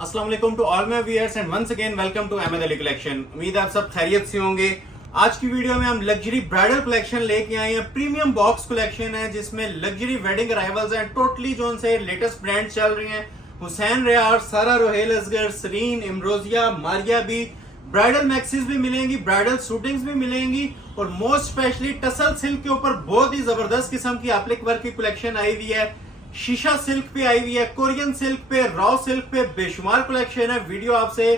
अस्सलाम वालेकुम to all my viewers and once again welcome to Ahmad Ali collection. उम्मीद है आप सब खैरियत से होंगे। आज की वीडियो में हम लग्जरी ब्राइडल कलेक्शन लेके आए हैं। प्रीमियम बॉक्स कलेक्शन है जिसमें लग्जरी वेडिंग अराइवल्स हैं। टोटली जो से लेटेस्ट ब्रांड चल रही हैं, हुसैन रेयार, सारा रोहेल असगर, सरीन, इमरोजिया, मारिया बी। ब्राइडल मैक्सीज भी मिलेंगी, ब्राइडल सूटिंग्स भी मिलेंगी और मोस्ट स्पेशली टसल सिल्क के ऊपर बहुत ही जबरदस्त किस्म की एप्लिक वर्क की कलेक्शन आई हुई है। शीशा सिल्क पे आई हुई है, कोरियन सिल्क पे, रॉ सिल्क पे बेशुमार कलेक्शन है। वीडियो आपसे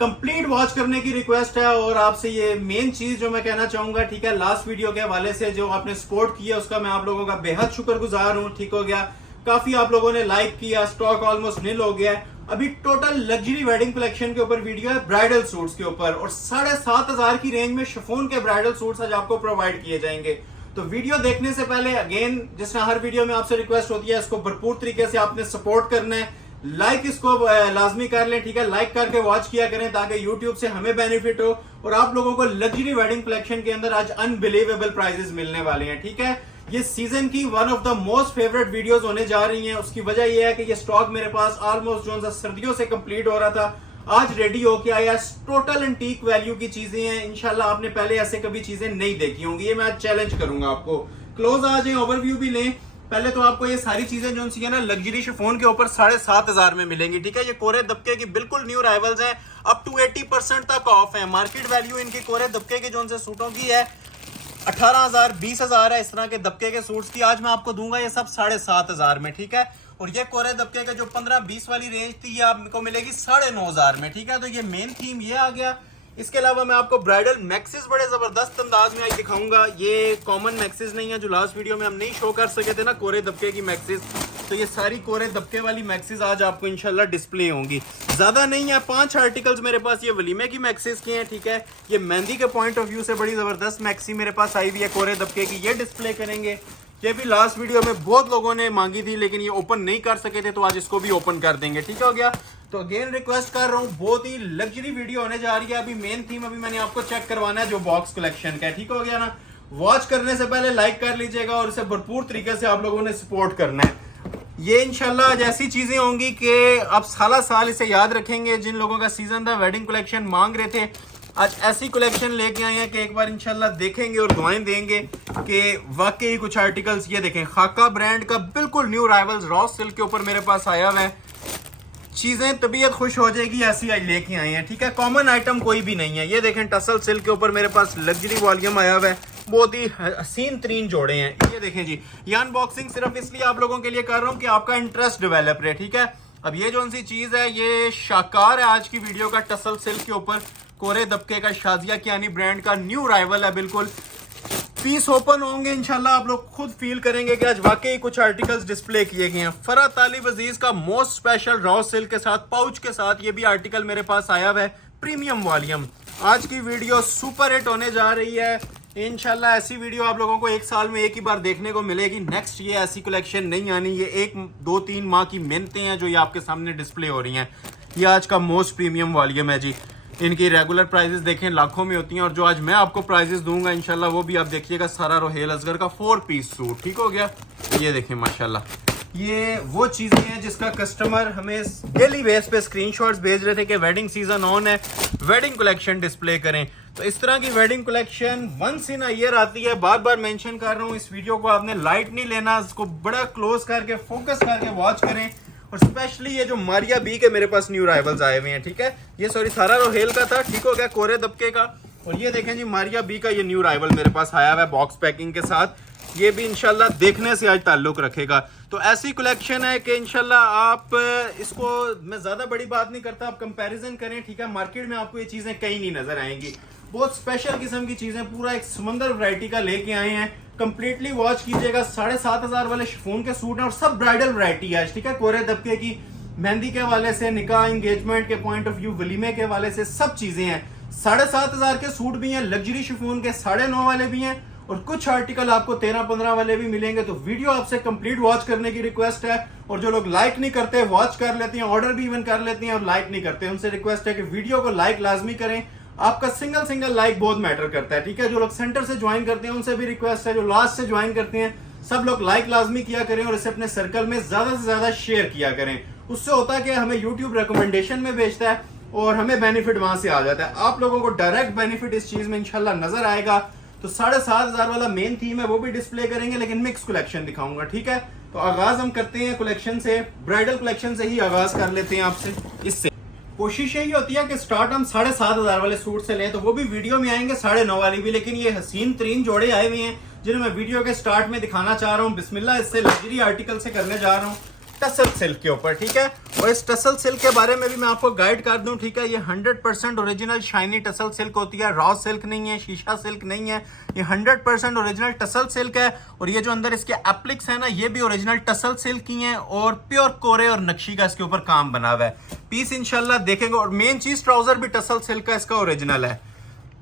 कंप्लीट वॉच करने की रिक्वेस्ट है और आपसे ये मेन चीज जो मैं कहना चाहूंगा, ठीक है, लास्ट वीडियो के हवाले से जो आपने सपोर्ट किया उसका मैं आप लोगों का बेहद शुक्रगुजार हूं। ठीक हो गया, काफी आप लोगों ने लाइक किया, स्टॉक ऑलमोस्ट निल हो गया है। अभी टोटल लग्जरी वेडिंग कलेक्शन के ऊपर वीडियो है, ब्राइडल सूट्स के ऊपर, और 7,500 की रेंज में शिफॉन के ब्राइडल सूट्स आज आपको प्रोवाइड किए जाएंगे। तो वीडियो देखने से पहले अगेन जिस तरह हर वीडियो में आपसे रिक्वेस्ट होती है, इसको भरपूर तरीके से आपने सपोर्ट करना है। लाइक इसको लाजमी कर लें, ठीक है, लाइक करके वॉच किया करें ताकि यूट्यूब से हमें बेनिफिट हो और आप लोगों को लग्जरी वेडिंग कलेक्शन के अंदर आज अनबिलीवेबल प्राइजेस मिलने वाले हैं। ठीक है, ये सीजन की one of the most favourite videos होने जा रही हैं। उसकी वजह यह है कि ये स्टॉक मेरे पास ऑलमोस्ट जो सर्दियों से कंप्लीट हो रहा था, आज रेडी होके आया। टोटल एंटीक वैल्यू की चीजें हैं। इंशाल्लाह आपने पहले ऐसे कभी चीजें नहीं देखी होंगी, ये मैं आज चैलेंज करूंगा आपको। क्लोज आ जाए, ओवरव्यू भी लें। पहले तो आपको ये सारी चीजें जो सी है ना लग्जरी शिफॉन के ऊपर 7,500 में मिलेंगी। ठीक है, ये कोरे दबके की बिल्कुल न्यू राइवल्स हैं, अप टू 80% तक ऑफ है। मार्केट वैल्यू इनकी कोरे दबके के जो सूटों की है 18,000 20,000 है। इस तरह के दबके के सूट्स की आज मैं आपको दूंगा ये सब 7,500 में। ठीक है, और ये कोरे दबके का जो 15-20 वाली रेंज थी ये आपको मिलेगी 9,500 में। ठीक है, तो ये मेन थीम ये आ गया। इसके अलावा मैं आपको ब्राइडल मैक्सिस बड़े जबरदस्त अंदाज में आज दिखाऊंगा। ये कॉमन मैक्सिस नहीं है जो लास्ट वीडियो में हम नहीं शो कर सके थे ना, कोरे दबके की मैक्सिस। तो ये सारी कोरे दबके वाली मैक्सिस आज आपको इंशाल्लाह डिस्प्ले होंगी। ज्यादा नहीं है, 5 आर्टिकल्स मेरे पास ये वलीमे की मैक्सिस की हैं। ठीक है, ये मेहंदी के पॉइंट ऑफ व्यू से बड़ी जबरदस्त मैक्सी मेरे पास आई हुई है कोरे दबके की, ये डिस्प्ले करेंगे। ये भी लास्ट वीडियो में बहुत लोगों ने मांगी थी लेकिन ये ओपन नहीं कर सके थे, तो आज इसको भी ओपन कर देंगे। ठीक हो गया, तो अगेन रिक्वेस्ट कर रहा हूँ, बहुत ही लग्जरी वीडियो होने जा रही है। अभी मेन थीम अभी मैंने आपको चेक करवाना है जो बॉक्स कलेक्शन का है। ठीक हो गया ना, वॉच करने से पहले लाइक कर लीजिएगा और इसे भरपूर तरीके से आप लोगों ने सपोर्ट करना है। ये इंशाल्लाह आज ऐसी चीजें होंगी कि आप साला साल इसे याद रखेंगे। जिन लोगों का सीजन था वेडिंग कलेक्शन मांग रहे थे, आज ऐसी कलेक्शन लेके आए हैं कि एक बार इंशाल्लाह देखेंगे और दुआएं देंगे कि वाकई कुछ आर्टिकल्स ये देखें, खाका ब्रांड का बिल्कुल न्यू राइवल्स रॉ सिल्क के ऊपर मेरे पास आया हुआ है। चीजें तबीयत खुश हो जाएगी ऐसी आज लेके आए हैं। ठीक है, कॉमन आइटम कोई भी नहीं है। ये देखें, टसल सिल्क के ऊपर मेरे पास लग्जरी वॉल्यूम आया हुआ है, बहुत ही हसीन तरीन जोड़े हैं। ये देखें जी, ये अनबॉक्सिंग सिर्फ इसलिए आप लोगों के लिए कर रहा हूँ कि आपका इंटरेस्ट डेवलप रहे। ठीक है, अब ये जो सी चीज है ये शाकार है आज की वीडियो का, टसल सिल्क के ऊपर कोरे दबके का शाजिया कियानी ब्रांड का न्यू राइवल है। बिल्कुल पीस ओपन होंगे इंशाल्लाह, आप लोग खुद फील करेंगे कि आज वाकई कुछ आर्टिकल्स डिस्प्ले किए गए हैं। फरा तालिब अजीज का मोस्ट स्पेशल रॉ सिल्क के साथ पाउच के साथ ये भी आर्टिकल मेरे पास आया हुआ है, प्रीमियम वॉल्यूम। आज की वीडियो सुपर हिट होने जा रही है इंशाल्लाह। ऐसी वीडियो आप लोगों को एक साल में एक ही बार देखने को मिलेगी। नेक्स्ट ये ऐसी कलेक्शन नहीं आनी, ये 1-2-3 माह की मेहनतें हैं जो ये आपके सामने डिस्प्ले हो रही हैं। ये आज का मोस्ट प्रीमियम वॉल्यूम है जी। इनकी रेगुलर प्राइजेस देखें लाखों में होती हैं और जो आज मैं आपको प्राइजेस दूंगा इंशाल्लाह वो भी आप देखिएगा, सारा रोहेल असगर का 4 पीस सूट। ठीक हो गया, ये देखें माशाल्लाह, ये वो चीजें हैं जिसका कस्टमर हमें डेली बेस पे स्क्रीनशॉट्स भेज रहे थे कि वेडिंग सीजन ऑन है, वेडिंग कलेक्शन डिस्प्ले करें। तो इस तरह की wedding collection once in a year आती है। बार बार मेंशन कर रहा हूँ, इस वीडियो को आपने लाइट नहीं लेना, इसको बड़ा क्लोज करके फोकस करके वॉच करें। और स्पेशली ये जो मारिया बी के मेरे पास न्यू राइवल्स आए हुए हैं। ठीक है, ये सॉरी सारा रोहेल का था, ठीक हो गया, कोरे दबके का। और ये देखें जी, मारिया बी का ये न्यू राइवल मेरे पास आया हुआ है बॉक्स पैकिंग के साथ। ये भी इंशाल्लाह देखने से आज ताल्लुक रखेगा। तो ऐसी कलेक्शन है कि इंशाल्लाह आप इसको, मैं ज्यादा बड़ी बात नहीं करता, आप कंपैरिजन करें। ठीक है, मार्केट में आपको ये चीजें कहीं नहीं नजर आएंगी। बहुत स्पेशल किस्म की चीजें, पूरा एक समंदर वैरायटी का लेके आए हैं। कंप्लीटली वॉच कीजिएगा। 7,500 वाले शिफॉन के सूट हैं और सब ब्राइडल वैरायटी है। ठीक है, कोरे दबके की, मेहंदी के हवाले से, निकाह एंगेजमेंट के पॉइंट ऑफ व्यू, वलीमे के हवाले से सब चीजें हैं। 7,500 के सूट भी हैं, लग्जरी शिफॉन के 9.5 वाले भी हैं और कुछ आर्टिकल आपको 13-15 वाले भी मिलेंगे। तो वीडियो आपसे कंप्लीट वॉच करने की रिक्वेस्ट है। और जो लोग लाइक नहीं करते, वॉच कर लेते हैं, ऑर्डर भी इवन कर लेते हैं और लाइक नहीं करते, उनसे रिक्वेस्ट है कि वीडियो को लाइक लाजमी करें। आपका सिंगल लाइक बहुत मैटर करता है। ठीक है, जो लोग सेंटर से ज्वाइन करते हैं उनसे भी रिक्वेस्ट है, जो लास्ट से ज्वाइन करते हैं सब लोग लाइक लाजमी किया करें और इसे अपने सर्कल में ज्यादा से ज्यादा शेयर किया करें। उससे होता है कि हमें यूट्यूब रिकमेंडेशन में भेजता है और हमें बेनिफिट वहां से आ जाता है। आप लोगों को डायरेक्ट बेनिफिट इस चीज में इंशाल्लाह नजर आएगा। तो 7,500 वाला मेन थीम है वो भी डिस्प्ले करेंगे, लेकिन मिक्स कलेक्शन दिखाऊंगा, ठीक है। तो आगाज हम करते हैं कलेक्शन से, ब्राइडल कलेक्शन से ही आगाज कर लेते हैं आपसे। इससे कोशिश यही होती है कि स्टार्ट हम 7,500 वाले सूट से लें, तो वो भी वीडियो में आएंगे 9,500 वाली भी, लेकिन ये हसीन तरीन जोड़े आए हुए हैं जिन्हें मैं वीडियो के स्टार्ट में दिखाना चाह रहा हूँ। बिस्मिल्लाह, इससे लग्जरी आर्टिकल से करने जा रहा हूँ टसल सिल्क के ऊपर, ठीक है। और इस टसल सिल्क के बारे में भी मैं आपको गाइड कर दूं, ठीक है। ये 100% ओरिजिनल शाइनी टसल सिल्क होती है, रॉ सिल्क नहीं है, शीशा सिल्क नहीं है, ये 100% ओरिजिनल टसल सिल्क है। और ये जो अंदर इसके एप्लिक्स है ना, ये भी ओरिजिनल टसल सिल्क की हैं और प्योर कोरे और नक्शी का इसके ऊपर काम बना हुआ है। पीस इंशाल्लाह देखेंगे। और मेन चीज ट्राउजर भी टसल सिल्क का इसका ओरिजिनल है।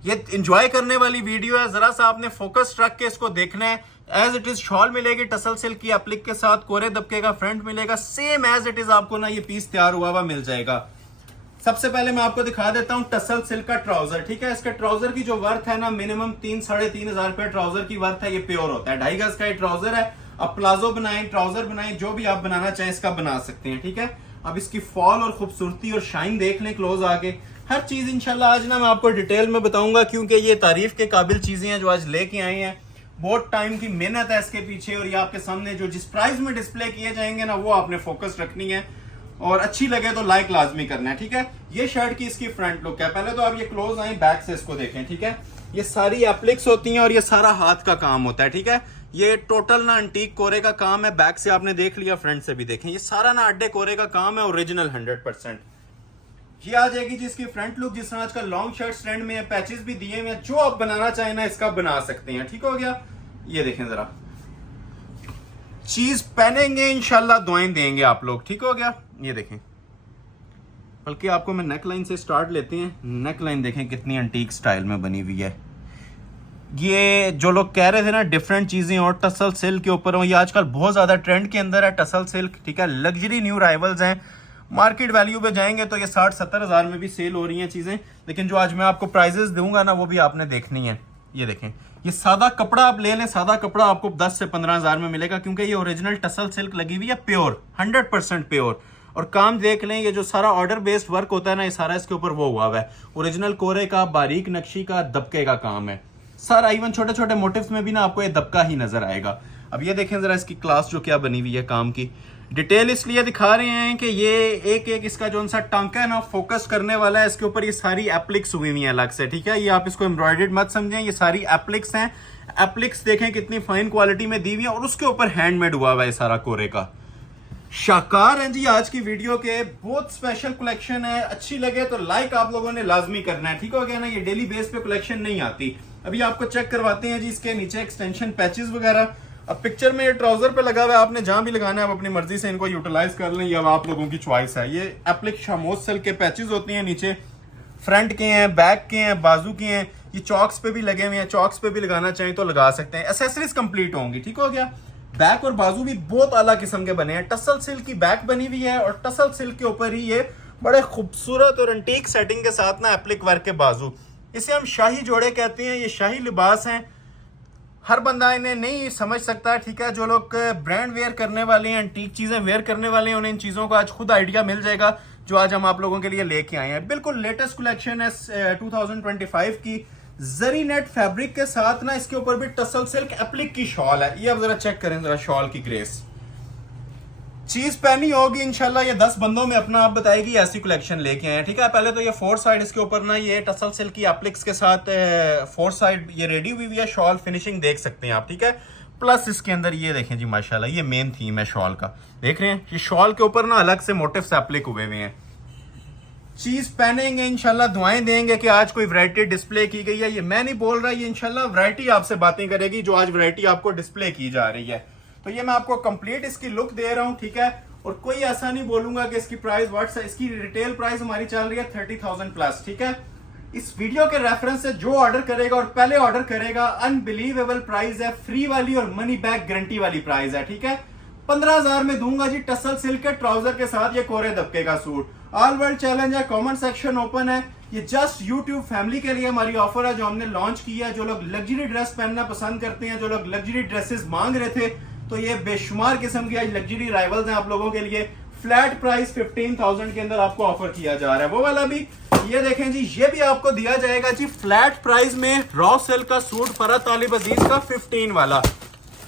ये इंजॉय करने वाली वीडियो है, जरा सा आपने फोकस रख के इसको देखना है। एज इट इज शॉल मिलेगी टसल सिल्क की एप्लिक के साथ, कोरे दबके का फ्रंट मिलेगा, सेम एज इट इज आपको ना ये पीस तैयार हुआ हुआ मिल जाएगा। सबसे पहले मैं आपको दिखा देता हूँ टसल सिल्क का ट्राउजर, ठीक है। इसके ट्राउजर की जो वर्थ है ना, मिनिमम 3-3,500 रुपए ट्राउजर की वर्थ है। ये प्योर होता है, 2.5 गज का ये ट्राउजर है। अब प्लाजो बनाए, ट्राउजर बनाए, जो भी आप बनाना चाहें इसका बना सकते हैं, ठीक है। अब इसकी फॉल और खूबसूरती और शाइन देख लें क्लोज आके। हर चीज इंशाल्लाह आज ना मैं आपको डिटेल में बताऊंगा, क्योंकि ये तारीफ के काबिल चीजें हैं जो आज लेके आए हैं। बहुत टाइम की मेहनत है इसके पीछे, और ये आपके सामने जो जिस प्राइस में डिस्प्ले किए जाएंगे ना, वो आपने फोकस रखनी है और अच्छी लगे तो लाइक लाजमी करना है, ठीक है। ये शर्ट की इसकी फ्रंट लुक है। पहले तो आप ये क्लोज आए, बैक से इसको देखें, ठीक है। ये सारी एप्लिक्स होती हैं और ये सारा हाथ का काम होता है, ठीक है। ये टोटल ना अंटीक कोरे का काम है। बैक से आपने देख लिया, फ्रंट से भी देखें, ये सारा ना अड्डे कोरे का काम है, ओरिजिनल 100%। ये आ जाएगी जिसकी फ्रंट लुक, जिस तरह आजकल लॉन्ग शर्ट ट्रेंड में है, पैचेस भी दिए हुए हैं, जो आप बनाना चाहें ना इसका बना सकते हैं, ठीक हो गया। ये देखें जरा, चीज पहनेंगे इंशाल्लाह दुआएं देंगे आप लोग, ठीक हो गया। ये देखें, बल्कि आपको मैं नेक लाइन से स्टार्ट लेते हैं। नेक लाइन देखें कितनी एंटीक स्टाइल में बनी हुई है। ये जो लोग कह रहे थे ना डिफरेंट चीजें और टसल सिल्क के ऊपर हो, ये आजकल बहुत ज्यादा ट्रेंड के अंदर है टसल सिल्क, ठीक है। लग्जरी न्यू राइवल्स हैं। मार्केट वैल्यू पे जाएंगे तो ये 60-70 हजार में भी सेल हो रही हैं चीजें, लेकिन जो आज मैं आपको प्राइजेस दूंगा ना, वो भी आपने देखनी है। ये देखें, ये सादा कपड़ा आप ले लें, सादा कपड़ा आपको 10 से 15 हजार में मिलेगा, क्योंकि ये ओरिजिनल टसल सिल्क लगी हुई है, प्योर 100% प्योर। और काम देख लें, ये जो सारा ऑर्डर बेस्ड वर्क होता है ना, ये सारा इसके ऊपर वो हुआ हुआ है, ओरिजिनल कोरे का, बारीक नक्शी का, दबके का काम है सारा। इवन छोटे छोटे मोटिव्स में भी ना आपको ये दबका ही नजर आएगा। अब ये देखें जरा इसकी क्लास जो क्या बनी हुई है काम की। डिटेल इसलिए दिखा रहे हैं कि ये एक एक इसका जो सा टांका है ना, फोकस करने वाला है। इसके ऊपर ये सारी एप्लिक्स हुई हुई हैं अलग से, ठीक है। ये आप इसको एम्ब्रॉयडर्ड मत समझें, ये सारी एप्लिक्स हैं। एप्लिक्स देखें कितनी फाइन क्वालिटी में दी हुई है, और उसके ऊपर हैंडमेड हुआ हुआ है सारा कोरे का। शाकार हैं जी आज की वीडियो के, बहुत स्पेशल कलेक्शन है। अच्छी लगे तो लाइक आप लोगों ने लाजमी करना है, ठीक हो गया ना। ये डेली बेस पे कलेक्शन नहीं आती। अभी आपको चेक करवाते हैं जी इसके नीचे एक्सटेंशन पैचेस वगैरह। अब पिक्चर में ये ट्राउजर पे लगा हुआ है, आपने जहां भी लगाना है आप अपनी मर्जी से इनको यूटिलाइज कर लें, या आप लोगों की चॉइस है। ये एप्लिक शामोज सिल्क के पैचेस होते हैं, नीचे फ्रंट के हैं, बैक के हैं, बाजू के हैं। ये चॉक्स पे भी लगे हुए हैं, चॉक्स पे भी लगाना चाहें तो लगा सकते हैं। एसेसरीज कंप्लीट होंगी, ठीक हो गया। बैक और बाजू भी बहुत आला किस्म के बने हैं। टसल सिल्क की बैक बनी हुई है और टसल सिल्क के ऊपर ही ये बड़े खूबसूरत और एंटीक सेटिंग के साथ ना एप्लिक वर्क के बाजू। इसे हम शाही जोड़े कहते हैं। ये शाही लिबास हैं, हर बंदा इन्हें नहीं समझ सकता, ठीक है। जो लोग ब्रांड वेयर करने वाले हैं, एंटीक चीजें वेयर करने वाले हैं, उन्हें इन चीजों का आज खुद आइडिया मिल जाएगा, जो आज हम आप लोगों के लिए लेके आए हैं। बिल्कुल लेटेस्ट कलेक्शन है 2025 की, जरी नेट फैब्रिक के साथ ना इसके ऊपर भी टसल सिल्क एप्लिक की शॉल है। ये आप जरा चेक करें जरा शॉल की ग्रेस। चीज पहनी होगी इंशाल्लाह, ये 10 बंदों में अपना आप बताएगी ऐसी कलेक्शन लेके आए हैं, ठीक है। पहले तो ये 4 साइड इसके ऊपर ना ये टसल सिल्क की एप्लिक्स के साथ 4 साइड ये रेडी हुई है। शॉल फिनिशिंग देख सकते हैं आप, ठीक है। प्लस इसके अंदर ये देखें जी माशाल्लाह, ये मेन थीम है शॉल का, देख रहे हैं। ये शॉल के ऊपर ना अलग से मोटिव्स एप्लिक हुए हुए हैं। चीज पहनेंगे इंशाल्लाह दुआएं देंगे कि आज कोई वैरायटी डिस्प्ले की गई है। ये मैं नहीं बोल रहा, ये इंशाल्लाह वैरायटी आपसे बातें करेगी, जो आज वैरायटी आपको डिस्प्ले की जा रही है। तो ये मैं आपको कंप्लीट इसकी लुक दे रहा हूं, ठीक है। और कोई ऐसा नहीं बोलूंगा कि इसकी प्राइस व्हाट्स है। इसकी रिटेल प्राइस हमारी चल रही है 30,000 प्लस, ठीक है। इस वीडियो के रेफरेंस से जो ऑर्डर करेगा और पहले ऑर्डर करेगा, अनबिलीवेबल प्राइस है, फ्री वाली और मनी बैक गारंटी वाली प्राइस है, ठीक है। 15,000 में दूंगा जी टसल सिल्क के ट्राउजर के साथ ये कोरे दबके का सूट। ऑल वर्ल्ड चैलेंज है, कमेंट सेक्शन ओपन है। ये जस्ट यूट्यूब फैमिली के लिए हमारी ऑफर है जो हमने लॉन्च किया है। जो लोग लग्जरी ड्रेस पहनना पसंद करते हैं, जो लोग लग्जरी ड्रेसेस मांग रहे थे, तो ये बेशुमार किस्म की आज लग्जरी राइवल्स हैं आप लोगों के लिए। फ्लैट प्राइस 15,000 के अंदर आपको ऑफर किया जा रहा है। वो वाला भी ये देखें जी, ये भी आपको दिया जाएगा जी फ्लैट प्राइस में। रॉ सिल्क का सूट फरहत तालिब अजीज का 15 वाला,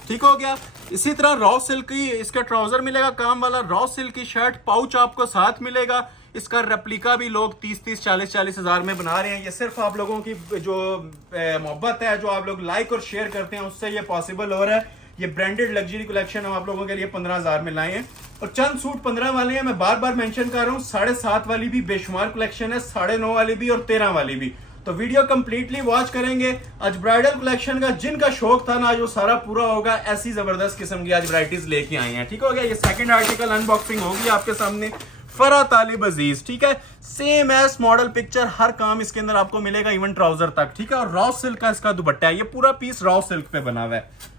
ठीक हो गया। इसी तरह रॉ सिल्क की इसका ट्राउजर मिलेगा काम वाला, रॉ सिल्क की शर्ट पाउच आपको साथ मिलेगा। इसका रेप्लिका भी लोग 30-30, 40-40 हजार में बना रहे हैं। ये सिर्फ आप लोगों की जो मोहब्बत है, जो आप लोग लाइक और शेयर करते हैं, उससे ये पॉसिबल हो रहा है। ये ब्रांडेड लग्जरी कलेक्शन हम आप लोगों के लिए 15,000 में लाए हैं। और चंद सूट 15 वाले हैं, मैं बार बार मेंशन कर रहा हूँ। 7.5 वाली भी बेशुमार कलेक्शन है, 9.5 वाली भी और 13 वाली भी। तो वीडियो कंप्लीटली वॉच करेंगे। आज ब्राइडल कलेक्शन का जिनका शौक था ना, आज वो सारा पूरा होगा। ऐसी जबरदस्त किस्म की आज वैरायटीज लेके आई हैं, ठीक हो गया। ये सेकंड आर्टिकल अनबॉक्सिंग होगी आपके सामने, फरहत तालिब अजीज, ठीक है। सेम एस मॉडल पिक्चर, हर काम इसके अंदर आपको मिलेगा, इवन ट्राउजर तक, ठीक है। और रॉ सिल्क का इसका दुपट्टा है, ये पूरा पीस रॉ सिल्क पे बना हुआ है।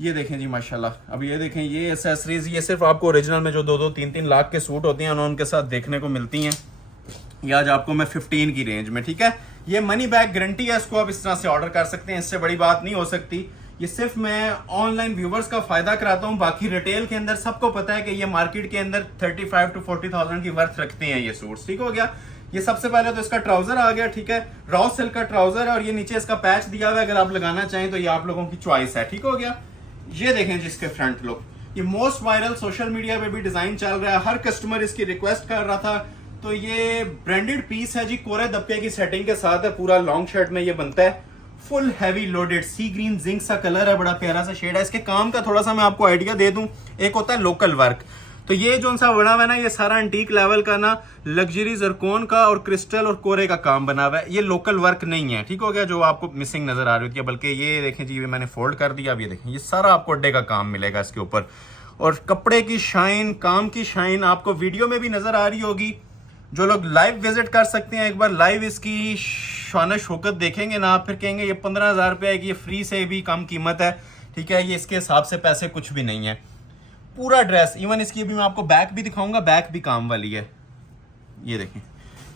ये देखें जी माशाल्लाह। अब ये देखें, ये एसेसरीज ये सिर्फ आपको ओरिजिनल में जो 2-2, 3-3 लाख के सूट होते हैं उनके साथ देखने को मिलती हैं। ये आज आपको मैं 15 की रेंज में, ठीक है। ये मनी बैक गारंटी है, इसको आप इस तरह से ऑर्डर कर सकते हैं, इससे बड़ी बात नहीं हो सकती। ये सिर्फ मैं ऑनलाइन व्यूवर्स का फायदा कराता हूँ, बाकी रिटेल के अंदर सबको पता है कि ये मार्केट के अंदर 35 to 40,000 की वर्थ रखते हैं ये सूट्स, ठीक हो गया। ये सबसे पहले तो इसका ट्राउजर आ गया, ठीक है। रॉ सिल्क का ट्राउजर है और ये नीचे इसका पैच दिया हुआ है, अगर आप लगाना चाहें तो ये आप लोगों की चॉइस है, ठीक हो गया। ये देखें जिसके फ्रंट लुक, ये मोस्ट वायरल सोशल मीडिया पे भी डिजाइन चल रहा है, हर कस्टमर इसकी रिक्वेस्ट कर रहा था। तो ये ब्रांडेड पीस है जी, कोरे दबके की सेटिंग के साथ है, पूरा लॉन्ग शर्ट में ये बनता है। फुल हैवी लोडेड सी ग्रीन जिंक सा कलर है, बड़ा प्यारा सा शेड है। इसके काम का थोड़ा सा मैं आपको आइडिया दे दूं। एक होता है लोकल वर्क, तो ये जो सा बना हुआ है ना, ये सारा एंटीक लेवल का ना, लग्जरी जरकोन का और क्रिस्टल और कोरे का काम बना हुआ है। ये लोकल वर्क नहीं है, ठीक हो गया, जो आपको मिसिंग नजर आ रही है। बल्कि ये देखें जी, ये मैंने फोल्ड कर दिया। अब ये देखें, ये सारा आपको अड्डे का काम मिलेगा इसके ऊपर। और कपड़े की शाइन, काम की शाइन आपको वीडियो में भी नजर आ रही होगी। जो लोग लाइव विजिट कर सकते हैं, एक बार लाइव इसकी शान शौकत देखेंगे ना, आप फिर कहेंगे ये 15,000 रुपये है कि ये फ्री से भी कम कीमत है, ठीक है। ये इसके हिसाब से पैसे कुछ भी नहीं है। पूरा ड्रेस, इवन इसकी भी मैं आपको बैक भी दिखाऊंगा, बैक भी काम वाली है। ये देखें,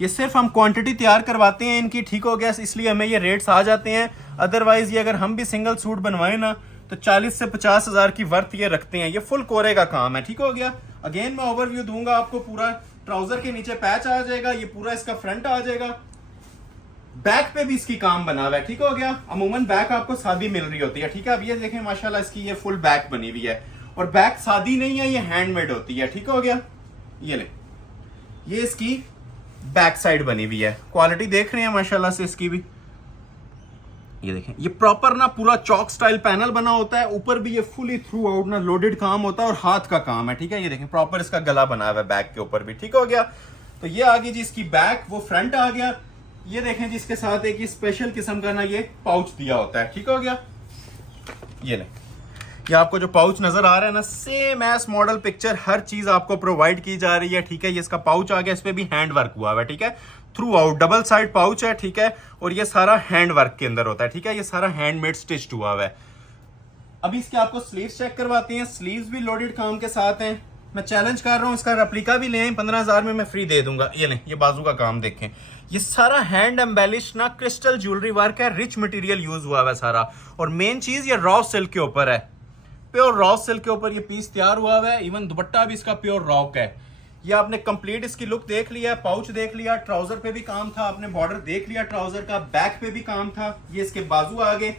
ये सिर्फ हम क्वांटिटी तैयार करवाते हैं इनकी, ठीक हो गया, इसलिए हमें ये रेट्स आ जाते हैं। अदरवाइज ये अगर हम भी सिंगल सूट बनवाए ना, तो 40 से 50 हजार की वर्थ ये रखते हैं। ये फुल कोरे का काम है, ठीक हो गया। अगेन मैं ओवरव्यू दूंगा आपको। पूरा ट्राउजर के नीचे पैच आ जाएगा, ये पूरा इसका फ्रंट आ जाएगा। बैक पे भी इसकी काम बना हुआ है, ठीक हो गया। अमूमन बैक आपको सादी मिल रही होती है, ठीक है। अब ये देखें माशाल्लाह, इसकी ये फुल बैक बनी हुई है, और बैक सादी नहीं है, ये हैंडमेड होती है, ठीक हो गया। ये ले, ये इसकी बैक साइड बनी हुई है। क्वालिटी देख रहे हैं माशाल्लाह से इसकी भी। ये देखें, ये प्रॉपर ना पूरा चौक स्टाइल पैनल बना होता है, ऊपर भी ये फुली थ्रू आउट ना लोडेड काम होता है और हाथ का काम है, ठीक है। ये देखें प्रॉपर इसका गला बना हुआ है बैक के ऊपर भी, ठीक हो गया। तो ये आ गई जी इसकी बैक, वो फ्रंट आ गया। ये देखें जी, इसके साथ एक स्पेशल किस्म का ना ये पाउच दिया होता है, ठीक हो गया। ये ले, ये आपको जो पाउच नजर आ रहा है ना, सेम एस मॉडल पिक्चर, हर चीज आपको प्रोवाइड की जा रही है, ठीक है। ये इसका पाउच आ गया, इस पे भी हैंड वर्क हुआ है, ठीक है। Through out double side pouch है, ठीक है। और ये सारा हैंड वर्क के अंदर होता है, ठीक है। ये सारा हैंडमेड स्टिच्ड हुआ हुआ है। अभी इसके आपको स्लीव्स चेक करवाते हैं। स्लीव्स भी लोडेड काम के साथ हैं। मैं चैलेंज कर रहा हूँ, इसका रेप्लिका भी ले आए, 15,000 में मैं फ्री दे दूंगा। ये लें, ये बाजू का काम देखें, ये सारा हैंड एम्बेलिश ना क्रिस्टल ज्वेलरी वर्क है, रिच मटेरियल यूज हुआ है सारा। और मेन चीज ये रॉ सिल्क के ऊपर है, प्योर रॉ सिल्क के ऊपर ये पीस तैयार हुआ है। इवन दुपट्टा भी इसका प्योर रॉ का है। ये आपने कंप्लीट इसकी लुक देख लिया, पाउच देख लिया, ट्राउजर पे भी काम था, आपने बॉर्डर देख लिया ट्राउजर का, बैक पे भी काम था। ये इसके बाजू आ गए।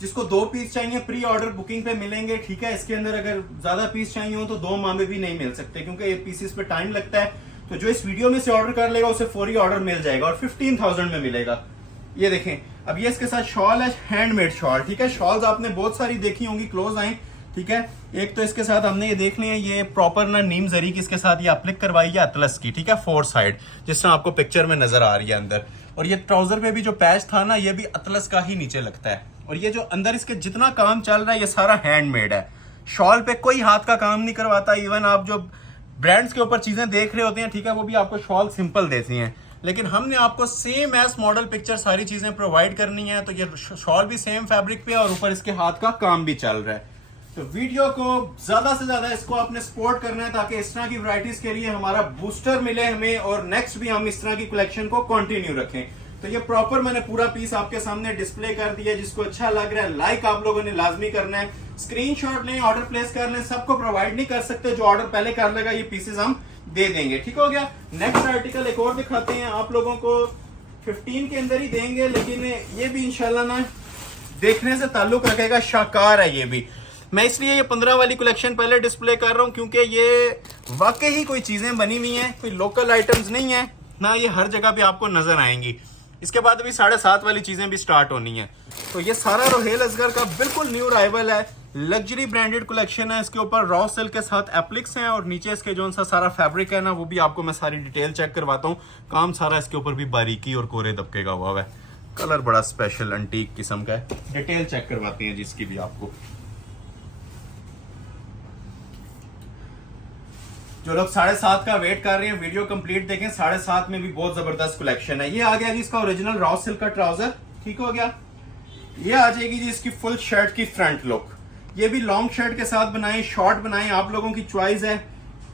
जिसको 2 पीस चाहिए प्री ऑर्डर बुकिंग पे मिलेंगे, ठीक है। इसके अंदर अगर ज्यादा पीस चाहिए हो तो 2 माह में भी नहीं मिल सकते, क्योंकि ये पीसेस पे टाइम लगता है। तो जो इस वीडियो में से ऑर्डर कर लेगा उसे फौरी ऑर्डर मिल जाएगा और 15,000 में मिलेगा। ये देखें, अब ये इसके साथ शॉल है, हैंडमेड शॉल, ठीक है। शॉल्स आपने बहुत सारी देखी होंगी, क्लोज आए, ठीक है। एक तो इसके साथ हमने ये देख लिया, ये प्रॉपर ना नीम जरी की इसके साथ ये अप्लिक करवाई है अतलस की, ठीक है। 4 साइड, जिस तरह आपको पिक्चर में नजर आ रही है अंदर। और ये ट्राउजर पे भी जो पैच था ना, ये भी अतलस का ही नीचे लगता है। और ये जो अंदर इसके जितना काम चल रहा है, ये सारा हैंडमेड है। शॉल पे कोई हाथ का काम नहीं करवाता। इवन आप जो ब्रांड्स के ऊपर चीजें देख रहे होते हैं, ठीक है, वो भी आपको शॉल सिंपल देती हैं, लेकिन हमने आपको सेम एस मॉडल पिक्चर सारी चीजें प्रोवाइड करनी है। तो ये शॉल भी सेम फैब्रिक पे और ऊपर इसके हाथ का काम भी चल रहा है। तो वीडियो को ज्यादा से ज्यादा इसको आपने सपोर्ट करना है ताकि इस तरह की वैरायटीज के लिए हमारा बूस्टर मिले हमें, और नेक्स्ट भी हम इस तरह की कलेक्शन को कंटिन्यू रखें। तो ये प्रॉपर मैंने पूरा पीस आपके सामने डिस्प्ले कर दिया। जिसको अच्छा लग रहा है लाइक आप लोगों ने लाजमी करना है, स्क्रीनशॉट लें, ऑर्डर प्लेस कर लें। सबको प्रोवाइड नहीं कर सकते, जो ऑर्डर पहले कर लेगा ये पीसेस हम दे देंगे। ठीक हो गया। नेक्स्ट आर्टिकल एक और दिखाते हैं आप लोगों को, 15 के अंदर ही देंगे, लेकिन ये भी इंशाल्लाह ना देखने से ताल्लुक रखेगा, शाकार है ये भी। मैं इसलिए ये 15 वाली कलेक्शन पहले डिस्प्ले कर रहा हूँ क्योंकि ये वाकई ही कोई चीजें बनी हुई हैं, कोई लोकल आइटम्स नहीं है ना, ये हर जगह पे आपको नजर आएंगी। इसके बाद अभी 7.5 वाली चीजें भी स्टार्ट होनी है। तो ये सारा रोहेल असगर का बिल्कुल न्यू अराइवल है, लग्जरी ब्रांडेड कलेक्शन है। इसके ऊपर रॉ सिल्क के साथ एप्लिक्स हैं और नीचे इसके जो सा सारा फैब्रिक है ना, वो भी आपको मैं सारी डिटेल चेक करवाता हूँ। काम सारा इसके ऊपर भी बारीकी और कोरे दबके का हुआ है। कलर बड़ा स्पेशल एंटीक किस्म का है। डिटेल चेक करवाते हैं जिसकी भी आपको। जो लोग 7.5 का वेट कर रहे हैं वीडियो कंप्लीट देखें, 7.5 में भी बहुत जबरदस्त कलेक्शन है। ये आ गया जी इसका ओरिजिनल रॉ सिल्क का ट्राउजर। ठीक हो गया। ये आ जाएगी जी इसकी फुल शर्ट की फ्रंट लुक। ये भी लॉन्ग शर्ट के साथ बनाएं, शॉर्ट बनाएं, आप लोगों की चॉइस है।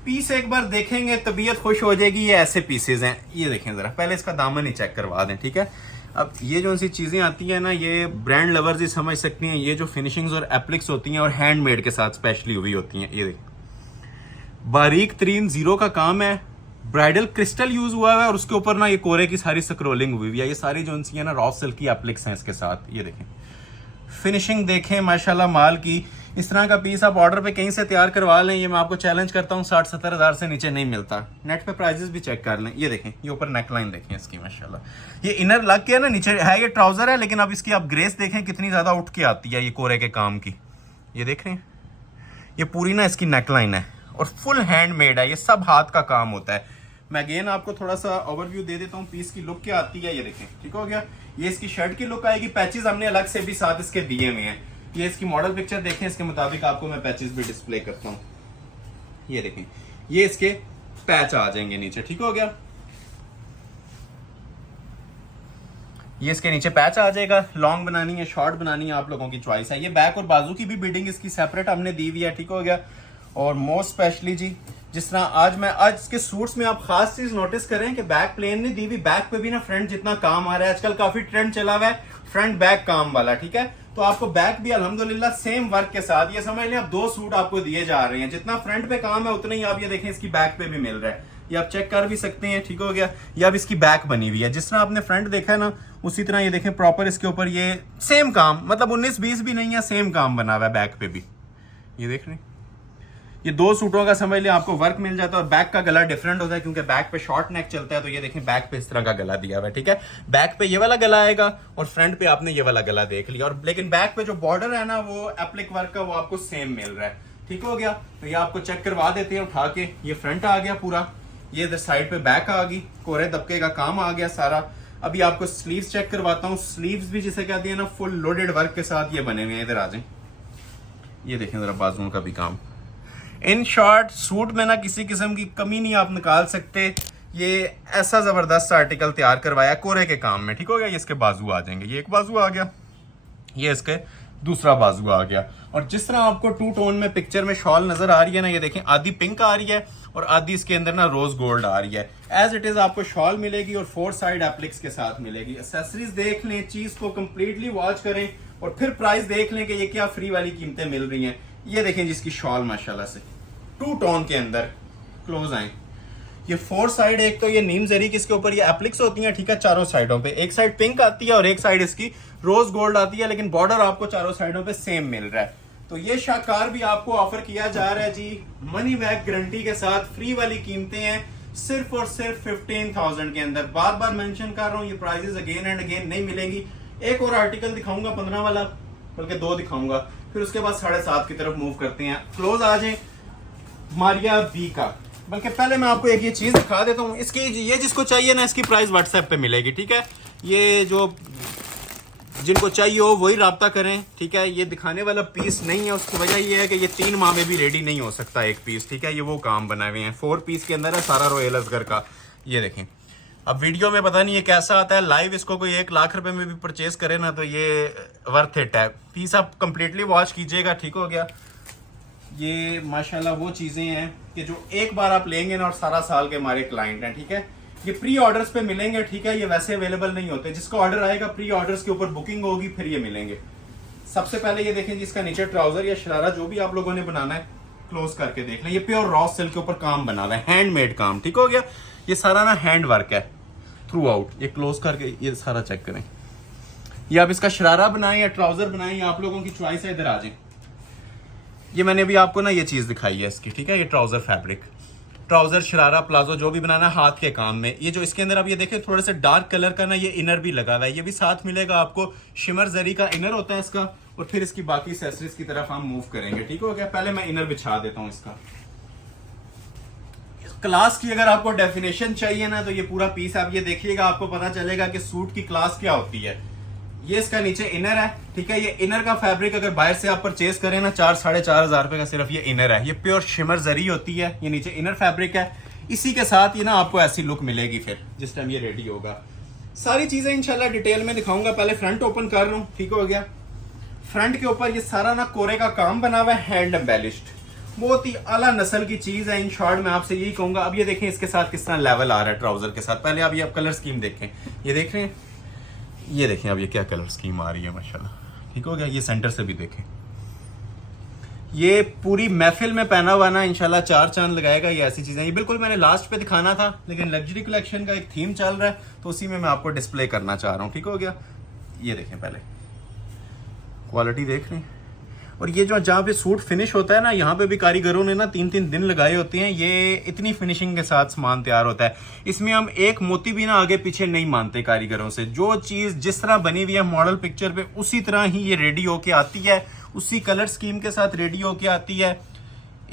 पीस एक बार देखेंगे तबीयत खुश हो जाएगी। ये ऐसे पीसेज हैं, ये देखें जरा, पहले इसका दामन ही चेक करवा दें। ठीक है। अब ये जो सी चीजें आती है ना, ये ब्रांड लवर्स ही समझ सकती हैं। ये जो फिनिशिंग्स और एप्लिक्स होती हैं और हैंडमेड के साथ स्पेशली हुई होती हैं। ये देखें, बारीक तरीन जीरो का काम है, ब्राइडल क्रिस्टल यूज हुआ है और उसके ऊपर ना ये कोरे की सारी स्क्रोलिंग हुई है। ये सारी जो सी है ना रॉ सिल्क की एप्लिक्स हैं इसके साथ। ये देखें, फिनिशिंग देखें माशाल्लाह माल की। इस तरह का पीस आप ऑर्डर पे कहीं से तैयार करवा लें, ये मैं आपको चैलेंज करता हूँ 60-70 हज़ार से नीचे नहीं मिलता। नेट पे प्राइजेस भी चेक कर लें। ये देखें, ये ऊपर नेकलाइन देखें इसकी माशाल्लाह। ये इनर लग के ना नीचे है, ये ट्राउजर है, लेकिन अब इसकी आप ग्रेस देखें कितनी ज्यादा उठ के आती है ये कोरे के काम की। ये देख रहे हैं, ये पूरी ना इसकी नेकलाइन है और फुल हैंडमेड है। ये सब हाथ का काम होता है। मैं अगेन आपको थोड़ा सा ओवरव्यू दे देता हूँ पीस की लुक क्या आती है। ये देखें, ठीक हो गया। ये इसकी शर्ट की लुक आएगी। पैचेस हमने अलग से भी साथ इसके दिए हुए हैं। ये इसकी मॉडल पिक्चर देखें, इसके मुताबिक आपको मैं पैचेस भी डिस्प्ले करता हूँ। ये देखें, ये इसके पैच आ जाएंगे नीचे। ठीक हो गया। ये इसके नीचे पैच आ जाएगा। लॉन्ग बनानी है, शॉर्ट बनानी है, आप लोगों की चॉइस है। ये बैक और बाजू की भी बिल्डिंग इसकी सेपरेट हमने दी हुई है। ठीक हो गया। और मोस्ट स्पेशली जी, जिस तरह आज इसके सूट्स में आप खास चीज नोटिस करें कि बैक प्लेन नहीं दी हुई, बैक पे भी ना फ्रंट जितना काम आ रहा है। आजकल काफी ट्रेंड चला हुआ है फ्रंट बैक काम वाला। ठीक है। तो आपको बैक भी अल्हम्दुलिल्लाह सेम वर्क के साथ, ये समझ लें आप 2 सूट आपको दिए जा रहे हैं। जितना फ्रंट पे काम है उतना ही आप ये देखें इसकी बैक पे भी मिल रहा है। ये आप चेक कर भी सकते हैं। ठीक हो गया। ये अब इसकी बैक बनी हुई है, जिस तरह आपने फ्रंट देखा है ना, उसी तरह ये देखें प्रॉपर इसके ऊपर ये सेम काम, मतलब 19-20 भी नहीं है, सेम काम बना हुआ है बैक पे भी। ये देख रहे हैं, ये 2 सूटों का समझ लिया आपको वर्क मिल जाता है। और बैक का गला डिफरेंट होता है क्योंकि बैक पे शॉर्ट नेक चलता है। तो ये देखें बैक पे इस तरह का गला दिया हुआ है। ठीक है। बैक पे ये वाला गला आएगा और फ्रंट पे आपने ये वाला गला देख लिया। और लेकिन बैक पे जो बॉर्डर है ना, वो एप्लिक वर्क का, वो आपको सेम मिल रहा है। ठीक हो गया। तो ये आपको चेक करवा देते हैं उठा के। ये फ्रंट आ गया पूरा, ये इधर साइड पे बैक आ गई, कोरे दबके का काम आ गया सारा। अभी आपको स्लीव्स चेक करवाता हूँ। स्लीव्स भी जिसे कहते हैं ना, फुल लोडेड वर्क के साथ ये बने हुए हैं। इधर आ जाए, ये देखें जरा बाजुओं का भी काम। इन शॉर्ट सूट में ना किसी किस्म की कमी नहीं आप निकाल सकते। ये ऐसा जबरदस्त आर्टिकल तैयार करवाया कोरे के काम में। ठीक हो गया। ये इसके बाजू आ जाएंगे। ये एक बाजू आ गया, ये इसके दूसरा बाजू आ गया। और जिस तरह आपको 2 टोन में पिक्चर में शॉल नजर आ रही है ना, ये देखें आधी पिंक आ रही है और आधी इसके अंदर ना रोज गोल्ड आ रही है। एज इट इज आपको शॉल मिलेगी और 4 साइड एप्लिक्स के साथ मिलेगी। एक्सेसरीज देख लें, चीज को कंप्लीटली वॉच करें और फिर प्राइस देख लें कि ये क्या फ्री वाली कीमतें मिल रही हैं। ये देखें जिसकी शॉल माशाल्लाह से 2 टोन के अंदर। क्लोज आए, ये 4 साइड, एक तो ये नीम जरी किसके ऊपर ये एप्लिक्स होती हैं। ठीक है। चारों साइडों पे, एक साइड पिंक आती है और एक साइड इसकी रोज गोल्ड आती है, लेकिन बॉर्डर आपको चारों साइडों पे सेम मिल रहा है। तो ये शाकार भी आपको ऑफर किया जा रहा है जी, मनी बैक गारंटी के साथ। फ्री वाली कीमतें हैं सिर्फ और सिर्फ 15,000 के अंदर। बार बार मेंशन कर रहा हूँ, ये प्राइजेस अगेन एंड अगेन नहीं मिलेंगी। एक और आर्टिकल दिखाऊंगा 15 वाला, बल्कि 2 दिखाऊंगा, फिर उसके बाद 7.5 की तरफ मूव करते हैं। क्लोज आ जाए मारिया बी का। बल्कि पहले मैं आपको एक ये चीज दिखा देता हूँ इसकी। ये जिसको चाहिए ना, इसकी प्राइस व्हाट्सएप पे मिलेगी। ठीक है। ये जो जिनको चाहिए हो वही राब्ता करें। ठीक है। ये दिखाने वाला पीस नहीं है, उसकी वजह ये है कि ये 3 माह में भी रेडी नहीं हो सकता एक पीस। ठीक है। ये वो काम बनाए हुए हैं, 4 पीस के अंदर है सारा रोहेल असगर का। ये देखें, अब वीडियो में पता नहीं ये कैसा आता है, लाइव इसको कोई 1 लाख रुपए में भी परचेज करे ना तो ये वर्थ इट है। पीस आप कंप्लीटली वॉच कीजिएगा। ठीक हो गया। ये माशाल्लाह वो चीजें हैं कि जो एक बार आप लेंगे ना और सारा साल के हमारे क्लाइंट हैं, ठीक है। ये प्री ऑर्डर्स पे मिलेंगे, ठीक है, ये वैसे अवेलेबल नहीं होते। जिसका ऑर्डर आएगा प्री ऑर्डर्स के ऊपर बुकिंग होगी, फिर ये मिलेंगे। सबसे पहले ये देखें जी, इसका नीचे ट्राउजर या शरारा जो भी आप लोगों ने बनाना है क्लोज करके देख लें। ये प्योर रॉ सिल्क के ऊपर काम बना हुआ है, हैंडमेड काम, ठीक हो गया। ये सारा ना हैंड वर्क है थ्रू आउट। ये क्लोज करके ये सारा चेक करें। ये आप इसका शरारा बनाएं या ट्राउजर बनाएं, या आप लोगों की चॉइस है, इधर आ जाए। ये मैंने भी आपको ना ये चीज दिखाई है इसकी, ठीक है। ये trouser fabric, trouser sharara palazzo जो भी बनाना हाथ के काम में। ये जो इसके अंदर आप ये देखें थोड़े से डार्क कलर का ना ये इनर भी लगा हुआ है, ये भी साथ मिलेगा आपको। शिमर जरी का इनर होता है इसका, और फिर इसकी बाकी एक्सेसरीज की तरफ हम मूव करेंगे, ठीक हो गया। पहले मैं इनर बिछा देता हूँ इसका। क्लास की अगर आपको डेफिनेशन चाहिए ना, तो ये पूरा पीस आप ये देखिएगा, आपको पता चलेगा कि सूट की क्लास क्या होती है। ये इसका नीचे इनर है, ठीक है। ये इनर का फैब्रिक अगर बाहर से आप परचेज करें ना 4-4.5 रुपए का सिर्फ ये इनर है। ये प्योर शिमर जरी होती है, ये नीचे इनर फैब्रिक है। इसी के साथ ये ना आपको ऐसी लुक मिलेगी फिर जिस टाइम ये रेडी होगा। सारी चीजें इंशाल्लाह डिटेल में दिखाऊंगा। पहले फ्रंट ओपन कर रहा हूँ, ठीक हो गया। फ्रंट के ऊपर ये सारा ना कोरे का काम बना हुआ है, हैंड एम्बेलिश्ड, बहुत ही आला नस्ल की चीज है। इन शॉर्ट मैं आपसे यही कहूंगा। अब ये देखें इसके साथ किस तरह लेवल आ रहा है ट्राउजर के साथ। पहले आप ये कलर स्कीम देखें, ये देख रहे हैं, ये देखें अब ये क्या कलर स्कीम आ रही है माशाल्लाह, ठीक हो गया। ये सेंटर से भी देखें, ये पूरी महफिल में पहना हुआ ना इंशाल्लाह 4 चांद लगाएगा। ये ऐसी चीजें, ये बिल्कुल मैंने लास्ट पे दिखाना था, लेकिन लग्जरी कलेक्शन का एक थीम चल रहा है तो उसी में मैं आपको डिस्प्ले करना चाह रहा हूँ, ठीक हो गया। ये देखें, पहले क्वालिटी देख रहे हैं। और ये जो जहाँ पे सूट फिनिश होता है ना, यहाँ पे भी कारीगरों ने ना 3-3 दिन लगाए होते हैं। ये इतनी फिनिशिंग के साथ सामान तैयार होता है। इसमें हम एक मोती भी ना आगे पीछे नहीं मानते कारीगरों से। जो चीज जिस तरह बनी हुई है मॉडल पिक्चर पे, उसी तरह ही ये रेडी होके आती है, उसी कलर स्कीम के साथ रेडी होके आती है।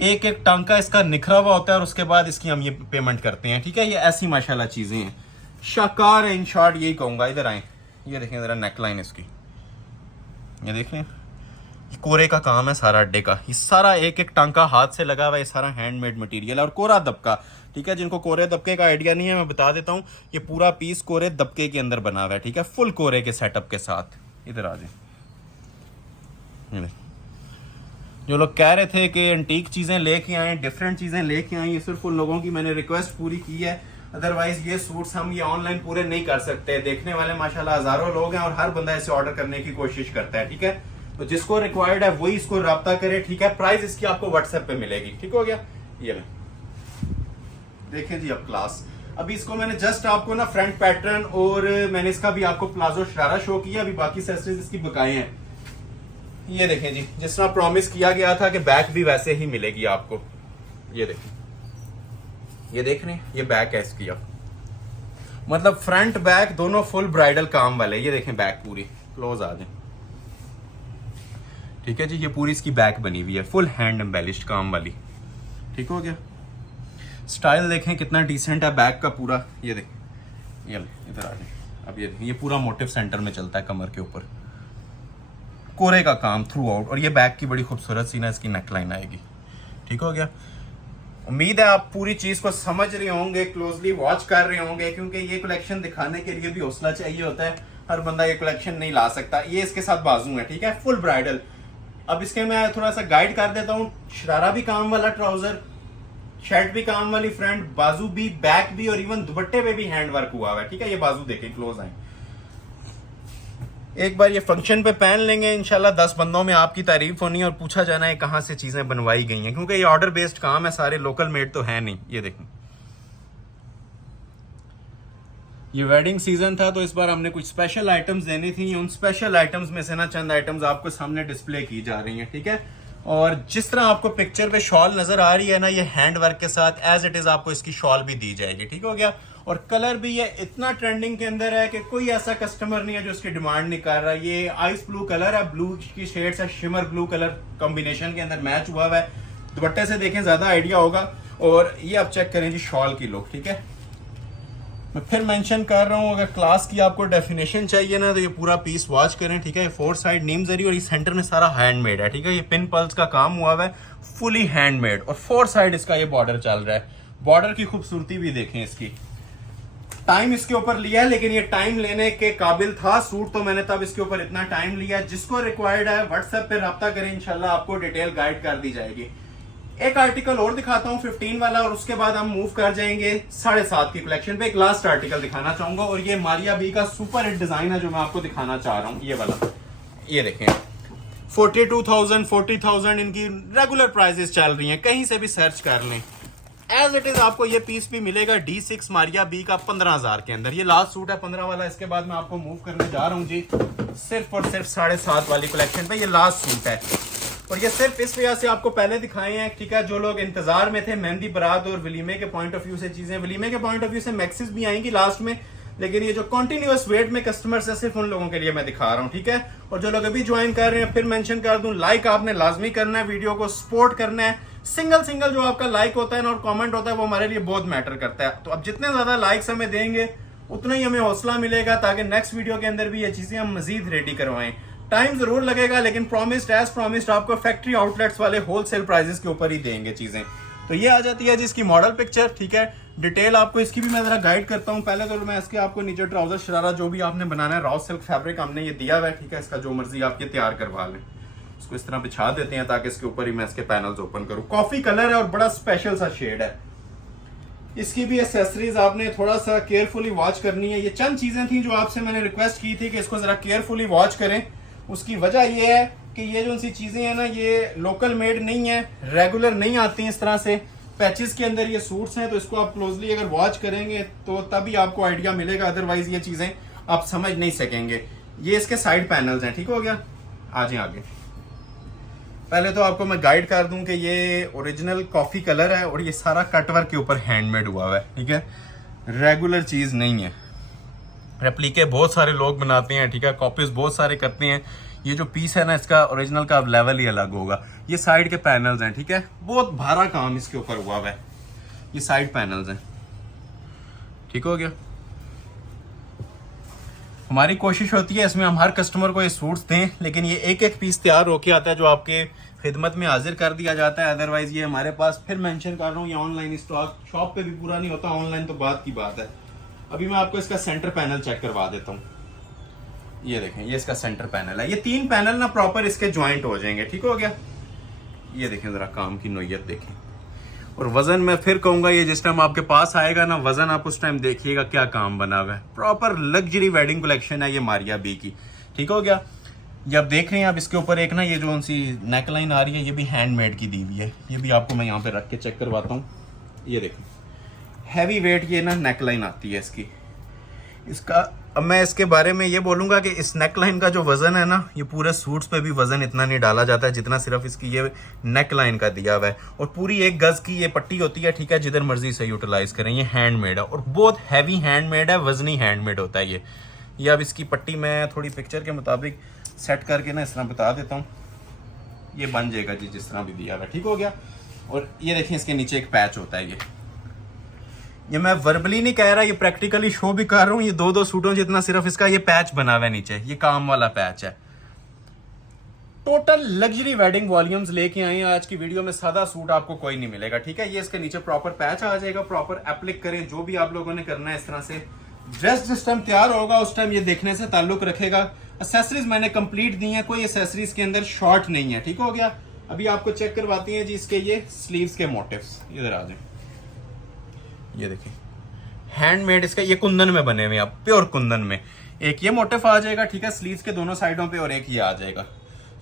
एक एक टांका इसका निखरा हुआ होता है और उसके बाद इसकी हम ये पेमेंट करते हैं, ठीक है। ये ऐसी माशाल्लाह चीजें हैं, शाकार है इन शॉर्ट, यही कहूंगा। इधर आए, ये देखें जरा नेकलाइन इसकी, ये देखें कोरे का काम है सारा अड्डे का। ये सारा एक एक टांका हाथ से लगा हुआ है, ये सारा हैंडमेड मटेरियल है और कोरा दबका, ठीक है। जिनको कोरे दबके का आइडिया नहीं है मैं बता देता हूँ, ये पूरा पीस कोरे दबके के अंदर बना हुआ है, ठीक है, फुल कोरे के सेटअप के साथ। इधर आ जाए। जो लोग कह रहे थे कि एंटीक चीजें लेके आए, डिफरेंट चीजें लेके आए, ये सिर्फ उन लोगों की मैंने रिक्वेस्ट पूरी की है। अदरवाइज ये सूट्स हम ये ऑनलाइन पूरे नहीं कर सकते। देखने वाले माशाल्लाह हजारों लोग हैं और हर बंदा इसे ऑर्डर करने की कोशिश करता है, ठीक है। तो जिसको रिक्वायर्ड है वही इसको राब्ता करे, ठीक है। प्राइस इसकी आपको व्हाट्सएप पे मिलेगी, ठीक हो गया। ये ले देखें जी अब क्लास। अभी इसको मैंने जस्ट आपको ना फ्रंट पैटर्न और मैंने इसका भी आपको प्लाजो शरारा शो किया, अभी बाकी एक्सेसरीज इसकी बकाए हैं। ये देखें जी, जिस तरह प्रॉमिस किया गया था कि बैक भी वैसे ही मिलेगी आपको। ये देखें, ये देख रहे हैं, ये बैक है इसकी। अब मतलब फ्रंट बैक दोनों फुल ब्राइडल काम वाले। ये देखें बैक पूरी, क्लोज आ जाए, ठीक है जी। ये पूरी इसकी बैक बनी हुई है, फुल हैंड एम्बेलिश्ड काम वाली, ठीक हो गया। स्टाइल देखें कितना डिसेंट है बैक का पूरा। ये देखें, ये इधर आ जाए। अब ये पूरा मोटिव सेंटर में चलता है, कमर के ऊपर कोरे का काम थ्रू आउट। और ये बैक की बड़ी खूबसूरत सी ना इसकी नेकलाइन आएगी, ठीक हो गया। उम्मीद है आप पूरी चीज को समझ रहे होंगे, क्लोजली वॉच कर रहे होंगे, क्योंकि ये कलेक्शन दिखाने के लिए भी हौसला चाहिए होता है। हर बंदा ये कलेक्शन नहीं ला सकता। ये इसके साथ बाजू है, ठीक है, फुल ब्राइडल। अब इसके मैं थोड़ा सा गाइड कर देता हूँ। शरारा भी काम वाला ट्राउजर, शर्ट भी काम वाली फ्रंट, बाजू भी, बैक भी, और इवन दुपट्टे पे भी हैंड वर्क हुआ हुआ है, ठीक है। ये बाजू देखें, क्लोज आए। एक बार ये फंक्शन पे पहन लेंगे इंशाल्लाह 10 बंदों में आपकी तारीफ होनी है और पूछा जाना है कहाँ से चीजें बनवाई गई हैं, क्योंकि ये ऑर्डर बेस्ड काम है, सारे लोकल मेड तो है नहीं। ये देखें, ये वेडिंग सीजन था तो इस बार हमने कुछ स्पेशल आइटम्स देनी थी। उन स्पेशल आइटम्स में से ना चंद आइटम्स आपको सामने डिस्प्ले की जा रही हैं, ठीक है। और जिस तरह आपको पिक्चर पे शॉल नजर आ रही है ना, ये हैंड वर्क के साथ एज इट इज आपको इसकी शॉल भी दी जाएगी, ठीक हो गया। और कलर भी ये इतना ट्रेंडिंग के अंदर है कि कोई ऐसा कस्टमर नहीं है जो इसकी डिमांड नहीं कर रहा। ये आइस ब्लू कलर है, ब्लू की शेड्स है, शिमर ब्लू कलर कॉम्बिनेशन के अंदर मैच हुआ हुआ है। दुपट्टे से देखें ज्यादा आइडिया होगा। और ये आप चेक करें जी शॉल की लुक, ठीक है। मैं फिर मेंशन कर रहा हूँ, अगर क्लास की आपको डेफिनेशन चाहिए ना तो ये पूरा पीस वॉच करें, ठीक है। 4 साइड नीम जरी और ये सेंटर में सारा हैंडमेड है, ठीक है। ये पिन पल्स का काम हुआ हुआ है, फुली हैंडमेड। और 4 साइड इसका ये बॉर्डर चल रहा है। बॉर्डर की खूबसूरती भी देखें इसकी। टाइम इसके ऊपर लिया है, लेकिन ये टाइम लेने के काबिल था सूट, तो मैंने तब इसके ऊपर इतना टाइम लिया। जिसको रिक्वायर्ड है व्हाट्सएप पे रब्ता करें, इंशाल्लाह आपको डिटेल गाइड कर दी जाएगी। एक आर्टिकल और दिखाता हूँ 15 वाला, और उसके बाद हम मूव कर जाएंगे 7.5 की कलेक्शन पे। एक लास्ट आर्टिकल दिखाना चाहूंगा, और ये मारिया बी का सुपर हिट डिजाइन है जो मैं आपको दिखाना चाह रहा हूँ। ये वाला, ये देखें 42,000 40,000 इनकी रेगुलर प्राइसेस चल रही हैं, कहीं से भी सर्च कर लें। एज इट इज आपको ये पीस भी मिलेगा D6 मारिया बी का 15,000 के अंदर। ये लास्ट सूट है 15 वाला। इसके बाद मैं आपको मूव करने जा रहा हूँ जी सिर्फ और सिर्फ 7.5 वाली कलेक्शन पे। ये लास्ट सूट है, और ये सिर्फ इस वजह से आपको पहले दिखाए हैं, ठीक है। जो लोग इंतजार में थे मेहंदी बारात और वलीमे के पॉइंट ऑफ व्यू से चीजें, वलीमे के पॉइंट ऑफ व्यू से मैक्सिस भी आएंगी लास्ट में, लेकिन ये जो कॉन्टिन्यूअस वेट में कस्टमर्स है सिर्फ उन लोगों के लिए मैं दिखा रहा हूँ, ठीक है। और जो लोग अभी ज्वाइन कर रहे हैं, फिर मेंशन कर दूं, लाइक आपने लाजमी करना है, वीडियो को सपोर्ट करना है। सिंगल सिंगल जो आपका लाइक होता है ना और कमेंट होता है वो हमारे लिए बहुत मैटर करता है। तो अब जितने ज्यादा लाइक्स हमें देंगे उतना ही हमें हौसला मिलेगा, ताकि नेक्स्ट वीडियो के अंदर भी ये चीजें हम मजीद रेडी करवाएं। टाइम जरूर लगेगा, लेकिन प्रॉमिस्ड एज प्रॉमिस्ड आपको फैक्ट्री आउटलेट्स वाले होलसेल प्राइसेस के ऊपर ही देंगे चीजें। तो ये आ जाती है जिसकी मॉडल पिक्चर, ठीक है। डिटेल आपको इसकी भी मैं जरा गाइड करता हूँ। पहले तो मैं इसके आपको नीचे ट्राउजर शरारा जो भी आपने बनाना है, रॉ सिल्क फैब्रिक हमने ये दिया हुआ है, ठीक है। इसका जो मर्जी आप ये तैयार करवा लें। इसको इस तरह बिछा देते हैं ताकि इसके ऊपर ही मैं इसके पैनल्स ओपन करूँ। कॉफी कलर है और बड़ा स्पेशल सा शेड है। इसकी भी एक्सेसरीज आपने थोड़ा सा केयरफुली वॉच करनी है। ये चंद चीजें थी जो आपसे मैंने रिक्वेस्ट की थी कि इसको जरा केयरफुली वॉच करें। उसकी वजह यह है कि ये जो सी चीजें हैं ना, ये लोकल मेड नहीं है, रेगुलर नहीं आती इस तरह से। पैचेस के अंदर ये सूट्स हैं, तो इसको आप क्लोजली अगर वॉच करेंगे तो तभी आपको आइडिया मिलेगा, अदरवाइज ये चीजें आप समझ नहीं सकेंगे। ये इसके साइड पैनल्स हैं, ठीक हो गया। आ जाए आगे। पहले तो आपको मैं गाइड कर दूं कि ये ओरिजिनल कॉफी कलर है और ये सारा कटवर्क के ऊपर हैंडमेड हुआ है, ठीक है। रेगुलर चीज नहीं है। रेप्लिके बहुत सारे लोग बनाते हैं, ठीक है। कॉपीज बहुत सारे करते हैं। ये जो पीस है ना, इसका ओरिजिनल का लेवल ही अलग होगा। ये साइड के पैनल्स हैं, ठीक है। बहुत भारा काम इसके ऊपर हुआ है। ये साइड पैनल्स हैं, ठीक हो गया। हमारी कोशिश होती है इसमें हम हर कस्टमर को ये सूट्स दें, लेकिन ये एक एक पीस तैयार होके आता है जो आपके खिदमत में हाजिर कर दिया जाता है। अदरवाइज ये हमारे पास, फिर मेंशन कर रहा हूँ, ये ऑनलाइन स्टॉक शॉप पे भी पूरा नहीं होता, ऑनलाइन तो बात की बात है। अभी मैं आपको इसका सेंटर पैनल चेक करवा देता हूँ। ये देखें, ये इसका सेंटर पैनल है। ये 3 पैनल ना प्रॉपर इसके ज्वाइंट हो जाएंगे, ठीक हो गया। ये देखें जरा काम की नोयत देखें। और वजन मैं फिर कहूंगा, ये जिस टाइम आपके पास आएगा ना वजन, आप उस टाइम देखिएगा क्या काम बना हुआ है। प्रॉपर लग्जरी वेडिंग कलेक्शन है ये मारिया बी की, ठीक हो गया। ये आप देख रहे हैं, आप इसके ऊपर एक ना ये जो सी नेक लाइन आ रही है, ये भी हैंडमेड की दी हुई है। ये भी आपको मैं यहाँ पे रख के चेक करवाता हूँ। ये देखें, हैवी वेट ये ना नेक लाइन आती है इसकी। इसका अब मैं इसके बारे में ये बोलूंगा कि इस नेक लाइन का जो वजन है ना, ये पूरे सूट्स पे भी वजन इतना नहीं डाला जाता है जितना सिर्फ इसकी ये नेक लाइन का दिया हुआ है। और पूरी 1 गज की ये पट्टी होती है, ठीक है। जिधर मर्जी से यूटिलाइज करें। ये हैंडमेड है और बहुत हैवी हैंडमेड है, वजनी हैंडमेड होता है ये। अब इसकी पट्टी मैं थोड़ी पिक्चर के मुताबिक सेट करके ना इस तरह बता देता हूँ। ये बन जाएगा जी जिस तरह भी दिया हुआ है, ठीक हो गया। और ये देखें, इसके नीचे एक पैच होता है। ये मैं वर्बली नहीं कह रहा, ये प्रैक्टिकली शो भी कर रहा हूँ। ये 2-2 सूटों जितना सिर्फ इसका ये पैच बना हुआ है नीचे, ये काम वाला पैच है। टोटल लग्जरी वेडिंग वॉल्यूम्स लेके आए हैं आज की वीडियो में। सादा सूट आपको कोई नहीं मिलेगा, ठीक है। ये इसके नीचे प्रॉपर पैच आ जाएगा, प्रॉपर एप्लिक करें जो भी आप लोगों ने करना है। इस तरह से ड्रेस जिस टाइम तैयार होगा उस टाइम ये देखने से ताल्लुक रखेगा। एक्सेसरीज मैंने कंप्लीट दी है, कोई एक्सेसरीज के अंदर शॉर्ट नहीं है, ठीक हो गया। अभी आपको चेक करवाती है जी इसके ये स्लीव्स के मोटिव्स। इधर आ जाए, ये देखिए हैंडमेड इसका, ये कुंदन में बने हुए हैं, आप प्योर कुंदन में। एक ये मोटिव आ जाएगा, ठीक है, स्लीव्स के दोनों साइडों पे, और एक ये आ जाएगा।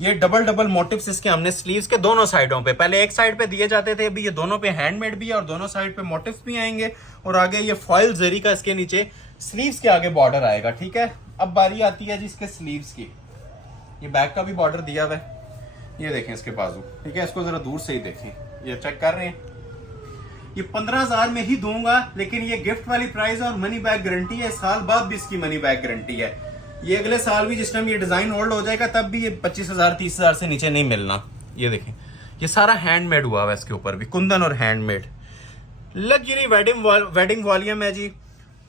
ये डबल मोटिव्स इसके हमने स्लीव्स के दोनों साइडों पे, पहले एक साइड पे दिए जाते थे, अभी ये दोनों पे हैंडमेड भी है और दोनों साइड पे मोटिव्स भी आएंगे। और आगे ये फॉइल जरी का इसके नीचे स्लीव्स के आगे बॉर्डर आएगा, ठीक है। अब बारी आती है जी इसके स्लीव्स की। ये बैक का भी बॉर्डर दिया हुआ है, ये देखें इसके बाजू, ठीक है। इसको जरा दूर से ही देखें, ये चेक कर रहे हैं। ये 15,000 में ही दूंगा, लेकिन ये गिफ्ट वाली प्राइस है और मनी बैक गारंटी है। साल बाद भी इसकी मनी बैक गारंटी है। ये अगले साल भी जिस टाइम ये डिजाइन ओल्ड हो जाएगा तब भी ये 25,000 30,000 से नीचे नहीं मिलना। ये देखें, ये सारा हैंडमेड हुआ है, इसके ऊपर भी कुंदन और हैंडमेड लग्जरी वेडिंग वॉल्यूम है जी।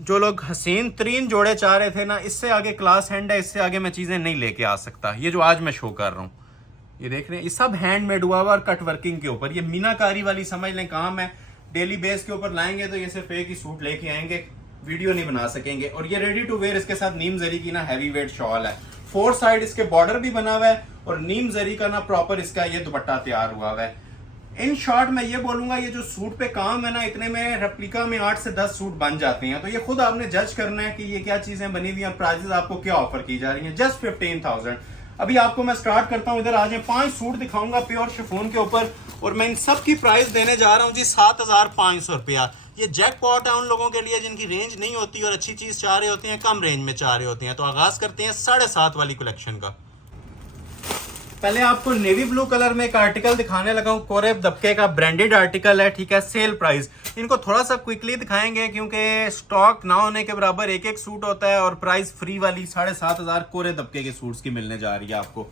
जो लोग हसीन तरीन जोड़े चाह रहे थे ना, इससे आगे क्लास हैंड है, इससे आगे मैं चीजें नहीं लेके आ सकता। ये जो आज मैं शो कर रहा हूँ, ये देख रहे हैं, ये सब हैंडमेड हुआ हुआ और कट वर्किंग के ऊपर। ये मीनाकारी वाली समझ लें काम है। डेली बेस के ऊपर लाएंगे तो ये सिर्फ एक ही सूट लेके आएंगे, वीडियो नहीं बना सकेंगे। और ये रेडी टू वेयर इसके साथ नीम जरी की ना हैवी वेट शॉल है। 4 साइड इसके बॉर्डर भी बना हुआ है और नीम जरी का ना प्रॉपर इसका ये दुपट्टा तैयार हुआ है। इन शॉर्ट मैं ये बोलूंगा, ये जो सूट पे काम है ना, इतने में रेप्लिका में 8 से 10 सूट बन जाते हैं। तो ये खुद आपने जज करना है कि ये क्या चीजें बनी हुई हैं, प्राइजेस आपको क्या ऑफर की जा रही हैं। जस्ट 15,000। अभी आपको मैं स्टार्ट करता हूँ, इधर आ जाए, 5 सूट दिखाऊंगा प्योर शिफॉन के ऊपर, और मैं इन सब की प्राइस देने जा रहा हूँ जी 7,500 रुपया। ये जैकपॉट है उन लोगों के लिए जिनकी रेंज नहीं होती और अच्छी चीज चाह रहे होते हैं, कम रेंज में चाह रहे होते हैं। तो आगाज करते हैं 7.5 वाली कलेक्शन का। पहले आपको नेवी ब्लू कलर में एक आर्टिकल दिखाने लगा हूँ, कोरेब दबके का ब्रांडेड आर्टिकल है, ठीक है, सेल प्राइस। इनको थोड़ा सा क्विकली दिखाएंगे क्योंकि स्टॉक ना होने के बराबर एक एक सूट होता है, और प्राइस फ्री वाली 7,500 कोरे दबके के सूट्स की मिलने जा रही है आपको।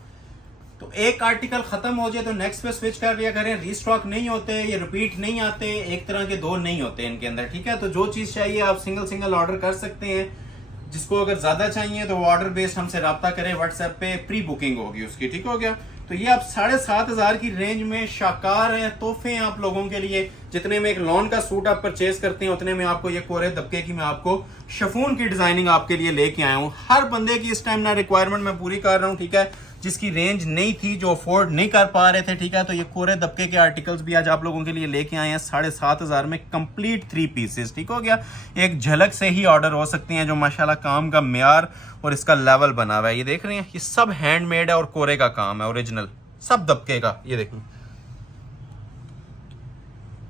तो एक आर्टिकल खत्म हो जाए तो नेक्स्ट पे स्विच कर लिया करें। रीस्टॉक नहीं होते, ये रिपीट नहीं आते, एक तरह के दो नहीं होते इनके अंदर, ठीक है। तो जो चीज चाहिए आप सिंगल सिंगल ऑर्डर कर सकते हैं। जिसको अगर ज्यादा चाहिए तो वो ऑर्डर बेस्ड हमसे रब्ता करें, व्हाट्सएप पे प्री बुकिंग होगी उसकी, ठीक हो गया। तो ये आप 7,500 की रेंज में शाकार हैं, तोहफे हैं आप लोगों के लिए। जितने में एक लॉन का सूट आप परचेज करते हैं उतने में आपको ये कोरे दबके की मैं आपको शिफॉन की डिजाइनिंग आपके लिए लेके आया हूँ। हर बंदे की इस टाइम ना रिक्वायरमेंट मैं पूरी कर रहा हूँ, ठीक है, जिसकी रेंज नहीं थी, जो अफोर्ड नहीं कर पा रहे थे, ठीक है। तो ये कोरे दबके के आर्टिकल्स भी आज आप लोगों के लिए लेके आए हैं 7,500 में, कंप्लीट 3 पीसेस, ठीक हो गया। एक झलक से ही ऑर्डर हो सकती हैं, जो माशाल्लाह काम का म्यार और इसका लेवल बना हुआ है। ये देख रहे हैं, ये सब हैंडमेड है और कोरे का काम है, ओरिजिनल, सब दबके का। ये देखें,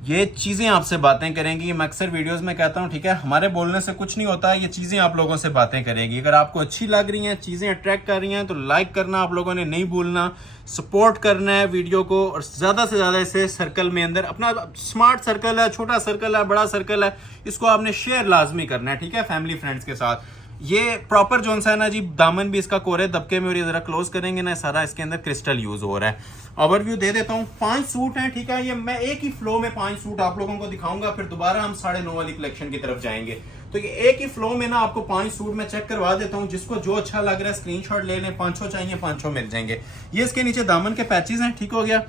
ये चीजें आपसे बातें करेंगी। मैं अक्सर वीडियोस में कहता हूं, ठीक है, हमारे बोलने से कुछ नहीं होता, ये चीजें आप लोगों से बातें करेगी। अगर आपको अच्छी लग रही हैं, चीजें अट्रैक्ट कर रही हैं, तो लाइक करना आप लोगों ने नहीं भूलना, सपोर्ट करना है वीडियो को, और ज्यादा से ज्यादा इसे सर्कल में अंदर, अपना स्मार्ट सर्कल है, छोटा सर्कल है, बड़ा सर्कल है, इसको आपने शेयर लाजमी करना है, ठीक है, फैमिली फ्रेंड्स के साथ। ये प्रॉपर जोन सा है ना जी, दामन भी इसका कोरे दबके में, और ये जरा क्लोज करेंगे ना, सारा इसके अंदर क्रिस्टल यूज हो रहा है। ओवरव्यू दे देता हूँ, 5 सूट हैं, ठीक है। ये मैं एक ही फ्लो में 5 सूट आप लोगों को दिखाऊंगा, फिर दोबारा हम 9.5 वाली कलेक्शन की तरफ जाएंगे। तो ये एक ही फ्लो में ना आपको 5 सूट मैं चेक करवा देता हूँ, जिसको जो अच्छा लग रहा है स्क्रीनशॉट ले लें, 5 चाहिए 5 मिल जाएंगे। ये इसके नीचे दामन के पैचेस हैं, ठीक हो गया,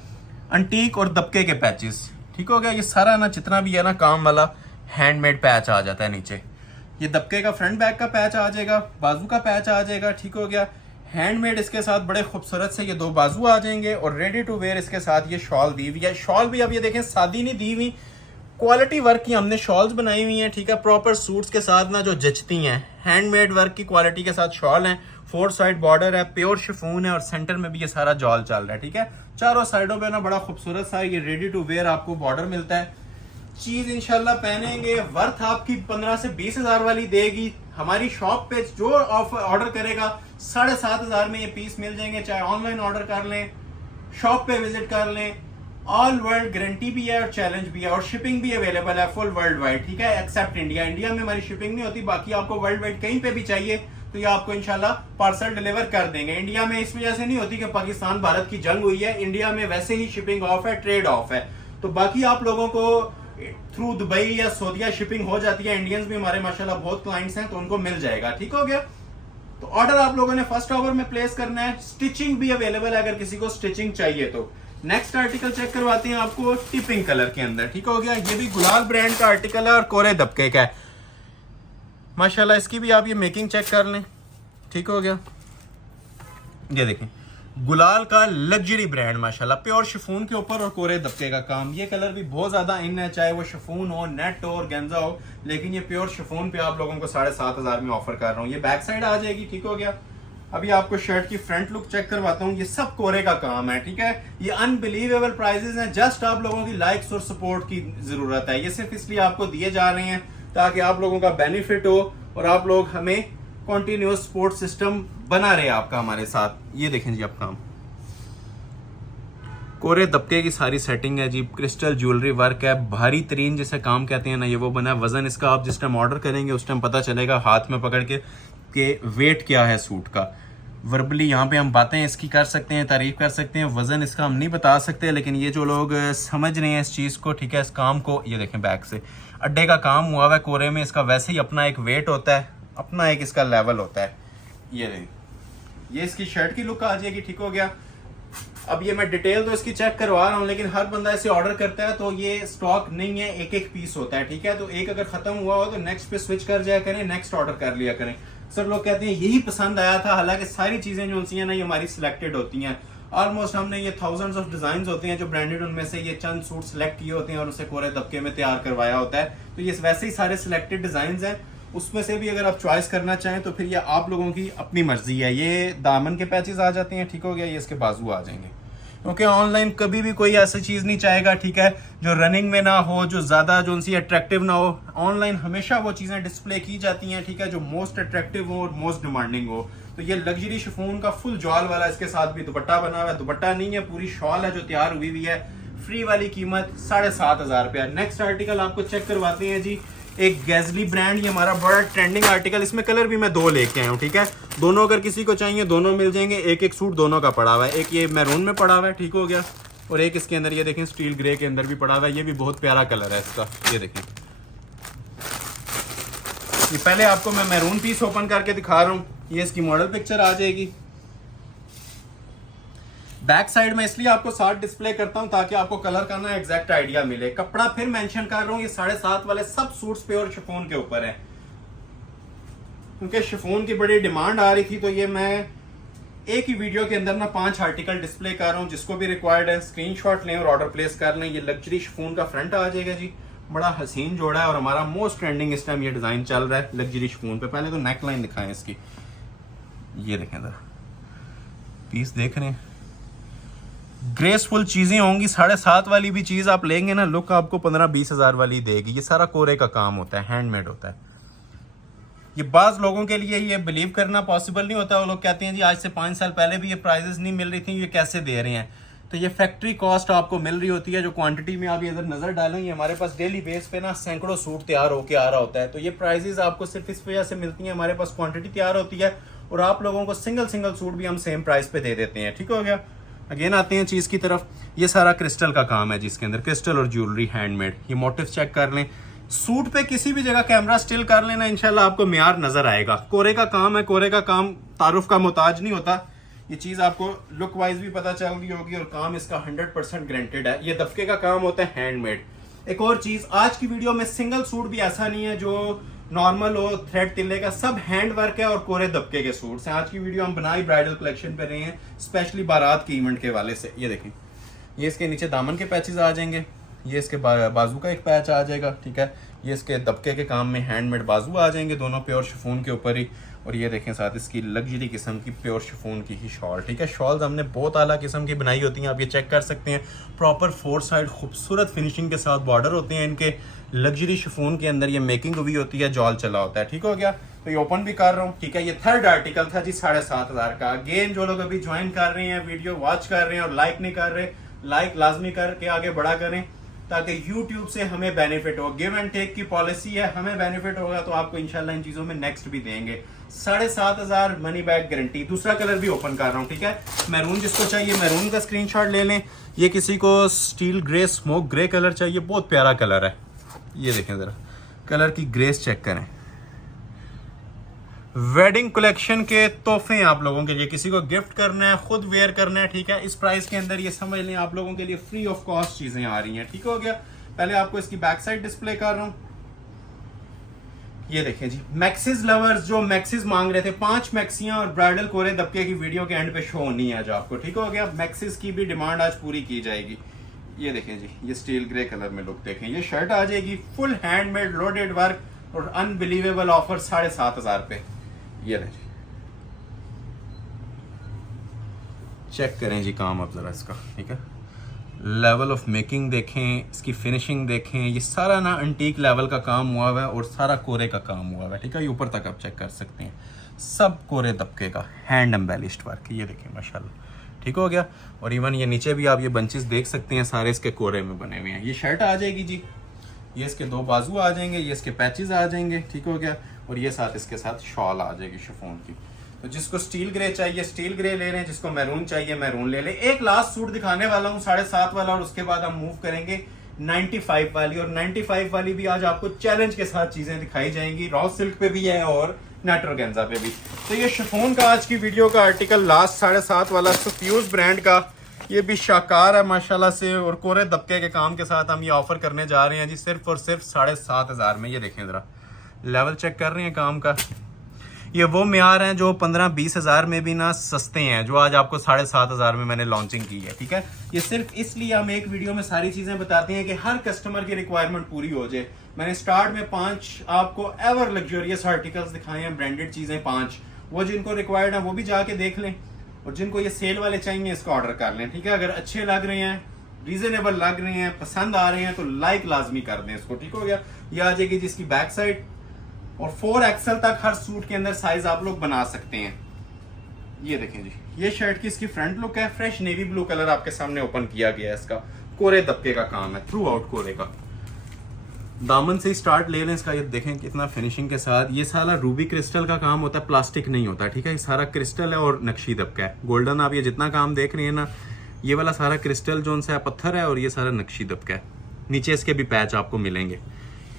अंटीक और दबके के पैचेस, ठीक हो गया। ये सारा ना जितना भी है ना काम वाला हैंडमेड पैच आ जाता है नीचे। ये दबके का फ्रंट बैक का पैच आ जाएगा, बाजू का पैच आ जाएगा, ठीक हो गया। हैंडमेड इसके साथ बड़े खूबसूरत से ये 2 बाजू आ जाएंगे, और रेडी टू वेयर इसके साथ ये शॉल दी हुई है। शॉल भी अब ये देखें सादी नहीं दी हुई, क्वालिटी वर्क की हमने शॉल्स बनाई हुई हैं, ठीक है, प्रॉपर सूट्स के साथ ना जो जचती हैं, हैंडमेड वर्क की क्वालिटी के साथ शॉल है। 4 साइड बॉर्डर है, प्योर शिफॉन है, और सेंटर में भी ये सारा जॉल चल रहा है, ठीक है। चारों साइडों पे ना बड़ा खूबसूरत सा ये रेडी टू वेयर आपको बॉर्डर मिलता है। चीज इंशाल्लाह पहनेंगे, वर्थ आपकी 15 से 20,000 वाली देगी। हमारी शॉप पे जो ऑर्डर करेगा 7,500 में ये पीस मिल जाएंगे, चाहे ऑनलाइन ऑर्डर कर लें, शॉप पे विजिट कर लें। ऑल वर्ल्ड गारंटी भी है और चैलेंज भी है, और शिपिंग भी अवेलेबल है फुल वर्ल्ड वाइड, ठीक है, एक्सेप्ट इंडिया। इंडिया में हमारी शिपिंग नहीं होती, बाकी आपको वर्ल्ड वाइड कहीं पे भी चाहिए तो ये आपको इंशाल्लाह पार्सल डिलीवर कर देंगे। इंडिया में इस वजह से नहीं होती कि पाकिस्तान भारत की जंग हुई है, इंडिया में वैसे ही शिपिंग ऑफ है, ट्रेड ऑफ है। तो बाकी आप लोगों को थ्रू दुबई या सऊदीया शिपिंग हो जाती है। इंडियंस भी हमारे माशाल्लाह बहुत क्लाइंट्स हैं, तो उनको मिल जाएगा, ठीक हो गया। तो ऑर्डर आप लोगों ने फर्स्ट आवर में प्लेस करना है। स्टिचिंग भी अवेलेबल है अगर किसी को स्टिचिंग चाहिए तो। नेक्स्ट आर्टिकल चेक करवाते हैं आपको टिपिंग कलर के अंदर, ठीक हो गया। ये भी गुलाल ब्रांड का आर्टिकल है और कोरे दबके का है माशाल्लाह। इसकी भी आप ये मेकिंग चेक कर लें, ठीक हो गया। ये देखें, गुलाल का लग्जरी ब्रांड माशाल्लाह, प्योर शिफॉन के ऊपर और कोरे दबके का काम। ये कलर भी बहुत ज्यादा इन है, चाहे वो शिफॉन हो, नेट हो और गेंजा हो, लेकिन ये प्योर शिफॉन पे आप लोगों को 7,500 में ऑफर कर रहा हूँ। ये बैक साइड आ जाएगी, ठीक हो गया। अभी आपको शर्ट की फ्रंट लुक चेक करवाता हूँ। ये सब कोरे का काम है, ठीक है। ये अनबिलीवेबल प्राइसेस हैं, जस्ट आप लोगों की लाइक्स और सपोर्ट की जरूरत है। ये सिर्फ इसलिए आपको दिए जा रहे हैं ताकि आप लोगों का बेनिफिट हो और आप लोग हमें कॉन्टिन्यूस सपोर्ट सिस्टम बना रहे आपका हमारे साथ। ये देखें जी, आप काम कोरे दबके की सारी सेटिंग है जी, क्रिस्टल ज्वेलरी वर्क है, भारी तरीन जिसे काम कहते हैं ना, ये वो बना है। वजन इसका आप जिस टाइम ऑर्डर करेंगे उस टाइम पता चलेगा हाथ में पकड़ के वेट क्या है सूट का। वर्बली यहाँ पे हम बातें इसकी कर सकते हैं, तारीफ कर सकते हैं, वजन इसका हम नहीं बता सकते, लेकिन ये जो लोग समझ रहे हैं इस चीज़ को, ठीक है, इस काम को, ये देखें बैक से अड्डे का काम हुआ हुआ है कोरे में। इसका वैसे ही अपना एक वेट होता है, अपना एक इसका लेवल होता है। ये इसकी शर्ट की लुक आ जाएगी, ठीक हो गया। अब ये मैं डिटेल तो इसकी चेक करवा रहा हूँ, लेकिन हर बंदा इसे ऑर्डर करता है तो ये स्टॉक नहीं है, एक एक पीस होता है, ठीक है। तो एक अगर खत्म हुआ हो तो नेक्स्ट पे स्विच कर जाया करें, नेक्स्ट ऑर्डर कर लिया करें। सर लोग कहते हैं यही पसंद आया था, हालांकि सारी चीजें जो होती हैं ना ये हमारी सिलेक्टेड होती हैं। ऑलमोस्ट हमने ये थाउजेंड्स ऑफ डिजाइन होते हैं जो ब्रांडेड, उनमें से ये चंद सूट सिलेक्ट किए होते हैं और उसे कोरे दबके में तैयार करवाया होता है। तो ये वैसे ही सारे सिलेक्टेड डिजाइन हैं, उसमें से भी अगर आप चॉइस करना चाहें तो फिर ये आप लोगों की अपनी मर्जी है। ये दामन के पैचेस आ जाते हैं, ठीक हो गया, ये इसके बाजू आ जाएंगे, क्योंकि ऑनलाइन कभी भी कोई ऐसी चीज़ नहीं चाहेगा, ठीक है, जो रनिंग में ना हो, जो ज़्यादा जो उनसी अट्रैक्टिव ना हो। ऑनलाइन हमेशा वो चीज़ें डिस्प्ले की जाती हैं, ठीक है, जो मोस्ट अट्रैक्टिव हो और मोस्ट डिमांडिंग हो। तो ये लग्जरी शिफॉन का फुल जॉल वाला, इसके साथ भी दुपट्टा बना हुआ है, दुपट्टा नहीं है, पूरी शॉल है जो तैयार हुई हुई है। फ्री वाली कीमत 7,500 रुपया। नेक्स्ट आर्टिकल आपको चेक करवाते हैं जी, एक गैजली ब्रांड, ये हमारा बड़ा ट्रेंडिंग आर्टिकल। इसमें कलर भी मैं 2 लेके आया हूँ, ठीक है, दोनों अगर किसी को चाहिए दोनों मिल जाएंगे। एक एक सूट दोनों का पड़ा हुआ है, एक ये मैरून में पड़ा हुआ है, ठीक हो गया, और एक इसके अंदर ये देखें स्टील ग्रे के अंदर भी पड़ा हुआ है। ये भी बहुत प्यारा कलर है इसका, ये देखें। ये पहले आपको मैं मैरून पीस ओपन करके दिखा रहा हूँ, ये इसकी मॉडल पिक्चर आ जाएगी। बैक साइड में इसलिए आपको साथ डिस्प्ले करता हूं ताकि आपको कलर का ना एग्जैक्ट आइडिया मिले। कपड़ा फिर मेंशन कर रहा हूं, ये 7.5 वाले सब सूट्स प्योर शिफॉन के ऊपर है, क्योंकि शिफॉन की बड़ी डिमांड आ रही थी। तो ये मैं एक ही वीडियो के अंदर ना 5 आर्टिकल डिस्प्ले कर रहा हूं। जिसको भी रिक्वायर्ड है स्क्रीनशॉट लें और ऑर्डर प्लेस कर लें। ये लग्जरी शिफॉन का फ्रंट आ जाएगा जी, बड़ा हसीन जोड़ा है और हमारा मोस्ट ट्रेंडिंग इस टाइम ये डिजाइन चल रहा है लग्जरी शिफॉन पे। पहले तो नेक लाइन दिखाएं इसकी, ये देखें जरा, पीस देख रहे हैं, ग्रेसफुल चीजें होंगी। 7.5 वाली भी चीज आप लेंगे ना, लुक आपको 15-20 हजार वाली देगी। ये सारा कोरे का काम होता है, हैंडमेड होता है। ये बाज लोगों के लिए ये बिलीव करना पॉसिबल नहीं होता। वो लोग कहते हैं जी आज से 5 साल पहले भी ये प्राइजेस नहीं मिल रही थी, ये कैसे दे रहे हैं। तो ये फैक्ट्री कॉस्ट आपको मिल रही होती है, जो क्वांटिटी में आप इधर नजर डालेंगे। हमारे पास डेली बेस पे ना सैकड़ों सूट तैयार होके आ रहा होता है। तो ये प्राइजेस आपको सिर्फ इस वजह से मिलती है, हमारे पास क्वांटिटी तैयार होती है और आप लोगों को सिंगल सूट भी हम सेम प्राइस पे दे देते हैं, ठीक हो गया। अगेन आते हैं चीज की तरफ, ये सारा क्रिस्टल का काम है जिसके अंदर क्रिस्टल और ज्वेलरी हैंडमेड। ये मोटिव चेक कर लें, सूट पे किसी भी जगह कैमरा स्टिल कर लेना, इंशाल्लाह आपको म्यार नजर आएगा। कोरे का काम है, कोरे का काम तारुफ का मोहताज नहीं होता। ये चीज आपको लुक वाइज भी पता चल गई होगी और काम इसका 100% ग्रेंटेड है। ये दबके का काम होता है हैंडमेड। एक और चीज, आज की वीडियो में सिंगल सूट भी ऐसा नहीं है जो नॉर्मल हो थ्रेड तिल्ले का, सब हैंड वर्क है और कोरे दबके के सूट्स हैं। आज की वीडियो हम बनाई ब्राइडल कलेक्शन पे रहे हैं, स्पेशली बारात के इवेंट के वाले से। ये देखें, ये इसके नीचे दामन के पैचेस आ जाएंगे, ये इसके बाजू का एक पैच आ जाएगा, ठीक है, ये इसके दबके के काम में हैंडमेड बाजू आ जाएंगे, दोनों प्योर शिफॉन के ऊपर ही। और ये देखें साथ इसकी लग्जरी किस्म की प्योर शिफॉन की ही शॉल, ठीक है। शॉल्स हमने बहुत आला किस्म की बनाई होती हैं, आप ये चेक कर सकते हैं। प्रॉपर 4 साइड खूबसूरत फिनिशिंग के साथ बॉर्डर होते हैं इनके। लग्जरी शिफॉन के अंदर ये मेकिंग हुई होती है, जॉल चला होता है, ठीक हो गया। तो ये ओपन भी कर रहा हूँ, ठीक है। ये थर्ड आर्टिकल था जी 7,500 का। अगेन जो लोग अभी ज्वाइन कर रहे हैं, वीडियो वॉच कर रहे हैं और लाइक नहीं कर रहे, लाइक लाजमी करके आगे बढ़ा करें ताकि YouTube से हमें बेनिफिट हो। गिव एंड टेक की पॉलिसी है, हमें बेनिफिट होगा तो आपको इंशाल्लाह इन चीजों में नेक्स्ट भी देंगे। 7,500 मनी बैक गारंटी। दूसरा कलर भी ओपन कर रहा हूँ, ठीक है। मैरून जिसको चाहिए मैरून का स्क्रीनशॉट ले लें। ये किसी को steel grey smoke grey colour चाहिए, बहुत प्यारा कलर है। ये देखें जरा, कलर की ग्रेस चेक करें। वेडिंग कलेक्शन के तोहफे हैं आप लोगों के लिए, किसी को गिफ्ट करना है, खुद वेयर करना है, ठीक है। इस प्राइस के अंदर ये समझ लें आप लोगों के लिए फ्री ऑफ कॉस्ट चीजें आ रही हैं, ठीक हो गया। पहले आपको इसकी बैक साइड डिस्प्ले कर रहा हूं। ये देखें जी, मैक्सिस लवर्स जो मैक्सिस मांग रहे थे, 5 मैक्सियां और ब्राइडल कोरे दबके की वीडियो के एंड पे शो होनी है आज आपको, ठीक हो गया। मैक्सिस की भी डिमांड आज पूरी की जाएगी। ये देखें जी, ये स्टील ग्रे कलर में लुक देखें। ये शर्ट आ जाएगी फुल हैंडमेड लोडेड वर्क और अनबिलीवेबल ऑफर 7,500 पे। ये जी, चेक करें जी काम अब जरा इसका, ठीक है। लेवल ऑफ मेकिंग देखें, इसकी फिनिशिंग देखें। ये सारा ना एंटीक लेवल का काम हुआ हुआ है और सारा कोरे का काम हुआ हुआ है, ठीक है। ये ऊपर तक आप चेक कर सकते हैं, सब कोरे दबके का हैंड एम्बेलिश्ड वर्क। ये देखें माशाल्लाह, ठीक हो गया। और इवन ये नीचे भी आप ये बंचेस देख सकते हैं, सारे इसके कोरे में बने हुए हैं। ये शर्ट आ जाएगी जी, ये इसके 2 बाजू आ जाएंगे, ये इसके पैचेस आ जाएंगे, ठीक हो गया। और ये साथ इसके साथ शॉल आ जाएगी शिफॉन की। तो जिसको स्टील ग्रे चाहिए स्टील ग्रे ले लें, जिसको मैरून चाहिए मैरून ले लें। एक लास्ट सूट दिखाने वाला हूँ 7.5 वाला, और उसके बाद हम मूव करेंगे 95 वाली। और 95 वाली भी आज आपको चैलेंज के साथ चीजें दिखाई जाएंगी। रॉ सिल्क पे भी है और नेट ऑर्गेन्जा पे भी। तो ये शिफॉन का आज की वीडियो का आर्टिकल लास्ट 7.5 वाला सुफ्यूज ब्रांड का, ये भी शाकार है माशाल्लाह से और कोरे दबके के काम के साथ हम ये ऑफर करने जा रहे हैं जी, सिर्फ और सिर्फ 7,500 में। ये देखें जरा, लेवल चेक कर रहे हैं काम का। ये वो म्यार हैं जो 15-20 हज़ार में भी ना सस्ते हैं, जो आज आपको 7,500 में मैंने लॉन्चिंग की है। ठीक है, ये सिर्फ इसलिए हम एक वीडियो में सारी चीज़ें बताते हैं कि हर कस्टमर की रिक्वायरमेंट पूरी हो जाए। मैंने स्टार्ट में 5 आपको एवर लग्जरियस आर्टिकल्स दिखाए हैं, ब्रांडेड चीज़ें 5, वो जिनको रिक्वायर्ड है वो भी जाके देख लें, और जिनको ये सेल वाले चाहिए इसको ऑर्डर कर लें। ठीक है, अगर अच्छे लग रहे हैं, रीजनेबल लग रहे हैं, पसंद आ रहे हैं तो लाइक लाजमी कर दें इसको। ठीक हो गया, ये आ जाएगी जिसकी बैक साइड, और 4XL तक हर सूट के अंदर साइज आप लोग बना सकते हैं। ये देखें जी, ये शर्ट की इसकी फ्रंट लुक है, फ्रेश नेवी ब्लू कलर आपके सामने ओपन किया गया है। इसका कोरे दबके का काम है, थ्रू आउट कोरे का। दामन से ही स्टार्ट ले लें इसका, ये देखें कितना फिनिशिंग के साथ। ये सारा रूबी क्रिस्टल का काम होता है, प्लास्टिक नहीं होता। ठीक है, ये सारा क्रिस्टल है और नक्शी दबका है। गोल्डन आप ये जितना काम देख रहे हैं ना, ये वाला सारा क्रिस्टल जोन सा पत्थर है, और ये सारा नक्शी दबका है। नीचे इसके भी पैच आपको मिलेंगे।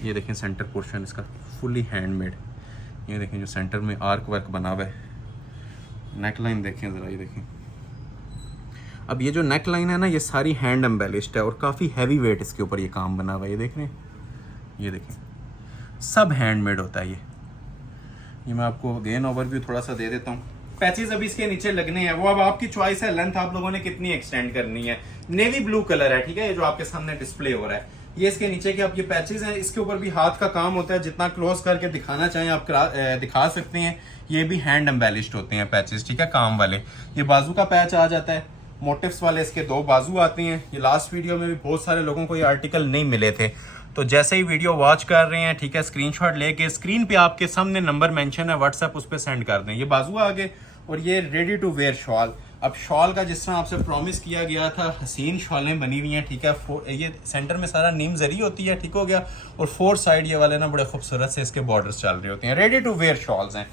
ये देखें सेंटर पोर्शन इसका फुली हैंडमेड। ये देखें जो सेंटर में आर्क वर्क बना हुआ है। नेक लाइन देखें ज़रा, ये देखें। अब ये जो नेक लाइन है ना, ये सारी हैंड एम्बेलिश्ड है और काफ़ी हैवी वेट इसके ऊपर ये काम बना हुआ है। ये देख रहे हैं, ये देखें सब हैंडमेड होता है। ये मैं आपको अगेन ओवरव्यू थोड़ा सा दे देता हूँ। पैचेस अभी इसके नीचे लगने हैं, वो अब आपकी चॉइस है, लेंथ आप लोगों ने कितनी एक्सटेंड करनी है। नेवी ब्लू कलर है, ठीक है, ये जो आपके सामने डिस्प्ले हो रहा है, ये इसके नीचे के आप ये पैचेस हैं, इसके ऊपर भी हाथ का काम होता है। जितना क्लोज करके दिखाना चाहें आप दिखा सकते हैं। ये भी हैंड एम्बेलिश्ड होते हैं पैचेस, ठीक है, काम वाले। ये बाजू का पैच आ जाता है, मोटिव्स वाले इसके 2 बाजू आते हैं। ये लास्ट वीडियो में भी बहुत सारे लोगों को ये आर्टिकल नहीं मिले थे, तो जैसे ही वीडियो वॉच कर रहे हैं, ठीक है, स्क्रीनशॉट लेके स्क्रीन पे आपके सामने नंबर मेंशन है, व्हाट्सएप उस पर सेंड कर दें। ये बाजू आगे, और ये रेडी टू वेयर शॉल। अब शॉल का जिस तरह आपसे प्रॉमिस किया गया था, हसीन शॉलें बनी हुई हैं। ठीक है, ये सेंटर में सारा नीम जरी होती है, ठीक हो गया, और 4 साइड ये वाले ना बड़े खूबसूरत से इसके बॉर्डर्स चल रहे होते हैं। रेडी टू वेयर शॉल्स हैं।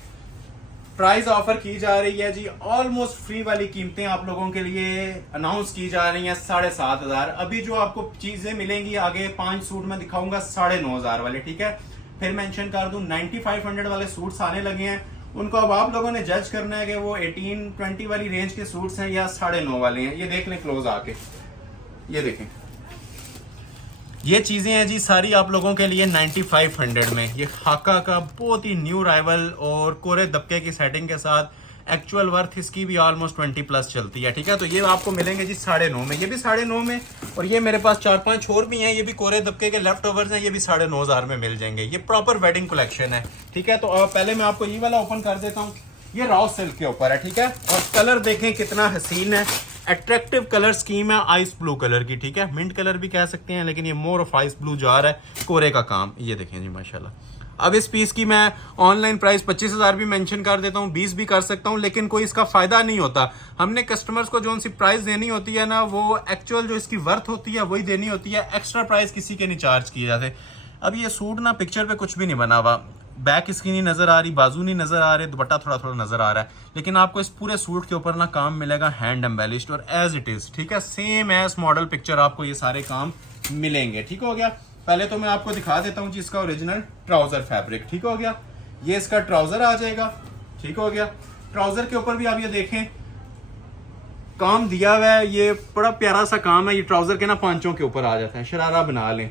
प्राइस ऑफर की जा रही है जी, ऑलमोस्ट फ्री वाली कीमतें आप लोगों के लिए अनाउंस की जा रही हैं 7,500। अभी जो आपको चीजें मिलेंगी आगे 5 सूट में दिखाऊंगा 9,500 वाले। ठीक है, फिर मेंशन कर दूं 9500 वाले सूट्स आने लगे हैं। उनको अब आप लोगों ने जज करना है कि वो 18-20 वाली रेंज के सूट्स हैं या 9.5 वाले हैं। ये देख लें क्लोज आके, ये देखें, ये चीजें हैं जी सारी आप लोगों के लिए 9500 में। ये खाका का बहुत ही न्यू राइवल और कोरे दबके की सेटिंग के साथ, एक्चुअल वर्थ इसकी भी ऑलमोस्ट 20+ चलती है। ठीक है, तो ये आपको मिलेंगे जी 9.5 में, ये भी 9.5 में, और ये मेरे पास 4-5 और भी हैं, ये भी कोरे दबके के लेफ्ट ओवर्स हैं, ये भी 9,500 में मिल जाएंगे। ये प्रॉपर वेडिंग कलेक्शन है। ठीक है, तो पहले मैं आपको ये वाला ओपन कर देता हूँ। ये रॉ सिल्क के ऊपर है, ठीक है, और कलर देखें कितना हसीन है, अट्रैक्टिव कलर स्कीम है, आइस ब्लू कलर की। ठीक है, मिंट कलर भी कह सकते हैं, लेकिन ये मोर ऑफ आइस ब्लू जा रहा है, कोरे का काम। ये देखें जी माशाल्लाह। अब इस पीस की मैं ऑनलाइन प्राइस 25,000 भी मेंशन कर देता हूँ, 20 भी कर सकता हूँ, लेकिन कोई इसका फायदा नहीं होता। हमने कस्टमर्स को जो सी प्राइस देनी होती है ना, वो एक्चुअल जो इसकी वर्थ होती है वही देनी होती है। एक्स्ट्रा प्राइस किसी के नहीं चार्ज किए जाते। अब ये सूट ना पिक्चर पे कुछ भी नहीं बना हुआ, बैक इसकी नहीं नजर आ रही, बाजू नहीं नजर आ रहे, दुपट्टा थोड़ा थोड़ा नजर आ रहा है, लेकिन आपको इस पूरे सूट के ऊपर ना काम मिलेगा हैंड एम्बेलिश्ड और एज इट इज। ठीक है, सेम एज मॉडल पिक्चर आपको ये सारे काम मिलेंगे। ठीक हो गया, पहले तो मैं आपको दिखा देता हूँ जी इसका ओरिजिनल ट्राउजर फैब्रिक। ठीक हो गया, ये इसका ट्राउजर आ जाएगा। ठीक हो गया, ट्राउजर के ऊपर भी आप ये देखें काम दिया हुआ है, ये बड़ा प्यारा सा काम है। ये ट्राउजर के ना पांचों के ऊपर आ जाता है, शरारा बना लें।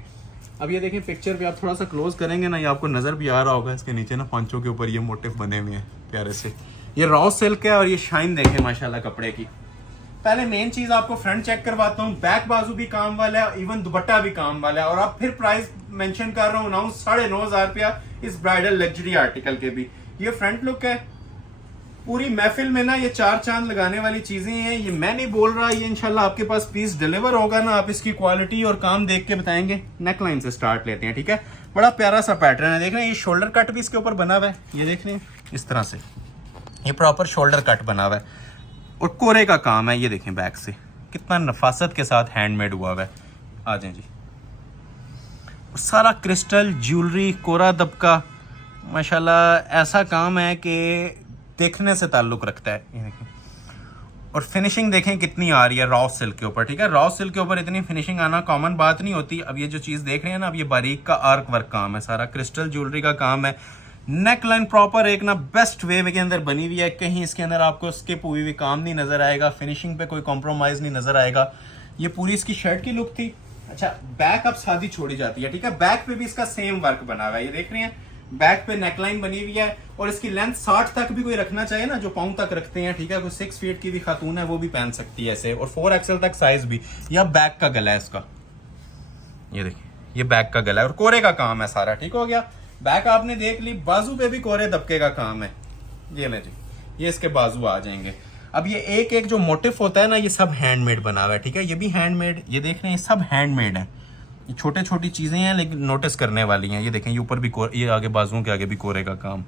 अब ये देखें पिक्चर पे आप थोड़ा सा क्लोज करेंगे ना, ये आपको नजर भी आ रहा होगा, इसके नीचे ना पांचों के ऊपर ये मोटिव बने हुए हैं प्यारे से। ये रॉ सिल्क है और ये शाइन देखें माशाल्लाह कपड़े की। पहले मेन चीज आपको फ्रंट चेक करवाता हूँ, बैक बाजू भी काम वाला है, इवन दुपट्टा भी काम वाला है। और अब फिर प्राइस मेंशन कर रहा हूँ अनाउंस 9,500 रुपया इस ब्राइडल लग्जरी आर्टिकल के भी। ये फ्रंट लुक है, पूरी महफिल में ना ये 4 चांद लगाने वाली चीजें हैं। ये मैं नहीं बोल रहा, ये इंशाल्लाह आपके पास पीस डिलीवर होगा ना, आप इसकी क्वालिटी और काम देख के बताएंगे। नेक लाइन से स्टार्ट लेते हैं। ठीक है, बड़ा प्यारा सा पैटर्न है, देख रहे हैं, ये शोल्डर कट भी इसके ऊपर बना हुआ है, ये देख रहे हैं इस तरह से, ये प्रॉपर शोल्डर कट बना हुआ है और कोरे का काम है। ये देखें बैक से कितना नफासत के साथ हैंडमेड हुआ है। आ जाए जी, सारा क्रिस्टल ज्वेलरी कोरा दबका माशाल्लाह ऐसा काम है कि देखने से ताल्लुक रखता है। ये देखें, और फिनिशिंग देखें कितनी आ रही है रॉ सिल्क के ऊपर। ठीक है, रॉ सिल्क के ऊपर इतनी फिनिशिंग आना कॉमन बात नहीं होती। अब ये जो चीज़ देख रहे हैं ना, अब ये बारीक का आर्क वर्क काम है, सारा क्रिस्टल ज्वेलरी का काम है। नेक लाइन प्रॉपर एक ना बेस्ट वे के अंदर बनी हुई है, कहीं इसके अंदर आपको स्किप हुई हुई काम नहीं नजर आएगा, फिनिशिंग पे कोई कॉम्प्रोमाइज नहीं नजर आएगा। ये पूरी इसकी शर्ट की लुक थी। अच्छा, बैक अब सादी छोड़ी जाती है। ठीक है, बैक पे भी इसका सेम वर्क बना हुआ है, ये देख रहे हैं, बैक पे नेकलाइन बनी हुई है और इसकी लेंथ 60 तक भी कोई रखना चाहे ना, जो पाँव तक रखते हैं, ठीक है, कोई 6 फीट की भी खातून है वो भी पहन सकती है ऐसे, और 4 XL तक साइज भी। या बैक का गला है इसका, ये देखिए, ये बैक का गला है और कोरे का काम है सारा, ठीक हो गया। बैक आपने देख ली, बाजू पे भी कोरे दबके का काम है, ये ले जी, ये इसके बाजू आ जाएंगे। अब ये एक एक जो मोटिफ होता है ना, ये सब हैंडमेड बना हुआ है, ठीक है, ये भी हैंडमेड, ये देख रहे हैं, सब हैंडमेड है। ये छोटे छोटी चीजें हैं लेकिन नोटिस करने वाली हैं। ये देखें, ये ऊपर भी ये आगे बाजुओं के आगे भी कोरे का काम,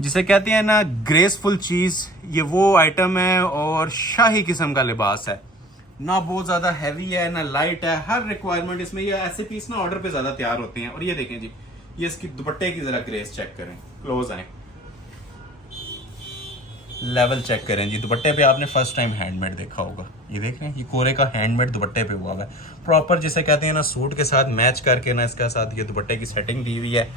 जिसे कहते हैं ना ग्रेसफुल चीज, ये वो आइटम है और शाही किस्म का लिबास है, ना बहुत ज्यादा हैवी है ना लाइट है, हर रिक्वायरमेंट इसमें। ये ऐसे पीस ना ऑर्डर पे ज्यादा तैयार होते हैं। और ये देखें जी, ये इसकी दुपट्टे की जरा ग्रेस चेक करें, क्लोज आए, लेवल चेक करें जी। दुपट्टे पे आपने फर्स्ट टाइम हैंडमेड देखा होगा, ये देख रहे हैं, ये कोरे का हैंडमेड दुपट्टे पे हुआ है प्रॉपर, जिसे कहते हैं ना सूट के साथ मैच करके ना, इसके साथ ये दुपट्टे की सेटिंग दी हुई है।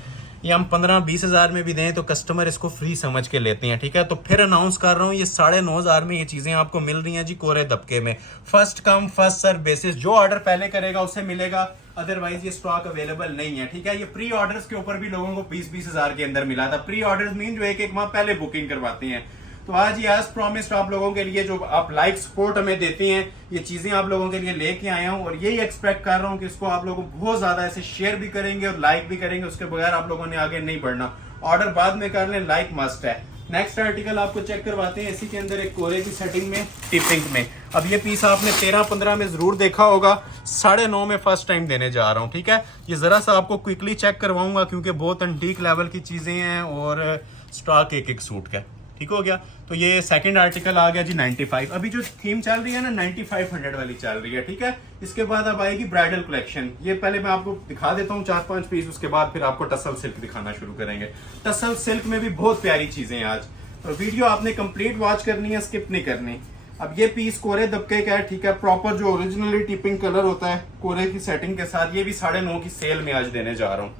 ये हम 15-20 हज़ार में भी दें तो कस्टमर इसको फ्री समझ के लेते हैं, ठीक है। तो फिर अनाउंस कर रहा हूँ, ये 9,500 में ये चीज़ें आपको मिल रही हैं जी, कोरे दबके में। First come first serve basis, जो ऑर्डर पहले करेगा उसे मिलेगा, अदरवाइज ये स्टॉक अवेलेबल नहीं है, ठीक है। ये प्री ऑर्डर्स के ऊपर भी लोगों को 20-20 हज़ार के अंदर मिला था। प्री ऑर्डर्स मीन जो एक माह पहले बुकिंग करवाते हैं। तो आज ये एज प्रॉमिस्ड आप लोगों के लिए, जो आप लाइक सपोर्ट हमें देते हैं, ये चीजें आप लोगों के लिए लेके आया हूं और यही एक्सपेक्ट कर रहा हूं कि इसको आप लोगों बहुत ज्यादा ऐसे शेयर भी करेंगे और लाइक भी करेंगे, उसके बगैर आप लोगों ने आगे नहीं बढ़ना। ऑर्डर बाद में कर लें, लाइक मस्ट है। नेक्स्ट आर्टिकल आपको चेक करवाते हैं, इसी के अंदर एक कोरे की सेटिंग में, टिपिंग में। अब ये पीस आपने 13-15 में जरूर देखा होगा, 9.5 में फर्स्ट टाइम देने जा रहा हूँ, ठीक है। ये जरा सा आपको क्विकली चेक करवाऊंगा क्योंकि बहुत एंटीक लेवल की चीजें हैं और स्टॉक एक सूट का, ठीक हो गया। तो ये सेकंड आर्टिकल आ गया जी 95। अभी जो थीम चल रही है ना 9500 वाली चल रही है, ठीक है। इसके बाद अब आएगी ब्राइडल कलेक्शन। ये पहले मैं आपको दिखा देता हूँ 4-5 पीस, उसके बाद फिर आपको टसल सिल्क दिखाना शुरू करेंगे। टसल सिल्क में भी बहुत प्यारी चीजें हैं आज, और वीडियो आपने कंप्लीट वॉच करनी है, स्किप नहीं करनी। अब ये पीस कोरे दबके का है, ठीक है, प्रॉपर जो ओरिजिनली टिपिंग कलर होता है कोरे की सेटिंग के साथ। ये भी 9.5 की सेल में आज देने जा रहा हूँ।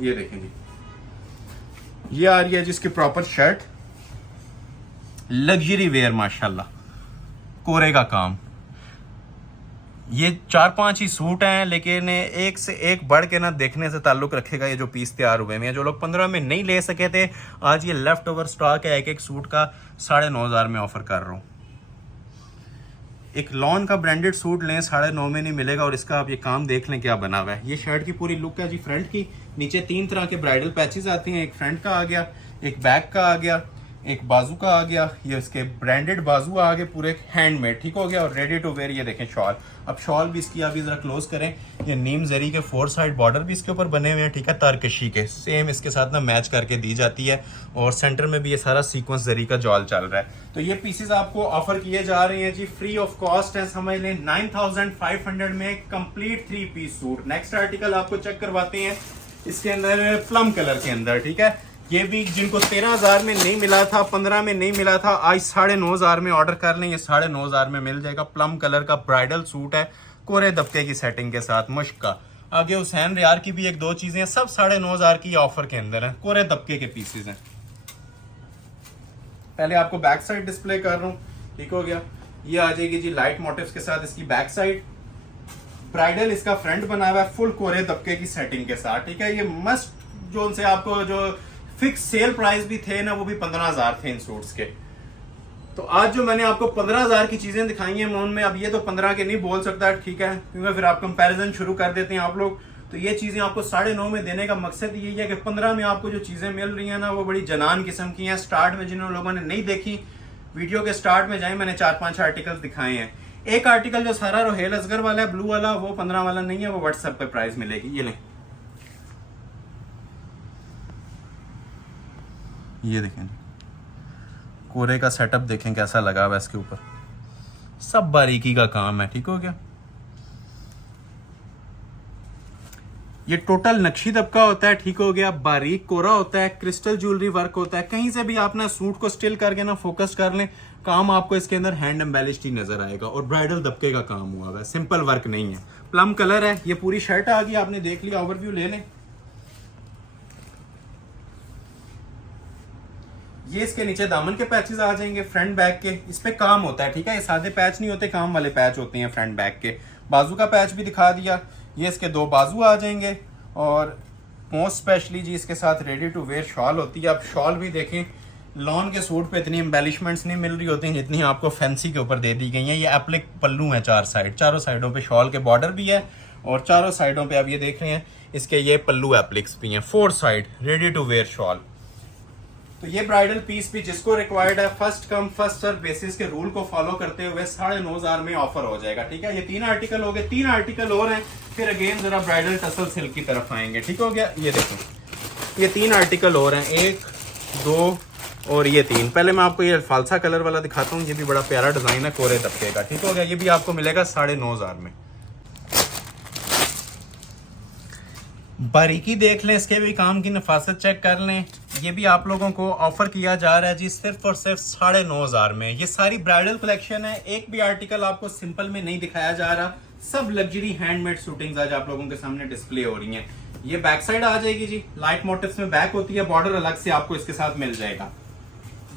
ये देखें जी, ये आ रही है जिसकी प्रॉपर शर्ट, लग्जरी वेयर माशाल्लाह, कोरे का काम। ये 4-5 ही सूट हैं लेकिन एक से एक बढ़ के ना देखने से ताल्लुक रखेगा ये जो पीस तैयार हुए हैं। जो लोग 15 में नहीं ले सके थे, आज ये लेफ्ट ओवर स्टॉक है, एक सूट का 9,500 में ऑफर कर रहा हूँ। एक लॉन का ब्रांडेड सूट लें, 9.5 में नहीं मिलेगा। और इसका आप ये काम देख लें क्या बना हुआ है। ये शर्ट की पूरी लुक है जी फ्रंट की, नीचे 3 तरह के ब्राइडल पैचेस आते हैं, एक फ्रंट का आ गया, एक बैक का आ गया, एक बाजू का आ गया। ये इसके ब्रांडेड बाजू आ गए पूरे हैंडमेड, ठीक हो गया, और रेडी टू वेयर। ये देखें शॉल, अब शॉल भी इसकी अभी जरा क्लोज करें। ये नीम जरी के 4 साइड बॉर्डर भी इसके ऊपर बने हुए हैं, ठीक है, तारकशी के सेम इसके साथ ना मैच करके दी जाती है। और सेंटर में भी ये सारा सीक्वेंस जरी का जॉल चल रहा है। तो ये पीसेस आपको ऑफर किए जा रहे हैं जी, फ्री ऑफ कॉस्ट है, समझ लें 9,500 में complete 3 piece suit. Next article आपको चेक करवाते हैं, इसके अंदर प्लम कलर के अंदर, ठीक है। ये भी जिनको 13,000 में नहीं मिला था, 15 में नहीं मिला था, आज 9,500 में ऑर्डर कर लें, ये 9,500 में मिल जाएगा। प्लम कलर का ब्राइडल सूट है, कोरे दबके की सेटिंग के साथ, मुश्क का। आगे हुसैन रियार की भी 1-2 चीजें हैं, सब 9,500 की ऑफर के अंदर है, कोरे दबके के पीसेस हैं। पहले आपको बैक साइड डिस्प्ले कर रहा हूँ, ठीक हो गया। ये आ जाएगी जी लाइट मोटिव्स के साथ इसकी बैक साइड। ब्राइडल इसका फ्रंट बना हुआ है फुल कोरे दबके की सेटिंग के साथ, ठीक है। ये मस्ट जो उनसे आपको जो फिक्स सेल प्राइस भी थे ना, वो भी 15,000 थे इन सूट्स के। तो आज जो मैंने आपको 15,000 की चीजें दिखाई हैं मोन में, अब ये तो 15 के नहीं बोल सकता, ठीक है, क्योंकि फिर आप कंपैरिजन शुरू कर देते हैं आप लोग। तो ये चीजें आपको 9.5 में देने का मकसद यही है कि 15 में आपको जो चीजें मिल रही हैं ना, वो बड़ी जनान किस्म की हैं। स्टार्ट में जिन लोगों ने नहीं देखी, वीडियो के स्टार्ट में जाए, मैंने 4-5 आर्टिकल दिखाए हैं। एक आर्टिकल जो सारा रोहेल असगर वाला है, ब्लू वाला, वो 15 वाला नहीं है, वो व्हाट्सएप पे प्राइस मिलेगी। ये लें, ये देखें कोरे का सेटअप देखें कैसा लगा हुआ है इसके ऊपर, सब बारीकी का काम है, ठीक हो गया। ये टोटल नक्शी दबका होता है, ठीक हो गया, बारीक कोरा होता है, क्रिस्टल ज्वेलरी वर्क होता है। कहीं से भी आप ना सूट को स्टिल करके ना फोकस कर लें, काम आपको इसके अंदर हैंड एम्बेलिश्ड ही नजर आएगा। और ब्राइडल दबके का काम हुआ है, सिंपल वर्क नहीं है। प्लम कलर है, ये पूरी शर्ट आ गई, आपने देख लिया, ओवरव्यू ले लें। ये इसके नीचे दामन के पैचेस आ जाएंगे फ्रंट बैक के, इस पे काम होता है, ठीक है। ये सादे पैच नहीं होते, काम वाले पैच होते हैं फ्रंट बैक के। बाजू का पैच भी दिखा दिया, ये इसके 2 बाजू आ जाएंगे और मोस्ट स्पेशली जी इसके साथ रेडी टू वेयर शॉल होती है। आप शॉल भी देखें, लॉन के सूट पे इतनी एम्बेलिशमेंट्स नहीं मिल रही होती हैं जितनी आपको फैंसी के ऊपर दे दी गई हैं। ये एप्लिक पल्लू है चारों साइडों पे शॉल के बॉर्डर भी है और चारों साइडों पे आप ये देख रहे हैं इसके ये पल्लू एप्लिक्स भी हैं, 4 side ready to wear shawl. तो ये ब्राइडल पीस भी जिसको रिक्वायर्ड है first come first serve basis के रूल को फॉलो करते हुए 9,500 में ऑफर हो जाएगा। ठीक है, ये 3 आर्टिकल हो गए, 3 आर्टिकल और हैं, फिर अगेन जरा ब्राइडल टसल सिल्क की तरफ आएंगे। ठीक हो गया, ये देखो ये 3 आर्टिकल और हैं, 1 2 और ये 3। पहले मैं आपको ये फालसा कलर वाला दिखाता हूँ, ये भी बड़ा प्यारा डिजाइन है कोरे तबके का। ठीक हो गया, ये भी आपको मिलेगा 9,500 में। बारीकी देख लें, इसके भी काम की नफासत चेक कर लें। ये भी आप लोगों को ऑफर किया जा रहा है जी सिर्फ और सिर्फ 9,500 में। ये सारी ब्राइडल कलेक्शन है, एक भी आर्टिकल आपको सिंपल में नहीं दिखाया जा रहा, सब लग्जरी हैंडमेड शूटिंग्स आज आप लोगों के सामने डिस्प्ले हो रही हैं। ये बैक साइड आ जाएगी जी, लाइट मोटिव्स में बैक होती है, बॉर्डर अलग से आपको इसके साथ मिल जाएगा।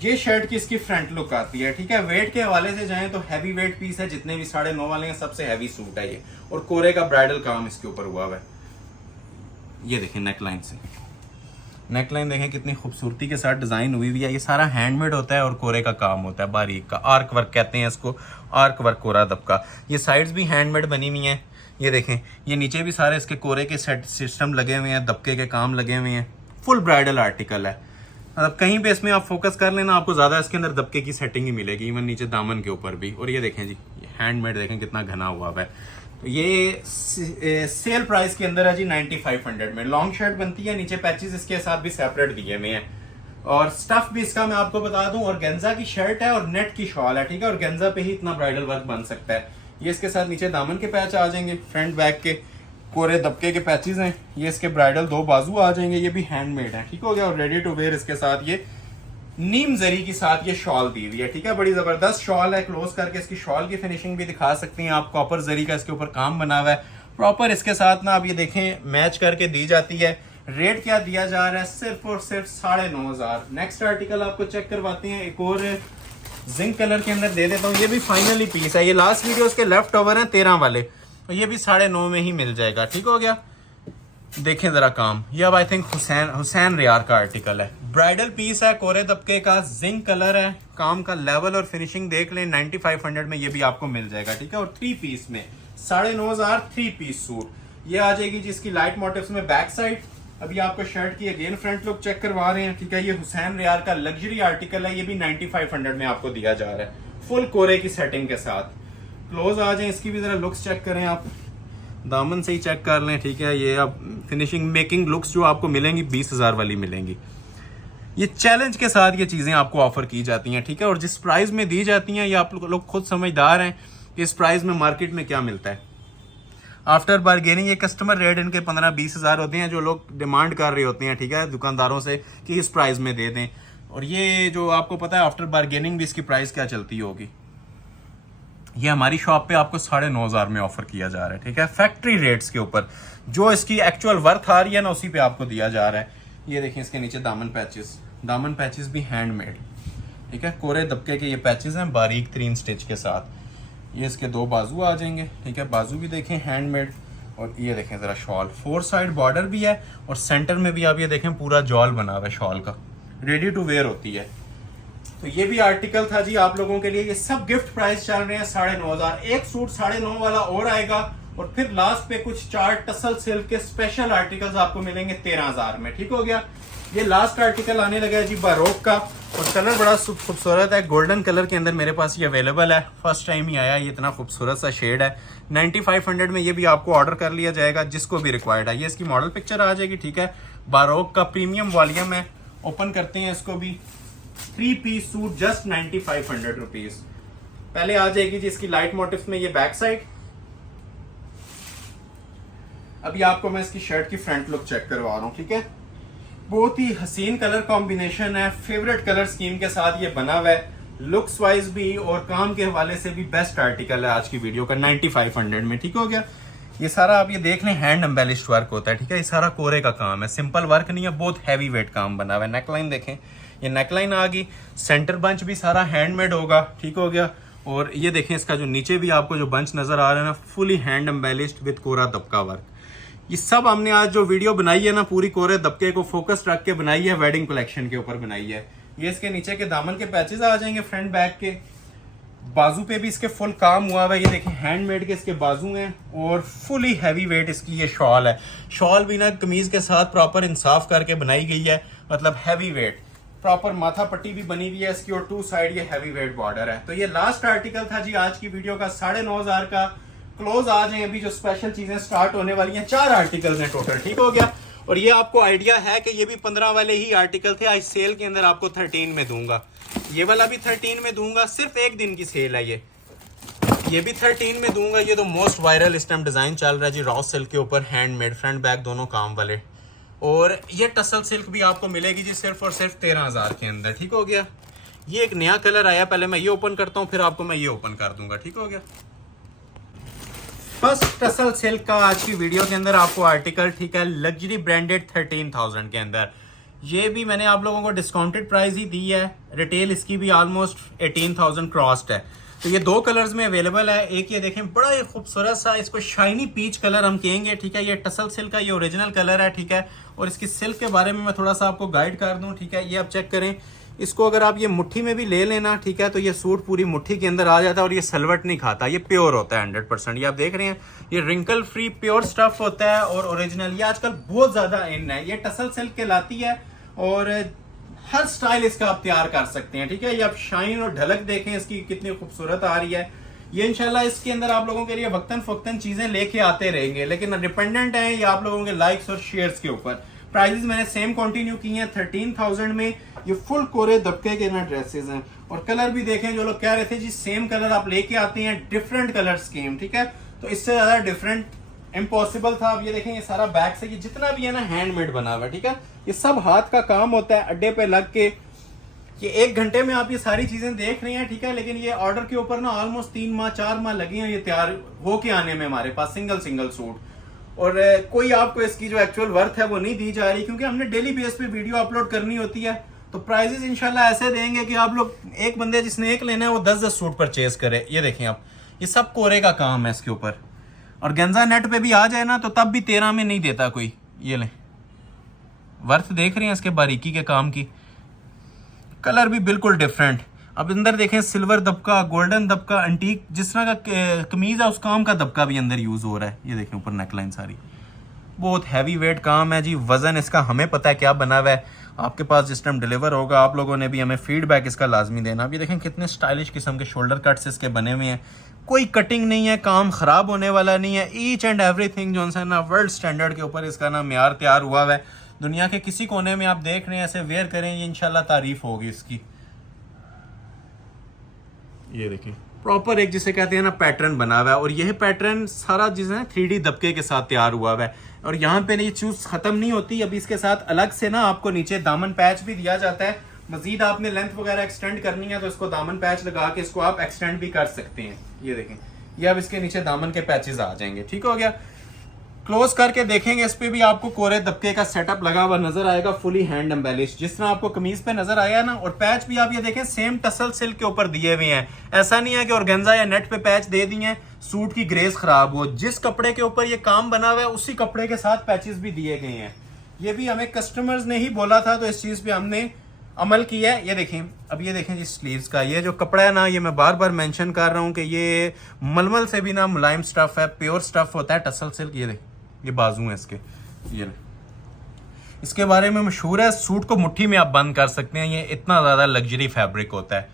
ये शर्ट की इसकी फ्रंट लुक आती है। ठीक है, वेट के हवाले से जाएं तो हैवी वेट पीस है, जितने भी 9.5 वाले हैं सबसे हैवी सूट है ये, और कोरे का ब्राइडल काम इसके ऊपर हुआ हुआ है। ये देखें नेकलाइन से, नेकलाइन देखें कितनी खूबसूरती के साथ डिजाइन हुई हुई है। ये सारा हैंडमेड होता है और कोरे का काम होता है, बारीक का आर्क वर्क कहते हैं इसको, आर्क वर्क कोरा दबका। ये साइड्स भी हैंडमेड बनी हुई हैं, ये देखें ये नीचे भी सारे इसके कोरे के सेट सिस्टम लगे हुए हैं, दबके के काम लगे हुए हैं। फुल ब्राइडल आर्टिकल है, मतलब कहीं पे इसमें आप फोकस कर लेना आपको ज्यादा इसके अंदर दबके की सेटिंग ही मिलेगी, इवन नीचे दामन के ऊपर भी। और ये देखें जी हैंडमेड देखें कितना घना हुआ है। तो ये सेल प्राइस के अंदर है जी 9,500 में। लॉन्ग शर्ट बनती है, नीचे पैचेस इसके साथ भी सेपरेट दिए हुए हैं, और स्टफ भी इसका मैं आपको बता दूं और गेंजा की शर्ट है और नेट की शॉल है। ठीक है, और गेंजा पे ही इतना ब्राइडल वर्क बन सकता है। ये इसके साथ नीचे दामन के पैच आ जाएंगे, फ्रंट बैक के कोरे दबके के पैचेस हैं। ये इसके ब्राइडल 2 बाजू आ जाएंगे, ये भी हैंडमेड है। ठीक हो गया, और रेडी टू वेयर इसके साथ ये नीम जरी के साथ ये शॉल दी हुई है। ठीक है, बड़ी जबरदस्त शॉल है। क्लोज करके इसकी शॉल की फिनिशिंग भी दिखा सकती हैं आप। कॉपर जरी का इसके ऊपर काम बना हुआ है प्रॉपर। इसके साथ ना आप ये देखें मैच करके दी जाती है। रेट क्या दिया जा रहा है, सिर्फ और सिर्फ 9,500। नेक्स्ट आर्टिकल आपको चेक करवाते हैं, एक और जिंक कलर के अंदर दे देता हूँ। ये भी फाइनली पीस है, ये लास्ट वीडियो उसके लेफ्ट ओवर है 13 वाले, तो ये भी 9.5 में ही मिल जाएगा। ठीक हो गया, देखें जरा काम। ये अब आई थिंक हुसैन रियार का आर्टिकल है, ब्राइडल पीस है, कोरे दबके का, जिंक कलर है। काम का लेवल और फिनिशिंग देख लें, 9,500 में ये भी आपको मिल जाएगा। ठीक है, और 3 पीस में 9,500 3 पीस सूट। ये आ जाएगी जिसकी लाइट मोटिव्स में बैक साइड। अभी आपको शर्ट की अगेन फ्रंट लुक चेक करवा रहे हैं। ठीक है, ये हुसैन रियार का लग्जरी आर्टिकल है, ये भी 9,500 में आपको दिया जा रहा है, फुल कोरे की सेटिंग के साथ। क्लोज आ जाए, इसकी भी जरा लुक्स चेक करें आप, दामन से ही चेक कर लें। ठीक है, ये अब फिनिशिंग मेकिंग लुक्स जो आपको मिलेंगी 20,000 वाली मिलेंगी। ये चैलेंज के साथ ये चीजें आपको ऑफर की जाती हैं। ठीक है, और जिस प्राइस में दी जाती हैं ये आप लोग खुद समझदार हैं कि इस प्राइस में मार्केट में क्या मिलता है। आफ्टर बार्गेनिंग ये कस्टमर रेट इनके 15-20,000 होते हैं जो लोग डिमांड कर रहे होते हैं। ठीक है, दुकानदारों से कि इस प्राइस में दे दें, और ये जो आपको पता है आफ्टर बार्गेनिंग भी इसकी प्राइस क्या चलती होगी। ये हमारी शॉप पे आपको 9,500 में ऑफर किया जा रहा है। ठीक है, फैक्ट्री रेट्स के ऊपर जो इसकी एक्चुअल वर्थ आ रही है ना उसी पे आपको दिया जा रहा है। ये देखें इसके नीचे दामन पैचेस भी हैंडमेड। ठीक है, कोरे दबके के ये पैचेस हैं बारीक 3 स्टिच के साथ। ये इसके 2 बाजू आ जाएंगे। ठीक है, बाजू भी देखें हैंडमेड, और ये देखें जरा शॉल 4 साइड बॉर्डर भी है, और सेंटर में भी आप ये देखें पूरा जॉल बना हुआ है शॉल का, रेडी टू वेयर होती है। तो ये भी आर्टिकल था जी आप लोगों के लिए। ये सब गिफ्ट प्राइस चल रहे हैं 9,500। एक सूट 9.5 वाला और आएगा, और फिर लास्ट पे कुछ 4 टसल सिल्क के स्पेशल आर्टिकल्स आपको मिलेंगे 13,000 में। ठीक हो गया, ये लास्ट आर्टिकल आने लगा है जी बारोक का, और कलर बड़ा खूबसूरत है, गोल्डन कलर के अंदर मेरे पास ये अवेलेबल है, फर्स्ट टाइम ही आया। ये इतना खूबसूरत सा शेड है, 9,500 में ये भी आपको ऑर्डर कर लिया जाएगा जिसको भी रिक्वायर्ड है। ये इसकी मॉडल पिक्चर आ जाएगी। ठीक है, बारोक का प्रीमियम वॉल्यूम है। ओपन करते हैं इसको भी, 3 पीस सूट जस्ट 9,500 रुपीज। पहले आ जाएगी जी इसकी लाइट मोटिव में ये बैक साइड। अभी आपको मैं इसकी शर्ट की फ्रंट लुक चेक करवा रहा हूँ। ठीक है, बहुत ही हसीन कलर कॉम्बिनेशन है, फेवरेट कलर स्कीम के साथ ये बना हुआ है। लुक्स वाइज भी और काम के हवाले से भी बेस्ट आर्टिकल है आज की वीडियो का 9,500 में। ठीक हो गया, ये सारा आप ये देख लें हैंड एम्बेलिश्ड वर्क होता है। ठीक है, ये सारा कोरे का काम है, सिंपल वर्क नहीं है, बहुत हैवी वेट काम बना हुआ है। नेकलाइन देखें, ये नेकलाइन आ गई, सेंटर बंच भी सारा हैंडमेड होगा। ठीक हो गया, और ये देखें इसका जो नीचे भी आपको जो बंच नजर आ रहा है ना, fully hand embellished with kora dabka work. ये सब हमने आज जो वीडियो बनाई है ना, पूरी कोरे दबके को फोकस रख के बनाई है, वेडिंग कलेक्शन के ऊपर बनाई है। ये इसके नीचे के दामन के पैचेस आ जाएंगे फ्रंट बैक के, बाजू पे भी इसके फुल काम हुआ हुआ है। ये देखिए हैंडमेड के इसके बाजू हैं और फुली हैवी वेट इसकी ये शॉल है। शॉल भी ना कमीज के साथ प्रॉपर इंसाफ करके बनाई गई है, मतलब हैवी वेट, प्रॉपर माथा पट्टी भी बनी हुई है इसकी और टू साइड ये हैवी वेट बॉर्डर है। तो ये लास्ट आर्टिकल था जी आज की वीडियो का, 9,500 का। क्लोज आ जाए, अभी जो स्पेशल चीजें स्टार्ट होने वाली हैं, 4 आर्टिकल्स हैं टोटल, ठीक हो गया। और ये आपको आइडिया है कि ये भी 15 वाले ही आर्टिकल थे, आज सेल के अंदर आपको 13 में दूंगा। ये वाला भी 13 में दूंगा, सिर्फ एक दिन की सेल है ये भी 13 में दूंगा। ये तो मोस्ट वायरल इस टाइम डिजाइन चल रहा है जी, रॉ सिल्क के ऊपर हैंडमेड, फ्रंट बैक दोनों काम वाले। और ये टसल सिल्क भी आपको मिलेगी जी सिर्फ और सिर्फ 13,000 के अंदर, ठीक हो गया। ये एक नया कलर आया, पहले मैं ये ओपन करता हूँ, फिर आपको मैं ये ओपन कर दूंगा, ठीक हो गया। फर्स्ट टसल सिल्क का आज की वीडियो के अंदर आपको आर्टिकल, ठीक है, लग्जरी ब्रांडेड 13,000 के अंदर। ये भी मैंने आप लोगों को डिस्काउंटेड प्राइस ही दी है, रिटेल इसकी भी ऑलमोस्ट 18,000 क्रॉस्ड है। तो ये 2 कलर्स में अवेलेबल है। एक ये देखें, बड़ा ही खूबसूरत सा, इसको शाइनी पीच कलर हम कहेंगे, ठीक है। ये टसल सिल्क का ये ओरिजिनल कलर है, ठीक है। और इसकी सिल्क के बारे में मैं थोड़ा सा आपको गाइड कर दूं, ठीक है। ये आप चेक करें, इसको अगर आप ये मुट्ठी में भी ले लेना, ठीक है, तो ये सूट पूरी मुट्ठी के अंदर आ जाता है और ये सलवट नहीं खाता, ये प्योर होता है 100%। ये आप देख रहे हैं, ये रिंकल फ्री प्योर स्टफ होता है और ओरिजिनल। ये आजकल बहुत ज्यादा इन है, ये टसल सिल्क कहलाती है और हर स्टाइल इसका आप तैयार कर सकते हैं, ठीक है। ये आप शाइन और ढलक देखें इसकी कितनी खूबसूरत आ रही है। ये इंशाल्लाह इसके अंदर आप लोगों के लिए वक्तन फक्तन चीजें लेके आते रहेंगे, लेकिन डिपेंडेंट है ये आप लोगों के लाइक्स और शेयर्स के ऊपर। प्राइसेस मैंने सेम कंटिन्यू की हैं 13,000 में। ये फुल कोरे दबके के ना ड्रेसेस हैं और कलर भी देखें, जो लोग कह रहे थे जी सेम कलर आप लेके आते हैं, डिफरेंट कलर स्कीम, ठीक है, तो इससे ज्यादा डिफरेंट इम्पॉसिबल था। अब ये देखें, ये सारा बैक से, ये जितना भी है ना हैंडमेड बना हुआ, ठीक है। ये सब हाथ का काम होता है, अड्डे पे लग के। ये 1 घंटे में आप ये सारी चीजें देख रहे हैं, ठीक है, लेकिन ये ऑर्डर के ऊपर ना ऑलमोस्ट 3 माह 4 माह लगे हैं ये तैयार होके आने में हमारे पास, सिंगल सूट। और कोई आपको इसकी जो एक्चुअल वर्थ है वो नहीं दी जा रही, क्योंकि हमने डेली बेस पे वीडियो अपलोड करनी होती है। तो प्राइजेस इंशाल्लाह ऐसे देंगे कि आप लोग, एक बंदे जिसने एक लेना है वो 10-10 सूट परचेज करे। ये देखें आप, ये सब कोरे का काम है इसके ऊपर। और गेंजा नेट पे भी आ जाए ना तो तब भी 13 में नहीं देता कोई। ये ले, वर्थ देख रहे हैं इसके बारीकी के काम की, कलर भी बिल्कुल डिफरेंट। अब अंदर देखें, सिल्वर दबका, गोल्डन दबका, अंटीक जिस तरह का कमीज है उस काम का दबका भी अंदर यूज हो रहा है। ये देखें ऊपर नेकलाइन सारी, बहुत हैवी वेट काम है जी। वजन इसका हमें पता है क्या बना हुआ है, आपके पास जिस टाइम डिलीवर होगा आप लोगों ने भी हमें फीडबैक इसका लाजमी देना। अब ये देखें कितने स्टाइलिश किस्म के शोल्डर कट्स इसके बने हुए हैं, कोई कटिंग नहीं है, काम खराब होने वाला नहीं है। ईच एंड एवरीथिंग जो है ना वर्ल्ड स्टैंडर्ड के ऊपर इसका ना म्यार तैयार हुआ है। दुनिया के किसी कोने में आप देख रहे हैं ऐसे वेयर करें, ये इंशाल्लाह तारीफ होगी इसकी। ये देखिए प्रॉपर एक जिसे कहते हैं ना पैटर्न बना हुआ है, और यह पैटर्न सारा जिसे है 3D दबके के साथ तैयार हुआ है। और यहाँ पे ये चूज खत्म नहीं होती, अभी इसके साथ अलग से ना आपको नीचे दामन पैच भी दिया जाता है। मजीद आपने लेंथ वगैरह एक्सटेंड करनी है तो इसको दामन पैच लगा के इसको आप एक्सटेंड भी कर सकते हैं। ये देखें, ये अब इसके नीचे दामन के पैचेस आ जाएंगे, ठीक हो गया। क्लोज करके देखेंगे, इस पे भी आपको कोरे दबके का सेटअप लगा हुआ नजर आएगा, फुली हैंड एम्बेलिश, जिस तरह आपको कमीज पे नजर आया ना। और पैच भी आप ये देखें सेम टसल सिल्क के ऊपर दिए हुए हैं, ऐसा नहीं है कि ऑर्गेन्जा या नेट पे पैच दे दिए हैं सूट की ग्रेस खराब हो। जिस कपड़े के ऊपर ये काम बना हुआ है उसी कपड़े के साथ पैचेस भी दिए गए हैं। ये भी हमें कस्टमर्स ने ही बोला था, तो इस चीज पे हमने अमल किया है। ये देखें, अब ये देखें जी स्लीव्स का ये जो कपड़ा है ना, ये मैं बार बार मेंशन कर रहा हूँ कि ये मलमल से भी ना मुलायम स्टफ है, प्योर स्टफ होता है टसल सिल्क। ये देखें, ये बाजू है इसके, ये इसके बारे में मशहूर है, सूट को मुट्ठी में आप बंद कर सकते हैं, ये इतना ज़्यादा लग्जरी फैब्रिक होता है।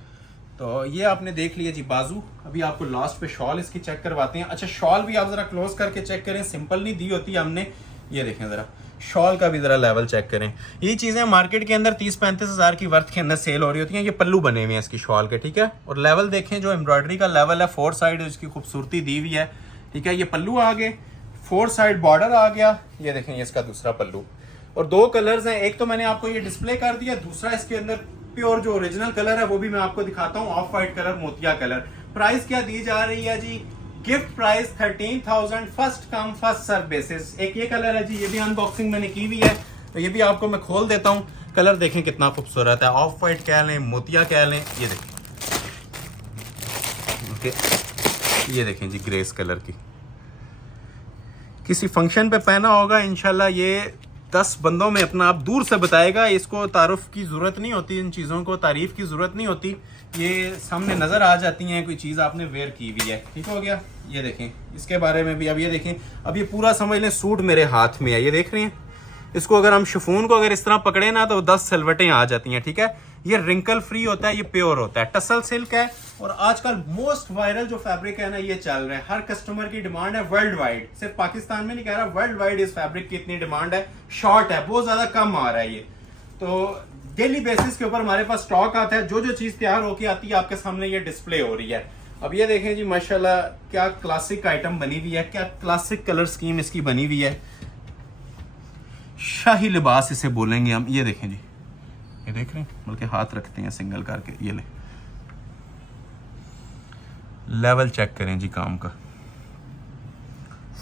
तो ये आपने देख लिया जी बाजू। अभी आपको लास्ट पे शॉल इसकी चेक करवाते हैं। अच्छा, शॉल भी आप ज़रा क्लोज करके चेक करें, सिंपल नहीं दी होती हमने। ये देखें ज़रा शॉल का भी ज़रा लेवल चेक करें। ये चीज़ें मार्केट के अंदर 30-35 हज़ार की वर्थ के अंदर सेल हो रही होती हैं। ये पल्लू बने हुए हैं इसकी शॉल के, ठीक है। और लेवल देखें, जो एम्ब्रॉयडरी का लेवल है, 4 साइड इसकी खूबसूरती दी हुई है, ठीक है। ये पल्लू आगे, 4 साइड बॉर्डर आ गया। ये देखें, ये इसका दूसरा पल्लू। और 2 कलर्स हैं, एक तो मैंने आपको ये डिस्प्ले कर दिया, दूसरा इसके अंदर प्योर जो ओरिजिनल कलर है वो भी मैं आपको दिखाता हूँ, ऑफ वाइट कलर, मोतिया कलर। प्राइस क्या दी जा रही है जी? Gift price 13,000, first come first serve basis. एक ये कलर है जी, ये भी अनबॉक्सिंग मैंने की हुई है, तो ये भी आपको मैं खोल देता हूँ। कलर देखें कितना खूबसूरत है, ऑफ वाइट कह लें, मोतिया कह लें। ये देखें, ओके, ये देखें जी ग्रेस कलर की, किसी फंक्शन पे पहना होगा इंशाल्लाह ये 10 बंदों में अपना आप दूर से बताएगा। इसको तारुफ की ज़रूरत नहीं होती, इन चीज़ों को तारीफ़ की ज़रूरत नहीं होती, ये सामने नज़र आ जाती हैं कोई चीज़ आपने वेयर की हुई है। ठीक हो गया। ये देखें इसके बारे में भी, अब ये देखें, अब ये पूरा समझ लें सूट मेरे हाथ में है, ये देख रहे हैं। इसको अगर हम शिफॉन को अगर इस तरह पकड़े ना तो 10 सिलवटें आ जाती हैं। ठीक है, ये रिंकल फ्री होता है, ये प्योर होता है, टसल सिल्क है। और आजकल मोस्ट वायरल जो फैब्रिक है ना ये चल रहा है, हर कस्टमर की डिमांड है वर्ल्ड वाइड, सिर्फ पाकिस्तान में नहीं कह रहा, वर्ल्ड वाइड इस फैब्रिक की इतनी डिमांड है। शॉर्ट है, बहुत ज्यादा कम आ रहा है ये, तो डेली बेसिस के ऊपर हमारे पास स्टॉक आता है। जो जो चीज तैयार होके आती है आपके सामने ये डिस्प्ले हो रही है। अब ये देखें जी माशाल्लाह क्या क्लासिक आइटम बनी हुई है, क्या क्लासिक कलर स्कीम इसकी बनी हुई है, शाही लिबास इसे बोलेंगे हम। ये देखें जी, ये देख रहे हैं, बल्कि हाथ रखते हैं सिंगल करके, ये ले लेवल चेक करें जी काम का,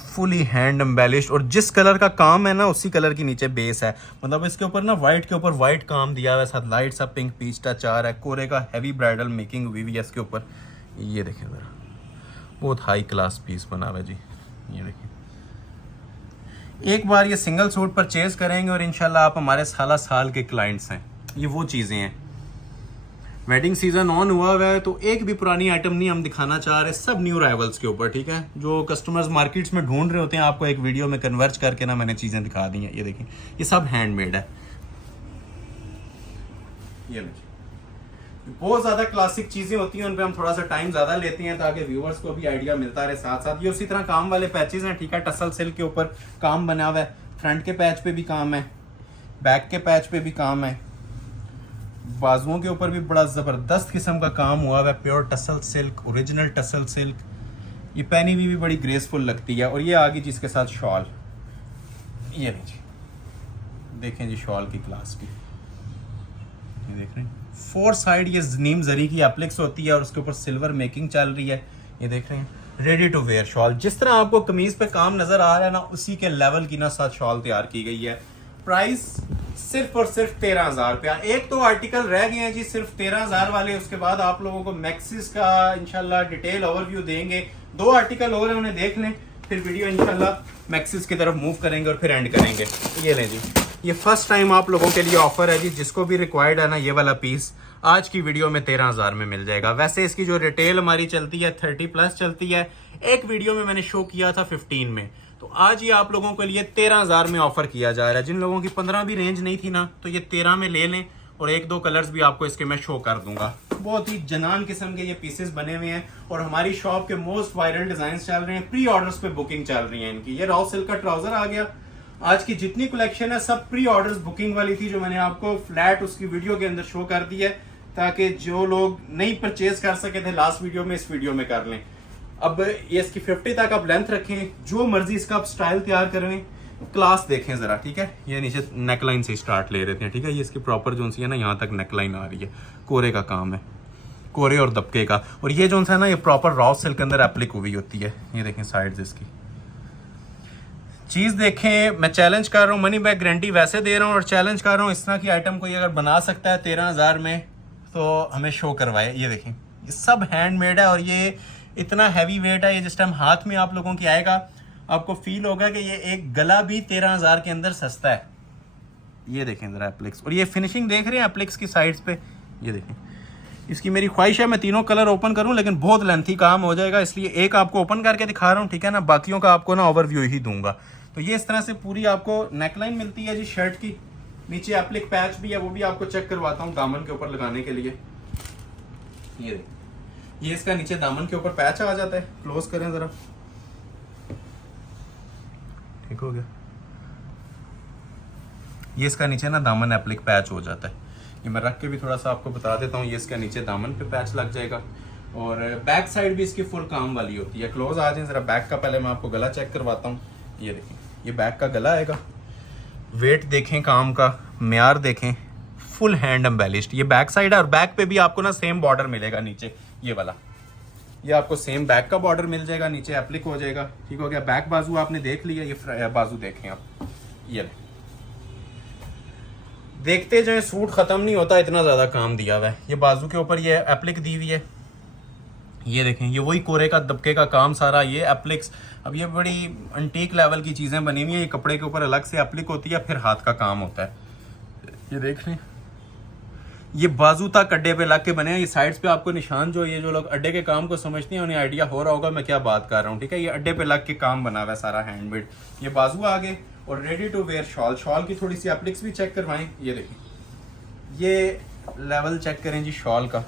फुली हैंड एम्बेलिश्ड। और जिस कलर का काम है ना उसी कलर की नीचे बेस है, मतलब इसके ऊपर ना वाइट के ऊपर वाइट काम दिया हुआ है, साथ लाइट सा पिंक पीच का चार है, कोरे का हैवी ब्राइडल मेकिंग हुई है इसके ऊपर। ये देखें ज़रा, बहुत हाई क्लास पीस बना हुआ है जी। ये देखिए, एक बार ये सिंगल सूट परचेज करेंगे और इंशाल्लाह आप हमारे साल के क्लाइंट्स हैं। ये वो चीज़ें हैं, वेडिंग सीजन ऑन हुआ हुआ है तो एक भी पुरानी आइटम नहीं हम दिखाना चाह रहे, सब न्यू राइवल्स के ऊपर। ठीक है, जो कस्टमर्स मार्केट्स में ढूंढ रहे होते हैं आपको एक वीडियो में कन्वर्ज करके ना मैंने चीज़ें दिखा दी हैं। ये देखिए, ये सब हैंडमेड है। ये बहुत ज़्यादा क्लासिक चीज़ें होती हैं, उन पर हम थोड़ा सा टाइम ज़्यादा लेते हैं ताकि व्यूअर्स को भी आइडिया मिलता रहे साथ साथ। ये उसी तरह काम वाले पैचेज हैं। ठीक है, टसल सिल्क के ऊपर काम बना हुआ है, फ्रंट के पैच पे भी काम है, बैक के पैच पे भी काम है, बाजुओं के ऊपर भी बड़ा ज़बरदस्त किस्म का काम हुआ है, pure tussle silk, original tussle silk. ये पहनी हुई भी बड़ी ग्रेसफुल लगती है। और ये आ गई जिसके साथ शॉल, ये लीजिए देखें जी शॉल की क्लास की, ये देख रहे हैं, 4 साइड ये नीम जरी की एप्लिक्स होती है और उसके ऊपर सिल्वर मेकिंग चल रही है। ये देख रहे हैं, रेडी टू वेयर शॉल, जिस तरह आपको कमीज पे काम नजर आ रहा है ना उसी के लेवल की ना साथ शॉल तैयार की गई है। प्राइस सिर्फ और सिर्फ 13,000 रुपया। एक तो आर्टिकल रह गए हैं जी सिर्फ 13,000 वाले, उसके बाद आप लोगों को मैक्सिस का इंशाल्लाह डिटेल ओवरव्यू देंगे। 2 आर्टिकल और हैं, उन्हें देख लें, फिर वीडियो इंशाल्लाह मैक्सिस की तरफ मूव करेंगे और फिर एंड करेंगे। ये लें जी, ये फर्स्ट टाइम आप लोगों के लिए ऑफर है जी, जिसको भी रिक्वायर्ड है ना ये वाला पीस आज की वीडियो में 13,000 में मिल जाएगा। वैसे इसकी जो रिटेल हमारी चलती है 30+ चलती है, एक वीडियो में मैंने शो किया था 15 में, तो आज ये आप लोगों के लिए 13,000 में ऑफर किया जा रहा है। जिन लोगों की 15 भी रेंज नहीं थी ना तो ये 13 में ले लें, और 1-2 कलर्स भी आपको इसके मैं शो कर दूंगा। बहुत ही जनान किस्म के ये पीसेस बने हुए हैं और हमारी शॉप के मोस्ट वायरल डिजाइन चल रहे हैं, प्री ऑर्डर्स पे बुकिंग चल रही है इनकी। ये रॉ सिल्क का ट्राउजर आ गया। आज की जितनी कलेक्शन है सब प्री ऑर्डर्स बुकिंग वाली थी, जो मैंने आपको फ्लैट उसकी वीडियो के अंदर शो कर दी है, ताकि जो लोग नहीं परचेज कर सके थे लास्ट वीडियो में इस वीडियो में कर लें। अब ये इसकी 50 तक आप लेंथ रखें, जो मर्जी इसका आप स्टाइल तैयार करें, क्लास देखें जरा। ठीक है, ये नीचे नेकलाइन से स्टार्ट ले रहे थे। ठीक है, ये इसकी प्रॉपर जो सी है ना यहाँ तक नेकलाइन आ रही है, कोरे का काम है, कोरे और दबके का। और ये जो है ना ये प्रॉपर रॉ सिल्क के अंदर एप्लिक हुई होती है। ये देखें साइड्स इसकी, चीज़ देखें। मैं चैलेंज कर रहा हूँ, मनी बैक गारंटी वैसे दे रहा हूँ और चैलेंज कर रहा हूँ, इस तरह की आइटम कोई अगर बना सकता है 13,000 में तो हमें शो करवाए। ये देखें, ये सब हैंडमेड है और ये इतना हैवी वेट है, ये जिस टाइम हाथ में आप लोगों की आएगा आपको फील होगा कि ये एक गला भी 13,000 के अंदर सस्ता है। ये देखें जरा एप्लिक्स, और ये फिनिशिंग देख रहे हैं एप्लिक्स की साइड्स पे। ये देखें, इसकी मेरी ख्वाहिश है मैं तीनों कलर ओपन करूं, लेकिन बहुत लेंथी काम हो जाएगा, इसलिए एक आपको ओपन करके दिखा रहा हूं। ठीक है ना, बाकियों का आपको ना ओवरव्यू ही दूंगा। तो ये इस तरह से पूरी आपको नेकलाइन मिलती है जी शर्ट की, नीचे एप्लिक पैच भी है, वो भी आपको चेक करवाता हूँ दामन के ऊपर लगाने के लिए। ये देखें, ये इसका नीचे दामन के ऊपर पैच आ जाता है, क्लोज करें जरा, ठीक हो गया। ये इसका नीचे ना दामन एप्लिक पैच हो जाता है। ये मैं रख के भी थोड़ा सा आपको बता देता हूँ, ये इसका नीचे दामन पे पैच लग जाएगा। और बैक साइड भी इसकी फुल काम वाली होती है। क्लोज आ जाए जरा बैक का, पहले मैं आपको गला चेक करवाता हूँ। ये देखें, ये बैक का गला आएगा, वेट देखें, काम का म्यार देखें, फुल हैंड एम्बेलिश्ड। ये बैक साइड है और बैक पे भी आपको ना सेम बॉर्डर मिलेगा नीचे, ये वाला, ये आपको सेम बैक का बॉर्डर मिल जाएगा, नीचे एप्लिक हो जाएगा। ठीक हो गया। बैक बाजू आपने देख लिया, ये बाजू देखें आप, ये देखते जाए, सूट खत्म नहीं होता, इतना ज्यादा काम दिया हुआ है। ये बाजू के ऊपर ये एप्लिक दी हुई है, ये देखें, ये वही कोरे का दबके का काम सारा, ये एप्लिक्स। अब ये बड़ी अंटीक लेवल की चीज़ें बनी हुई हैं। ये कपड़े के ऊपर अलग से एप्लिक होती है, फिर हाथ का काम होता है। ये देख लें, ये बाजू तक अड्डे पे लग के बने हैं। ये साइड्स पे आपको निशान जो, ये जो लोग अड्डे के काम को समझते हैं उन्हें आइडिया हो रहा होगा मैं क्या बात कर रहा हूँ, ठीक है। ये अड्डे पे लग के काम बना हुआ है सारा, हैंडमेड। ये बाजू आगे और ready to wear shawl. Shawl की थोड़ी सी एप्लिक्स भी चेक करवाएं। ये देखें, ये लेवल चेक करें जी शॉल का।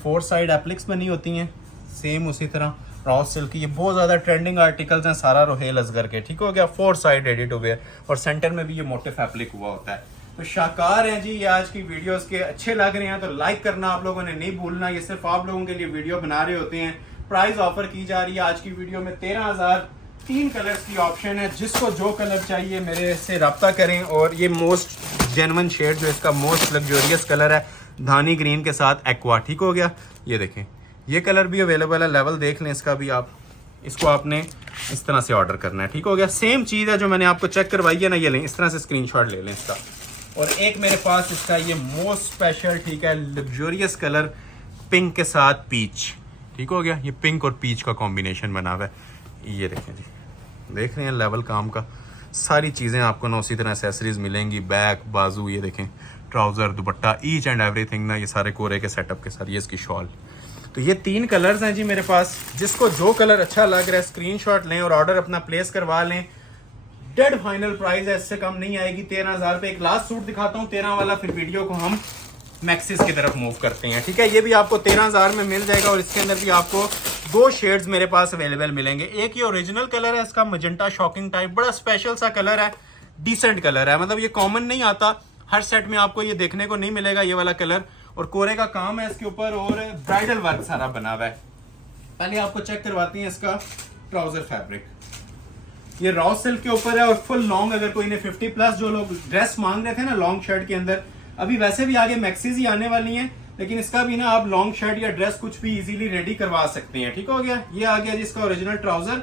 4 साइड एप्लिक्स बनी होती हैं सेम उसी तरह रॉ सिल्क की। ये बहुत ज़्यादा ट्रेंडिंग आर्टिकल्स हैं, सारा रोहेल असगर के, ठीक हो गया। 4 साइड रेडी टू वेयर और सेंटर में भी ये मोटिफ एप्लिक हुआ होता है। तो शाकार हैं जी ये आज की वीडियोस के। अच्छे लग रहे हैं तो लाइक करना आप लोगों ने नहीं भूलना। ये सिर्फ आप लोगों के लिए वीडियो बना रहे होते हैं। प्राइस ऑफर की जा रही है आज की वीडियो में 13,000। 3 कलर्स की ऑप्शन है, जिसको जो कलर चाहिए मेरे से रब्ता करें। और ये मोस्ट जेन्युइन शेड जो इसका मोस्ट लग्जरियस कलर है, धानी ग्रीन के साथ एक्वा, ठीक हो गया। ये देखें, ये कलर भी अवेलेबल है, लेवल देख लें इसका भी आप। इसको आपने इस तरह से ऑर्डर करना है, ठीक हो गया। सेम चीज़ है जो मैंने आपको चेक करवाई है ना, ये लें, इस तरह से स्क्रीनशॉट ले लें इसका। और एक मेरे पास इसका ये मोस्ट स्पेशल, ठीक है, लग्जरियस कलर पिंक के साथ पीच, ठीक हो गया। ये पिंक और पीच का कॉम्बिनेशन बना हुआ है। ये देखें जी, देख रहे हैं लेवल काम का। सारी चीज़ें आपको ना उसी तरह एसेसरीज मिलेंगी, बैक, बाजू, ये देखें, trouser, dupatta, each and everything ना, ये सारे कोरे के सेटअप के साथ। ये इसकी शॉल। तो ये 3 कलर्स हैं जी मेरे पास। जिसको जो कलर अच्छा लग रहा है स्क्रीनशॉट लें और ऑर्डर अपना प्लेस करवा लें। डेड फाइनल प्राइस है, इससे कम नहीं आएगी। 13,000 पे। एक लास्ट सूट दिखाता हूँ 13 वाला, फिर वीडियो को हम मैक्सिस की तरफ मूव करते हैं, ठीक है। ये भी आपको 13,000 में मिल जाएगा और इसके अंदर भी आपको 2 शेड्स मेरे पास अवेलेबल मिलेंगे। एक ये ओरिजिनल कलर है इसका, मजेंटा शॉकिंग टाइप, बड़ा स्पेशल सा कलर है, डिसेंट कलर है, मतलब ये कॉमन नहीं आता, हर सेट में आपको ये देखने को नहीं मिलेगा ये वाला कलर। और कोरे का काम है इसके ऊपर और ब्राइडल वर्क सारा बना हुआ है। पहले आपको चेक करवाते हैं इसका ट्राउजर फैब्रिक। ये रॉ सिल्क के ऊपर है और फुल लॉन्ग। अगर कोई ने 50+ जो लोग ड्रेस मांग रहे थे ना लॉन्ग शर्ट के अंदर, अभी वैसे भी आगे मैक्सीज ही आने वाली हैं, लेकिन इसका भी ना आप लॉन्ग शर्ट या ड्रेस कुछ भी इजीली रेडी करवा सकते हैं, ठीक हो गया। ये आ गया जिसका ओरिजिनल ट्राउजर।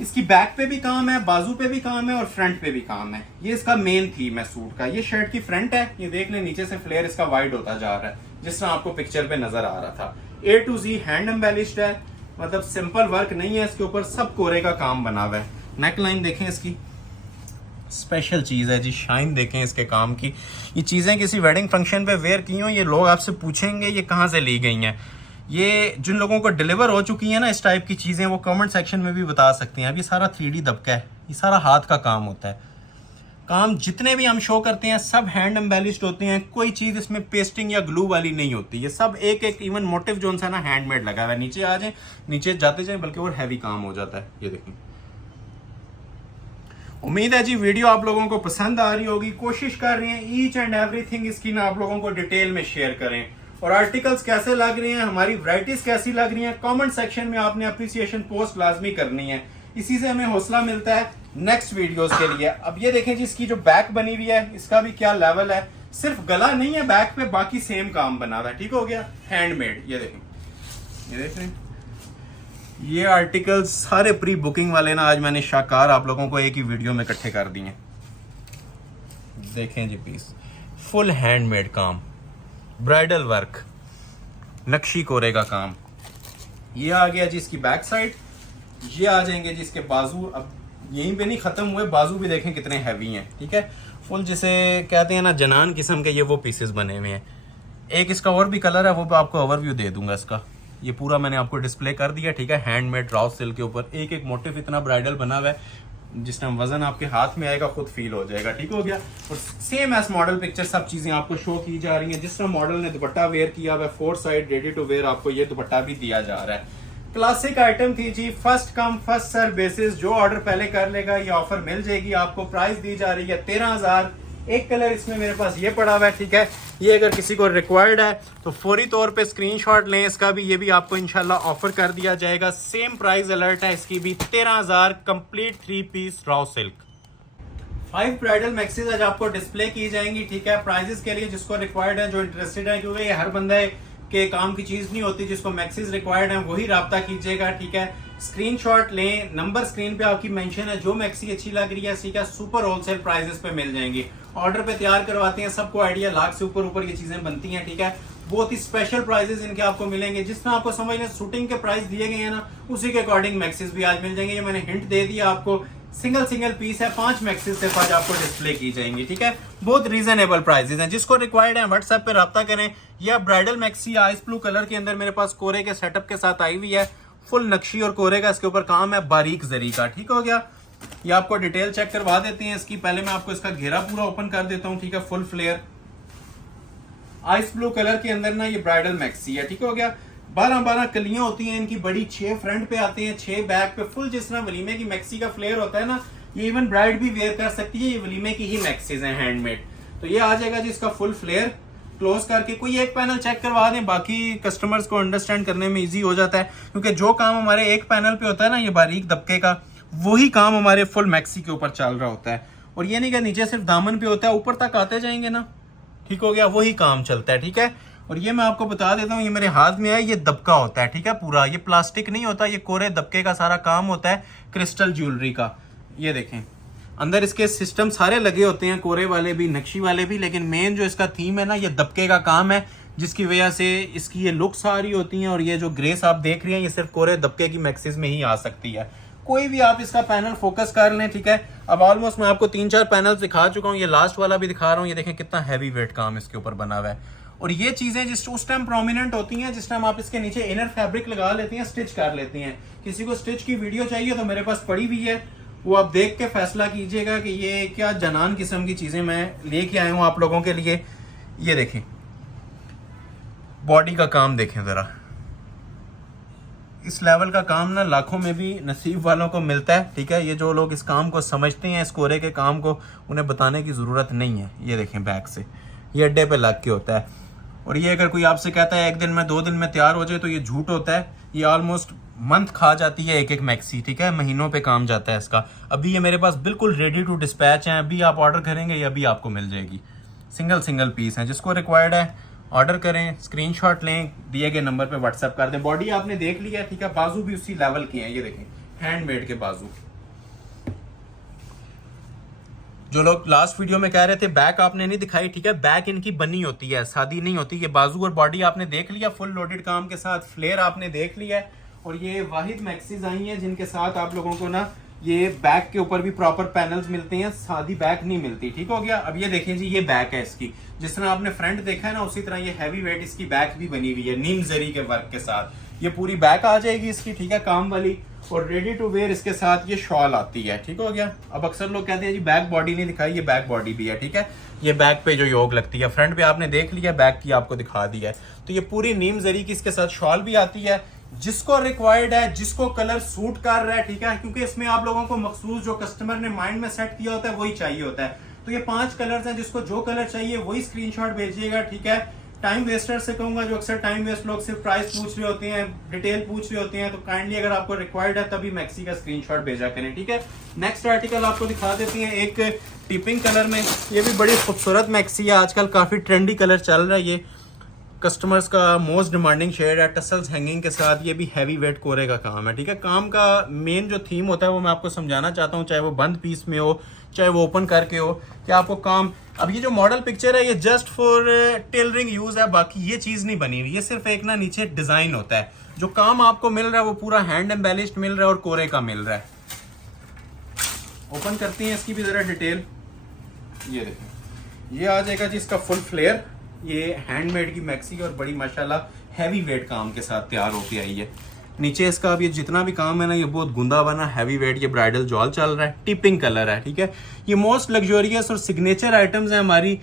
इसकी बैक पे भी काम है, बाजू पे भी काम है और फ्रंट पे भी काम है। ये इसका मेन थीम है सूट का। ये शर्ट की फ्रंट है, ये देख लें, नीचे से फ्लेयर इसका वाइड होता जा रहा है जिस तरह आपको पिक्चर पे नजर आ रहा था। A to Z hand embellished है, मतलब सिंपल वर्क नहीं है इसके ऊपर, सब कोरे का काम बना हुआ है। नेक लाइन देखें इसकी, स्पेशल चीज है जी। शाइन देखें इसके काम की। ये चीजें किसी वेडिंग फंक्शन पे वेयर की हो, ये लोग आपसे पूछेंगे ये कहाँ से ली गई हैं। ये जिन लोगों को डिलीवर हो चुकी है ना इस टाइप की चीजें, वो कमेंट सेक्शन में भी बता सकते हैं। अब ये सारा 3D दबका है, ये सारा हाथ का काम होता है। काम जितने भी हम शो करते हैं सब हैंड एम्बेलिश्ड होते हैं, कोई चीज इसमें पेस्टिंग या ग्लू वाली नहीं होती। ये सब एक एक इवन मोटिव जो सा ना हैंडमेड लगा हुआ है। नीचे आ जाए, नीचे जाते जाए, बल्कि और हैवी काम हो जाता है। ये देखें, उम्मीद है जी वीडियो आप लोगों को पसंद आ रही होगी। कोशिश कर रहे हैं ईच एंड एवरीथिंग इसकी ना आप लोगों को डिटेल में शेयर करें। और आर्टिकल्स कैसे लग रहे हैं, हमारी वैरायटीज कैसी लग रही हैं, कमेंट सेक्शन में आपने अप्रिसिएशन पोस्ट लाजमी करनी है। इसी से हमें हौसला मिलता है नेक्स्ट वीडियोस के लिए। अब ये देखें जी, इसकी जो बैक बनी हुई है इसका भी क्या लेवल है। सिर्फ गला नहीं है बैक पे, बाकी सेम काम बना हुआ है, ठीक हो गया, हैंडमेड। ये देखें, ये देख रहे हैं, ये आर्टिकल्स सारे प्री बुकिंग वाले ना आज मैंने शाकार आप लोगों को एक ही वीडियो में इकट्ठे कर दिए। देखें जी पीस, फुल हैंडमेड काम, ब्राइडल वर्क, नक्शी कोरे का काम। ये आ गया जी इसकी बैक साइड। ये आ जाएंगे जी इसके बाजू। अब यहीं पे नहीं खत्म हुए, बाजू भी देखें कितने हैवी हैं, ठीक है। फुल जिसे कहते हैं ना जनान किस्म के, ये वो पीसेस बने हुए हैं। एक इसका और भी कलर है, वो भी आपको ओवरव्यू दे दूंगा इसका। ये पूरा मैंने आपको डिस्प्ले कर दिया, ठीक है। हैंडमेड रॉ सिल्क के ऊपर एक एक मोटिव इतना ब्राइडल बना हुआ है, जिस टाइम वजन आपके हाथ में आएगा खुद फील हो जाएगा, ठीक हो गया। और सेम एस मॉडल पिक्चर सब चीजें आपको शो की जा रही हैं। जिस तरह मॉडल ने दुपट्टा वेयर किया हुआ है, 4 साइड रेडी टू वेयर, आपको ये दुपट्टा भी दिया जा रहा है। क्लासिक आइटम थी जी, first come first serve basis. जो ऑर्डर पहले कर लेगा ये ऑफर मिल जाएगी आपको। प्राइस दी जा रही है 13,000। एक कलर इसमें मेरे पास ये पड़ा हुआ है, ठीक है। ये अगर किसी को रिक्वायर्ड है तो फौरी तौर पे स्क्रीनशॉट लें इसका भी। ये भी आपको इंशाल्लाह ऑफर कर दिया जाएगा। सेम प्राइस अलर्ट है इसकी भी, 13,000 complete 3 piece raw silk. 5 bridal maxis आज आपको डिस्प्ले की जाएंगी, ठीक है। प्राइजेस के लिए जिसको रिक्वायर्ड है, जो इंटरेस्टेड है, क्योंकि ये हर बंदा के काम की चीज नहीं होती। जिसको मैक्सीज रिक्वायर्ड है वही राब्ता कीजिएगा, ठीक है। स्क्रीनशॉट लें, नंबर स्क्रीन पे आपकी मेंशन है। जो मैक्सी अच्छी लग रही है, ठीक है, सुपर होलसेल प्राइजेस पे मिल जाएंगी। ऑर्डर पे तैयार करवाते हैं, सबको आइडिया, लाख से ऊपर ये चीजें बनती हैं, ठीक है। बहुत ही स्पेशल प्राइजेस इनके आपको मिलेंगे, जिसमें आपको समझ लें शूटिंग के प्राइस दिए गए हैं ना, उसी के अकॉर्डिंग मैक्सिस भी आज मिल जाएंगे। ये मैंने हिंट दे दिया आपको, सिंगल पीस है, 5 मैक्सिस सिर्फ आज आपको डिस्प्ले की जाएंगी, ठीक है। बहुत रीजनेबल प्राइसेस हैं, जिसको रिक्वायर्ड है व्हाट्सएप पे रब्ता करें। या bridal maxi ice blue colour के अंदर मेरे पास कोरे के सेटअप के साथ आई हुई है, फुल नक्शी और कोरे का इसके ऊपर काम है, बारीक जरी का, ठीक हो गया। ये आपको डिटेल चेक करवा देते हैं इसकी। पहले मैं आपको इसका घेरा पूरा ओपन कर देता हूँ, ठीक है। Full flare ice blue colour के अंदर ना ये ब्राइडल मैक्सी है, ठीक हो गया। 12 कलियां होती हैं इनकी बड़ी, 6 फ्रंट पे आते हैं, 6 बैक पे, फुल जिस तरह वलीमे की मैक्सी का फ्लेयर होता है ना, ये इवन ब्राइड भी वेयर कर सकती है। ये वलीमे की ही मैक्सीज हैं, हैंडमेड। तो ये आ जाएगा जी इसका फुल फ्लेयर। क्लोज करके कोई एक पैनल चेक करवा दें, बाकी कस्टमर्स को अंडरस्टैंड करने में इजी हो जाता है, क्योंकि जो काम हमारे एक पैनल पे होता है ना, ये बारीक दबके का, वही काम हमारे फुल मैक्सी के ऊपर चल रहा होता है। और ये नहीं कि नीचे सिर्फ दामन पे होता है, ऊपर तक आते जाएंगे ना, ठीक हो गया, वही काम चलता है, ठीक है। और ये मैं आपको बता देता हूँ, ये मेरे हाथ में है, ये दबका होता है, ठीक है, पूरा। ये प्लास्टिक नहीं होता, ये कोरे दबके का सारा काम होता है, क्रिस्टल ज्वेलरी का। ये देखें, अंदर इसके सिस्टम सारे लगे होते हैं, कोरे वाले भी, नक्शी वाले भी, लेकिन मेन जो इसका थीम है ना, ये दबके का काम है, जिसकी वजह से इसकी ये लुक्स आ रही होती हैं। और ये जो ग्रेस आप देख रही हैं, ये सिर्फ कोरे दबके की मैक्सिस में ही आ सकती है। कोई भी आप इसका पैनल फोकस कर लें, ठीक है। अब ऑलमोस्ट मैं आपको 3-4 पैनल दिखा चुका हूँ, ये लास्ट वाला भी दिखा रहा हूँ। ये देखें कितना हैवी वेट काम इसके ऊपर बना हुआ है। और ये चीजें जिस उस टाइम प्रोमिनेंट होती हैं, जिस टाइम आप इसके नीचे इनर फैब्रिक लगा लेती हैं, स्टिच कर लेती हैं। किसी को स्टिच की वीडियो चाहिए तो मेरे पास पड़ी हुई है, वो आप देख के फैसला कीजिएगा कि ये क्या जनान किस्म की चीजें मैं लेके आया हूँ आप लोगों के लिए। ये देखें, बॉडी का काम देखें जरा, इस लेवल का काम ना लाखों में भी नसीब वालों को मिलता है, ठीक है। ये जो लोग इस काम को समझते हैं, इस कोरे के काम को, उन्हें बताने की ज़रूरत नहीं है। ये देखें बैक से, ये अड्डे पे लग के होता है। और ये अगर कोई आपसे कहता है 1 दिन में 2 दिन में तैयार हो जाए, तो ये झूठ होता है। ये ऑलमोस्ट मंथ खा जाती है एक मैक्सी, ठीक है, महीनों पे काम जाता है इसका। अभी ये मेरे पास बिल्कुल रेडी टू डिस्पैच है, अभी आप ऑर्डर करेंगे ये अभी आपको मिल जाएगी। सिंगल पीस है, जिसको रिक्वायर्ड है ऑर्डर करें, स्क्रीनशॉट लें, दिए गए नंबर पे व्हाट्सएप कर दें। बॉडी आपने देख लिया, ठीक है, बाजू भी उसी लेवल के हैं। ये देखें, हैंडमेड के बाजू। जो लोग लास्ट वीडियो में कह रहे थे बैक आपने नहीं दिखाई, ठीक है, बैक इनकी बनी होती है, शादी नहीं होती। ये बाजू और बॉडी आपने देख लिया, फुल लोडेड काम के साथ। फ्लेयर आपने देख लिया है। और ये वाहिद मैक्सीज आई हैं जिनके साथ आप लोगों को ना ये बैक के ऊपर भी प्रॉपर पैनल्स मिलते हैं, सादी बैक नहीं मिलती, ठीक हो गया। अब ये देखें जी, ये बैक है इसकी, जिस तरह आपने फ्रंट देखा है ना, उसी तरह ये हैवी वेट इसकी बैक भी बनी हुई है, नीम जरी के वर्क के साथ। ये पूरी बैक आ जाएगी इसकी, ठीक है, काम वाली। और रेडी टू वेयर इसके साथ ये शॉल आती है, ठीक हो गया। अब अक्सर लोग कहते हैं जी बैक बॉडी नहीं दिखाई, ये बैक बॉडी भी है, ठीक है। ये बैक पे जो योग लगती है, फ्रंट पे आपने देख लिया, बैक की आपको दिखा दिया है। तो ये पूरी नीम जरी की इसके साथ शॉल भी आती है, जिसको रिक्वायर्ड है, जिसको कलर सूट कर रहा है, ठीक है, क्योंकि इसमें आप लोगों को मखसूस जो कस्टमर ने माइंड में सेट किया होता है वही चाहिए होता है। तो ये 5 कलर्स हैं, जिसको जो कलर चाहिए वही स्क्रीनशॉट भेजिएगा, ठीक है। टाइम वेस्टर से कहूंगा, जो अक्सर टाइम वेस्ट लोग सिर्फ प्राइस पूछ रहे होते हैं, डिटेल पूछ रहे होते हैं, तो काइंडली अगर आपको रिक्वायर्ड है तभी मैक्सी का स्क्रीनशॉट भेजा करें, ठीक है। नेक्स्ट आर्टिकल आपको दिखा देती हैं एक टिपिंग कलर में। ये भी बड़ी खूबसूरत मैक्सी है, आजकल काफी ट्रेंडी कलर चल रहा है, ये कस्टमर्स का मोस्ट डिमांडिंग शेड है, टसल्स हैंगिंग के साथ। ये भी हैवी वेट कोरे का काम है, ठीक है। काम का मेन जो थीम होता है वो मैं आपको समझाना चाहता हूँ, चाहे वो बंद पीस में हो, चाहे वो ओपन करके हो, कि आपको काम। अब ये जो मॉडल पिक्चर है ये जस्ट फॉर टेलरिंग यूज है, बाकी ये चीज नहीं बनी हुई, ये सिर्फ एक ना नीचे डिजाइन होता है। जो काम आपको मिल रहा है वो पूरा हैंड एम्बेलिश्ड मिल रहा है और कोरे का मिल रहा है। ओपन करते हैं इसकी भी जरा डिटेल। ये देखें, ये आ जाएगा जी इसका फुल फ्लेयर। ये हैंडमेड की मैक्सी और बड़ी माशाल्लाह हैवी वेट काम के साथ तैयार होके आई है। नीचे इसका अब ये जितना भी काम है ना, ये बहुत गुंदा बना हैवी वेट, ये ब्राइडल जॉल चल रहा है, टिपिंग कलर है, ठीक है। ये मोस्ट लग्जरियस और सिग्नेचर आइटम्स हैं हमारी,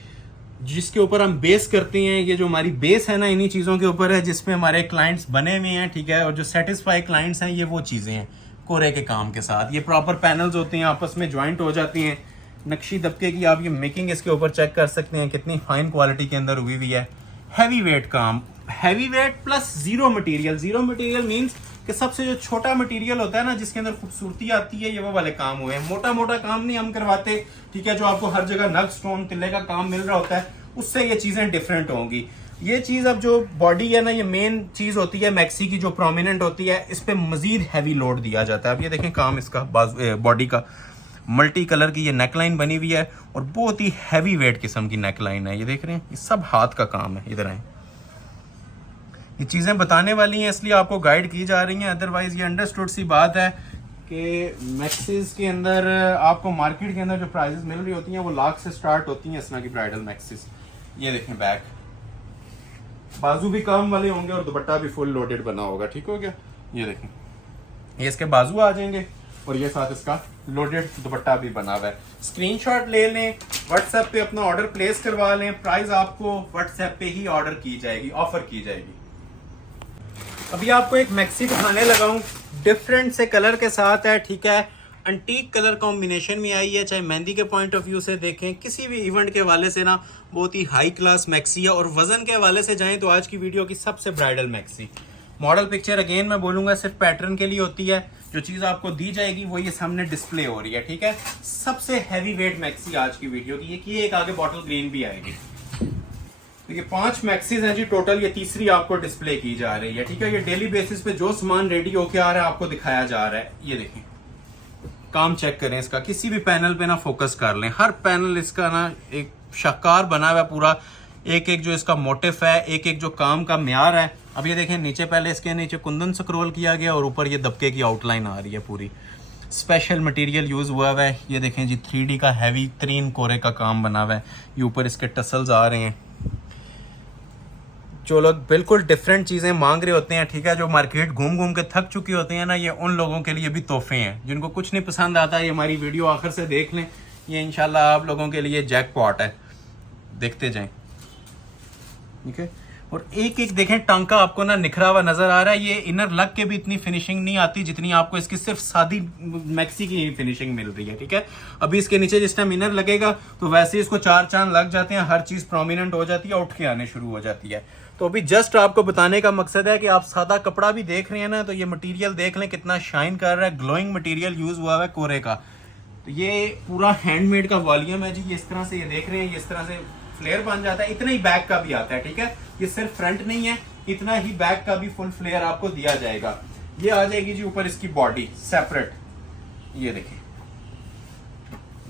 जिसके ऊपर हम बेस करते हैं। ये जो हमारी बेस है ना, इन्हीं चीज़ों के ऊपर है, जिसमें हमारे क्लाइंट्स बने हुए हैं, ठीक है। और जो सेटिस्फाई क्लाइंट्स हैं, ये वो चीज़ें हैं कोरे के काम के साथ। ये प्रॉपर पैनल्स होते हैं, आपस में ज्वाइंट हो जाती हैं। नक्शी दबके की आप ये मेकिंग इसके ऊपर चेक कर सकते हैं, कितनी फाइन क्वालिटी के अंदर हुई हुई है। हैवी वेट काम, heavy weight plus zero material. Zero material means कि सबसे जो छोटा मटेरियल होता है ना, जिसके अंदर खूबसूरती आती है, ये वो वाले काम हुए हैं। मोटा मोटा काम नहीं हम करवाते, ठीक है, जो आपको हर जगह नग स्टोन तिल्ले का काम मिल रहा होता है, उससे ये चीजें डिफरेंट होंगी। ये चीज अब जो बॉडी है ना, ये मेन चीज होती है मैक्सी की, जो प्रोमिनेंट होती है, इस पे मजीद हैवी लोड दिया जाता है। अब ये देखें काम इसका बॉडी का मल्टी कलर की ये नेकलाइन बनी हुई है और बहुत ही हैवी वेट किस्म की नेकलाइन है। ये देख रहे हैं, ये सब हाथ का काम है। इधर आए, ये चीज़ें बताने वाली हैं इसलिए आपको गाइड की जा रही हैं, अदरवाइज़ ये अंडरस्टूड सी बात है कि मैक्सीज के अंदर आपको मार्केट के अंदर जो प्राइसेस मिल रही होती हैं वो लाख से स्टार्ट होती हैं इस तरह की ब्राइडल मैक्सीज। ये देखें बैक, बाजू भी काम वाले होंगे और दुपट्टा भी फुल लोडेड बना होगा, ठीक हो गया। ये देखें, ये इसके बाजू आ जाएंगे और ये साथ इसका लोडेड दुपट्टा भी बना हुआ है। स्क्रीनशॉट ले लें, व्हाट्सएप पे अपना ऑर्डर प्लेस करवा लें, प्राइस आपको व्हाट्सएप पे ही ऑर्डर की जाएगी, ऑफर की जाएगी। अभी आपको एक मैक्सी दिखाने लगा हूँ, डिफरेंट से कलर के साथ है, ठीक है। एंटीक कलर कॉम्बिनेशन में आई है, चाहे मेहंदी के पॉइंट ऑफ व्यू से देखें, किसी भी इवेंट के हवाले से ना बहुत ही हाई क्लास मैक्सी है। और वजन के हवाले से जाएं तो आज की वीडियो की सबसे bridal maxi. Model picture again मैं बोलूँगा सिर्फ पैटर्न के लिए होती है, जो चीज़ आपको दी जाएगी वो ये सामने डिस्प्ले हो रही है, ठीक है। सबसे हैवी वेट मैक्सी आज की वीडियो की ये एक आगे बॉटल ग्रीन भी आएगी। तो ये 5 मैक्सीज हैं जी टोटल, ये तीसरी आपको डिस्प्ले की जा रही है, ठीक है। ये डेली बेसिस पे जो सामान रेडी होके आ रहा है आपको दिखाया जा रहा है। ये देखें, काम चेक करें इसका, किसी भी पैनल पे ना फोकस कर लें, हर पैनल इसका ना एक शाकार बना हुआ है पूरा, एक एक जो इसका मोटिफ है, एक एक जो काम का म्यार है। अब ये देखें नीचे, पहले इसके नीचे कुंदन स्क्रॉल किया गया और ऊपर ये दबके की आउटलाइन आ रही है पूरी, स्पेशल मटेरियल यूज हुआ हुआ है। ये देखें जी 3D का हैवी तरीन कोरे का काम बना हुआ है, ये ऊपर इसके टसल्स आ रहे हैं। जो लोग बिल्कुल डिफरेंट चीज़ें मांग रहे होते हैं, ठीक है, जो मार्केट घूम घूम के थक चुके होते हैं ना, ये उन लोगों के लिए भी तोहफे हैं। जिनको कुछ नहीं पसंद आता ये हमारी वीडियो आखिर से देख लें, ये इंशाल्लाह आप लोगों के लिए जैकपॉट है, देखते जाएं, ठीक है। और एक एक देखें टांका आपको ना निखरा हुआ नजर आ रहा है। ये इनर लग के भी इतनी फिनिशिंग नहीं आती जितनी आपको इसकी सिर्फ सादी मैक्सी की फिनिशिंग मिल रही है, ठीक है। अभी इसके नीचे जिस टाइम इनर लगेगा तो वैसे इसको 4 चांद लग जाते हैं, हर चीज प्रोमिनेंट हो जाती है, उठ के आने शुरू हो जाती है। तो अभी जस्ट आपको बताने का मकसद है कि आप सादा कपड़ा भी देख रहे हैं ना, तो ये मटेरियल देख लें कितना शाइन कर रहा है, ग्लोइंग मटेरियल यूज हुआ है कोरे का। तो ये पूरा हैंडमेड का वॉल्यूम है जी, ये इस तरह से, ये देख रहे हैं, ये इस तरह से फ्लेयर बन जाता है। इतना ही बैक का भी आता है, ठीक है, ये सिर्फ फ्रंट नहीं है, इतना ही बैक का भी फुल फ्लेयर आपको दिया जाएगा। ये आ जाएगी जी ऊपर इसकी बॉडी सेपरेट, ये देखें,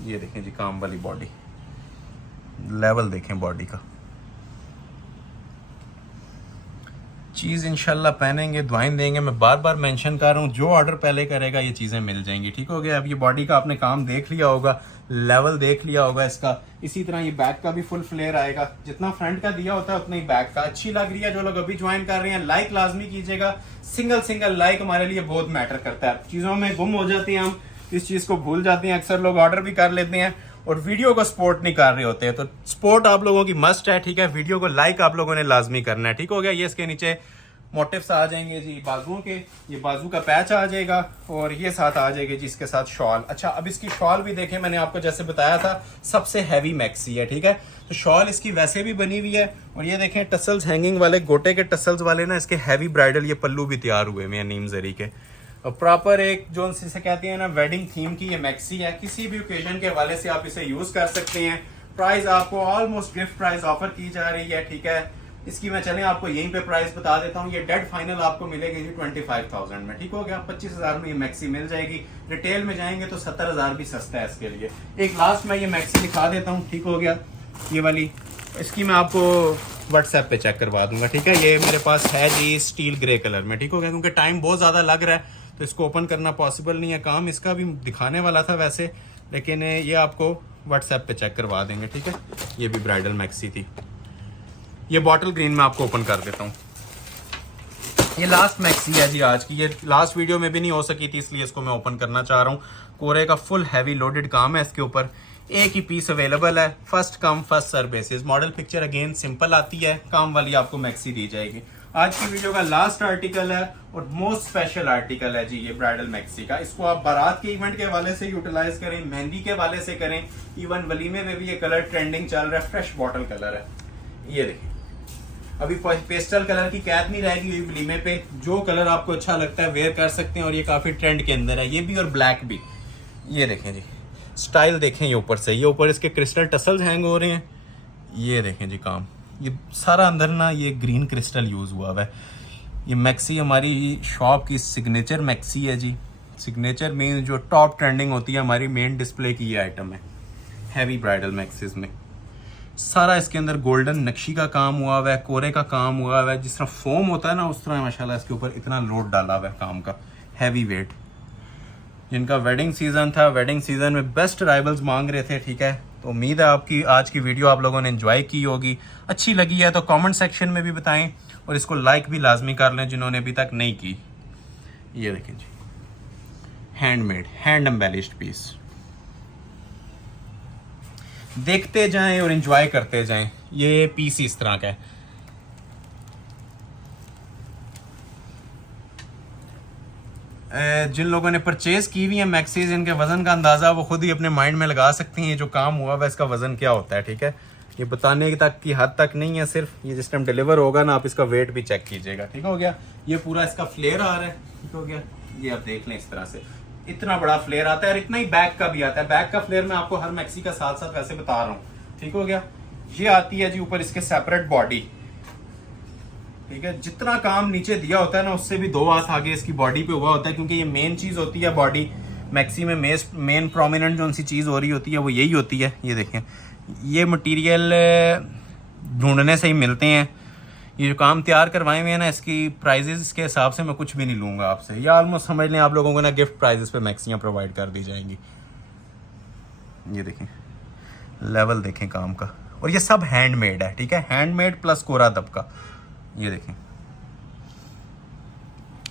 ये देखें जी काम वाली बॉडी, लेवल देखें बॉडी का। चीज़ इंशाल्लाह पहनेंगे, दुआएं देंगे। मैं बार बार मेंशन कर रहा हूँ, जो ऑर्डर पहले करेगा ये चीज़ें मिल जाएंगी, ठीक हो गया। अब ये बॉडी का आपने काम देख लिया होगा, लेवल देख लिया होगा इसका। इसी तरह ये बैक का भी फुल फ्लेयर आएगा, जितना फ्रंट का दिया होता है उतना ही बैक का। अच्छी लग रही है, जो लोग अभी ज्वाइन कर रहे हैं लाइक लाजमी कीजिएगा, सिंगल लाइक हमारे लिए बहुत मैटर करता है। चीज़ों में गुम हो जाते हैं हम, इस चीज़ को भूल जाते हैं, अक्सर लोग ऑर्डर भी कर लेते हैं और वीडियो को सपोर्ट नहीं कर रहे होते हैं। तो सपोर्ट आप लोगों की मस्ट है, ठीक है। वीडियो को लाइक आप लोगों ने लाजमी करना है, ठीक हो गया। ये इसके नीचे मोटिव्स आ जाएंगे जी बाजुओं के, ये बाजू का पैच आ जाएगा और ये साथ आ जाएगी जी इसके साथ शॉल। अच्छा, अब इसकी शॉल भी देखें, मैंने आपको जैसे बताया था सबसे हैवी मैक्सी है, ठीक है। तो शॉल इसकी वैसे भी बनी हुई है और ये देखें टसल्स हैंगिंग वाले, गोटे के टसल्स वाले ना इसके हैवी ब्राइडल ये पल्लू भी तैयार हुए हैं नीम जरी के। और प्रॉपर एक जो इसे कहते हैं ना वेडिंग थीम की ये मैक्सी है, किसी भी ओकेजन के हवाले से आप इसे यूज कर सकते हैं। प्राइस आपको ऑलमोस्ट गिफ्ट प्राइस ऑफर की जा रही है, ठीक है। इसकी मैं चलें आपको यहीं पे प्राइस बता देता हूँ, ये डेड फाइनल आपको मिलेगी जी 25,000 में, ठीक हो गया। 25,000 में ये मैक्सी मिल जाएगी। रिटेल में जाएंगे तो 70,000 भी सस्ता है इसके लिए। एक लास्ट में ये मैक्सी दिखा देता हूँ, ठीक हो गया, ये वाली। इसकी मैं आपको व्हाट्सएप पे चेक करवा दूंगा, ठीक है। ये मेरे पास है जी स्टील ग्रे कलर में, ठीक हो गया, क्योंकि टाइम बहुत ज़्यादा लग रहा है तो इसको ओपन करना पॉसिबल नहीं है। काम इसका भी दिखाने वाला था वैसे, लेकिन ये आपको व्हाट्सएप पे चेक करवा देंगे, ठीक है। ये भी ब्राइडल मैक्सी थी। ये बॉटल ग्रीन में आपको ओपन कर देता हूँ। ये लास्ट मैक्सी है जी आज की, ये लास्ट वीडियो में भी नहीं हो सकी थी इसलिए इसको मैं ओपन करना चाह रहा हूँ। कोरे का फुल हैवी लोडेड काम है इसके ऊपर, एक ही पीस अवेलेबल है, first come first serve basis. Model picture again simple आती है, काम वाली आपको मैक्सी दी जाएगी। आज की वीडियो का लास्ट आर्टिकल है और मोस्ट स्पेशल आर्टिकल है जी ये ब्राइडल मैक्सी का। इसको आप बारात के इवेंट के हवाले से यूटिलाइज करें, मेहंदी के हवाले से करें, इवन वलीमे में भी ये कलर ट्रेंडिंग चल रहा है, फ्रेश बॉटल कलर है। ये देखिए, अभी पेस्टल कलर की कैद नहीं रहेगी वलीमे पे, जो कलर आपको अच्छा लगता है वेयर कर सकते हैं और ये काफी ट्रेंड के अंदर है, ये भी और ब्लैक भी। ये देखें जी स्टाइल देखें, ये ऊपर से, ये ऊपर इसके क्रिस्टल टसल्स हैंग हो रहे हैं। ये देखें जी काम, ये सारा अंदर ना ये ग्रीन क्रिस्टल यूज हुआ हुआ है। ये मैक्सी हमारी शॉप की सिग्नेचर मैक्सी है जी। सिग्नेचर मीन जो टॉप ट्रेंडिंग होती है, हमारी मेन डिस्प्ले की ये आइटम है हैवी ब्राइडल मैक्सीज में। सारा इसके अंदर गोल्डन नक्शी का काम हुआ हुआ है, कोरे का काम हुआ हुआ है, जिस तरह फोम होता है ना उस तरह माशाल्लाह इसके ऊपर इतना लोड डाला हुआ है काम का, हैवी वेट। जिनका वेडिंग सीजन था, वेडिंग सीजन में बेस्ट अराइवल्स मांग रहे थे, ठीक है। तो उम्मीद है आपकी आज की वीडियो आप लोगों ने एंजॉय की होगी, अच्छी लगी है तो कमेंट सेक्शन में भी बताएं और इसको लाइक भी लाजमी कर लें जिन्होंने अभी तक नहीं की। ये देखें जी, हैंडमेड, हैंड एम्बेलिश्ड पीस। देखते जाएं और एंजॉय करते जाएं। ये पीस इस तरह का है। जिन लोगों ने परचेज की हुई है मैक्सीज, इनके वजन का अंदाजा वो खुद ही अपने माइंड में लगा सकती हैं। जो काम हुआ है इसका वजन क्या होता है, ठीक है। ये बताने तक की हद तक नहीं है, सिर्फ ये जिस टाइम डिलीवर होगा ना आप इसका वेट भी चेक कीजिएगा, ठीक हो गया। ये पूरा इसका फ्लेयर आ रहा है, ठीक हो गया। ये आप देख लें इस तरह से इतना बड़ा फ्लेयर आता है और इतना ही बैक का भी आता है। बैक का फ्लेयर मैं आपको हर मैक्सी का साथ साथ वैसे बता रहा हूँ, ठीक हो गया। ये आती है जी ऊपर इसके सेपरेट बॉडी, ठीक है। जितना काम नीचे दिया होता है ना उससे भी 2 हाथ आगे इसकी बॉडी पे हुआ होता है, क्योंकि ये मेन चीज होती है बॉडी मैक्सी में। मेन प्रोमिनेंट जो सी चीज हो रही होती है वो यही होती है। ये देखें, ये मटेरियल ढूंढने से ही मिलते हैं। ये जो काम तैयार करवाए हुए हैं ना, इसकी प्राइजेस के हिसाब से मैं कुछ भी नहीं लूंगा आपसे। या ऑलमोस्ट समझ लें आप लोगों को ना गिफ्ट प्राइजेस पे मैक्सियां प्रोवाइड कर दी जाएंगी। ये देखें, लेवल देखें काम का, और ये सब हैंडमेड है, ठीक है। हैंडमेड प्लस कोरा दबका। ये देखें,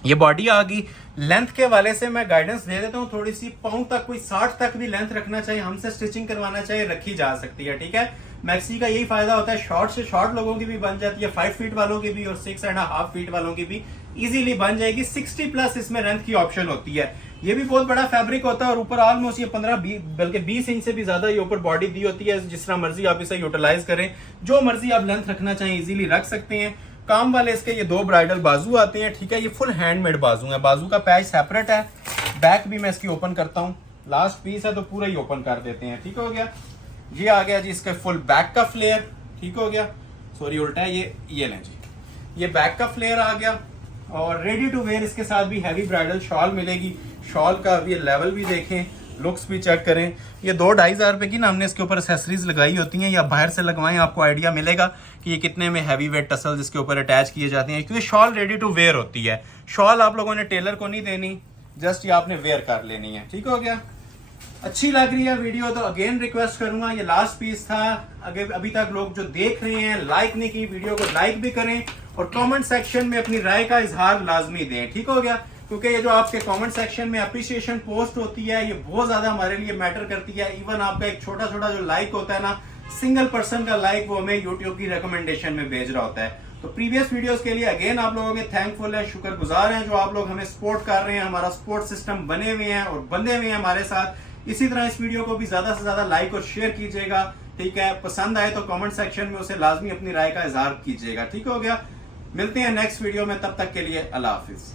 ये बॉडी आ गई। लेंथ के वाले से मैं गाइडेंस दे देता हूँ थोड़ी सी। पाउंड तक, कोई 60 तक भी लेंथ रखना चाहिए, हमसे स्टिचिंग करवाना चाहिए, रखी जा सकती है, ठीक है। मैक्सी का यही फायदा होता है, शॉर्ट से शॉर्ट लोगों की भी बन जाती है, 5 फीट वालों की भी और 6.5 फीट वालों की भी इजीली बन जाएगी। 60 प्लस इसमें लेंथ की ऑप्शन होती है। ये भी बहुत बड़ा फैब्रिक होता है और ऊपर ऑलमोस्ट ये 15 बल्कि 20 इंच से भी ज्यादा ये ऊपर बॉडी दी होती है। जिस तरह मर्जी आप इसे यूटिलाइज करें, जो मर्जी आप लेंथ रखना चाहें इजीली रख सकते हैं। काम वाले इसके ये 2 ब्राइडल बाजू आते हैं, ठीक है। ये फुल हैंडमेड बाजू है, बाजू का पैच सेपरेट है। बैक भी मैं इसकी ओपन करता हूँ, लास्ट पीस है तो पूरा ही ओपन कर देते हैं, ठीक हो गया। ये आ गया जी इसका फुल बैक का फ्लेयर, ठीक हो गया। सॉरी उल्टा है, ये लें जी, ये बैक का फ्लेयर आ गया। और रेडी टू वेयर इसके साथ भी हैवी ब्राइडल शॉल मिलेगी। शॉल का ये लेवल भी देखें, लुक्स भी चेक करें। ये 2-2.5 रुपए की ना हमने इसके ऊपर एक्सेसरीज लगाई होती हैं, या बाहर से लगवाएं, आपको आइडिया मिलेगा कि ये कितने में हैवी वेट टसल इसके ऊपर अटैच किए जाते हैं, क्योंकि शॉल रेडी टू वेयर होती है। शॉल आप लोगों ने टेलर को नहीं देनी, जस्ट ये आपने वेयर कर लेनी है, ठीक हो गया। अच्छी लग रही है वीडियो तो अगेन रिक्वेस्ट करूंगा, ये लास्ट पीस था। अभी तक लोग जो देख रहे हैं लाइक नहीं की, वीडियो को लाइक भी करें और कमेंट सेक्शन में अपनी राय का इजहार लाजमी दें, ठीक हो गया। क्योंकि ये जो आपके कमेंट सेक्शन में अप्रिसिएशन पोस्ट होती है ये बहुत ज्यादा हमारे लिए मैटर करती है। इवन आपका एक छोटा छोटा जो लाइक होता है ना, सिंगल पर्सन का लाइक, वो हमें यूट्यूब की रिकमेंडेशन में भेज रहा होता है। तो प्रीवियस वीडियोस के लिए अगेन आप लोगों के थैंकफुल है, शुक्रगुजार हैं जो आप लोग हमें सपोर्ट कर रहे हैं। हमारा सपोर्ट सिस्टम बने हुए हैं और बंधे हुए हैं हमारे साथ। इसी तरह इस वीडियो को भी ज्यादा से ज्यादा लाइक और शेयर कीजिएगा, ठीक है। पसंद आए तो कमेंट सेक्शन में उसे लाजमी अपनी राय का इजहार कीजिएगा, ठीक हो गया। मिलते हैं नेक्स्ट वीडियो में, तब तक के लिए अल्लाह हाफिज।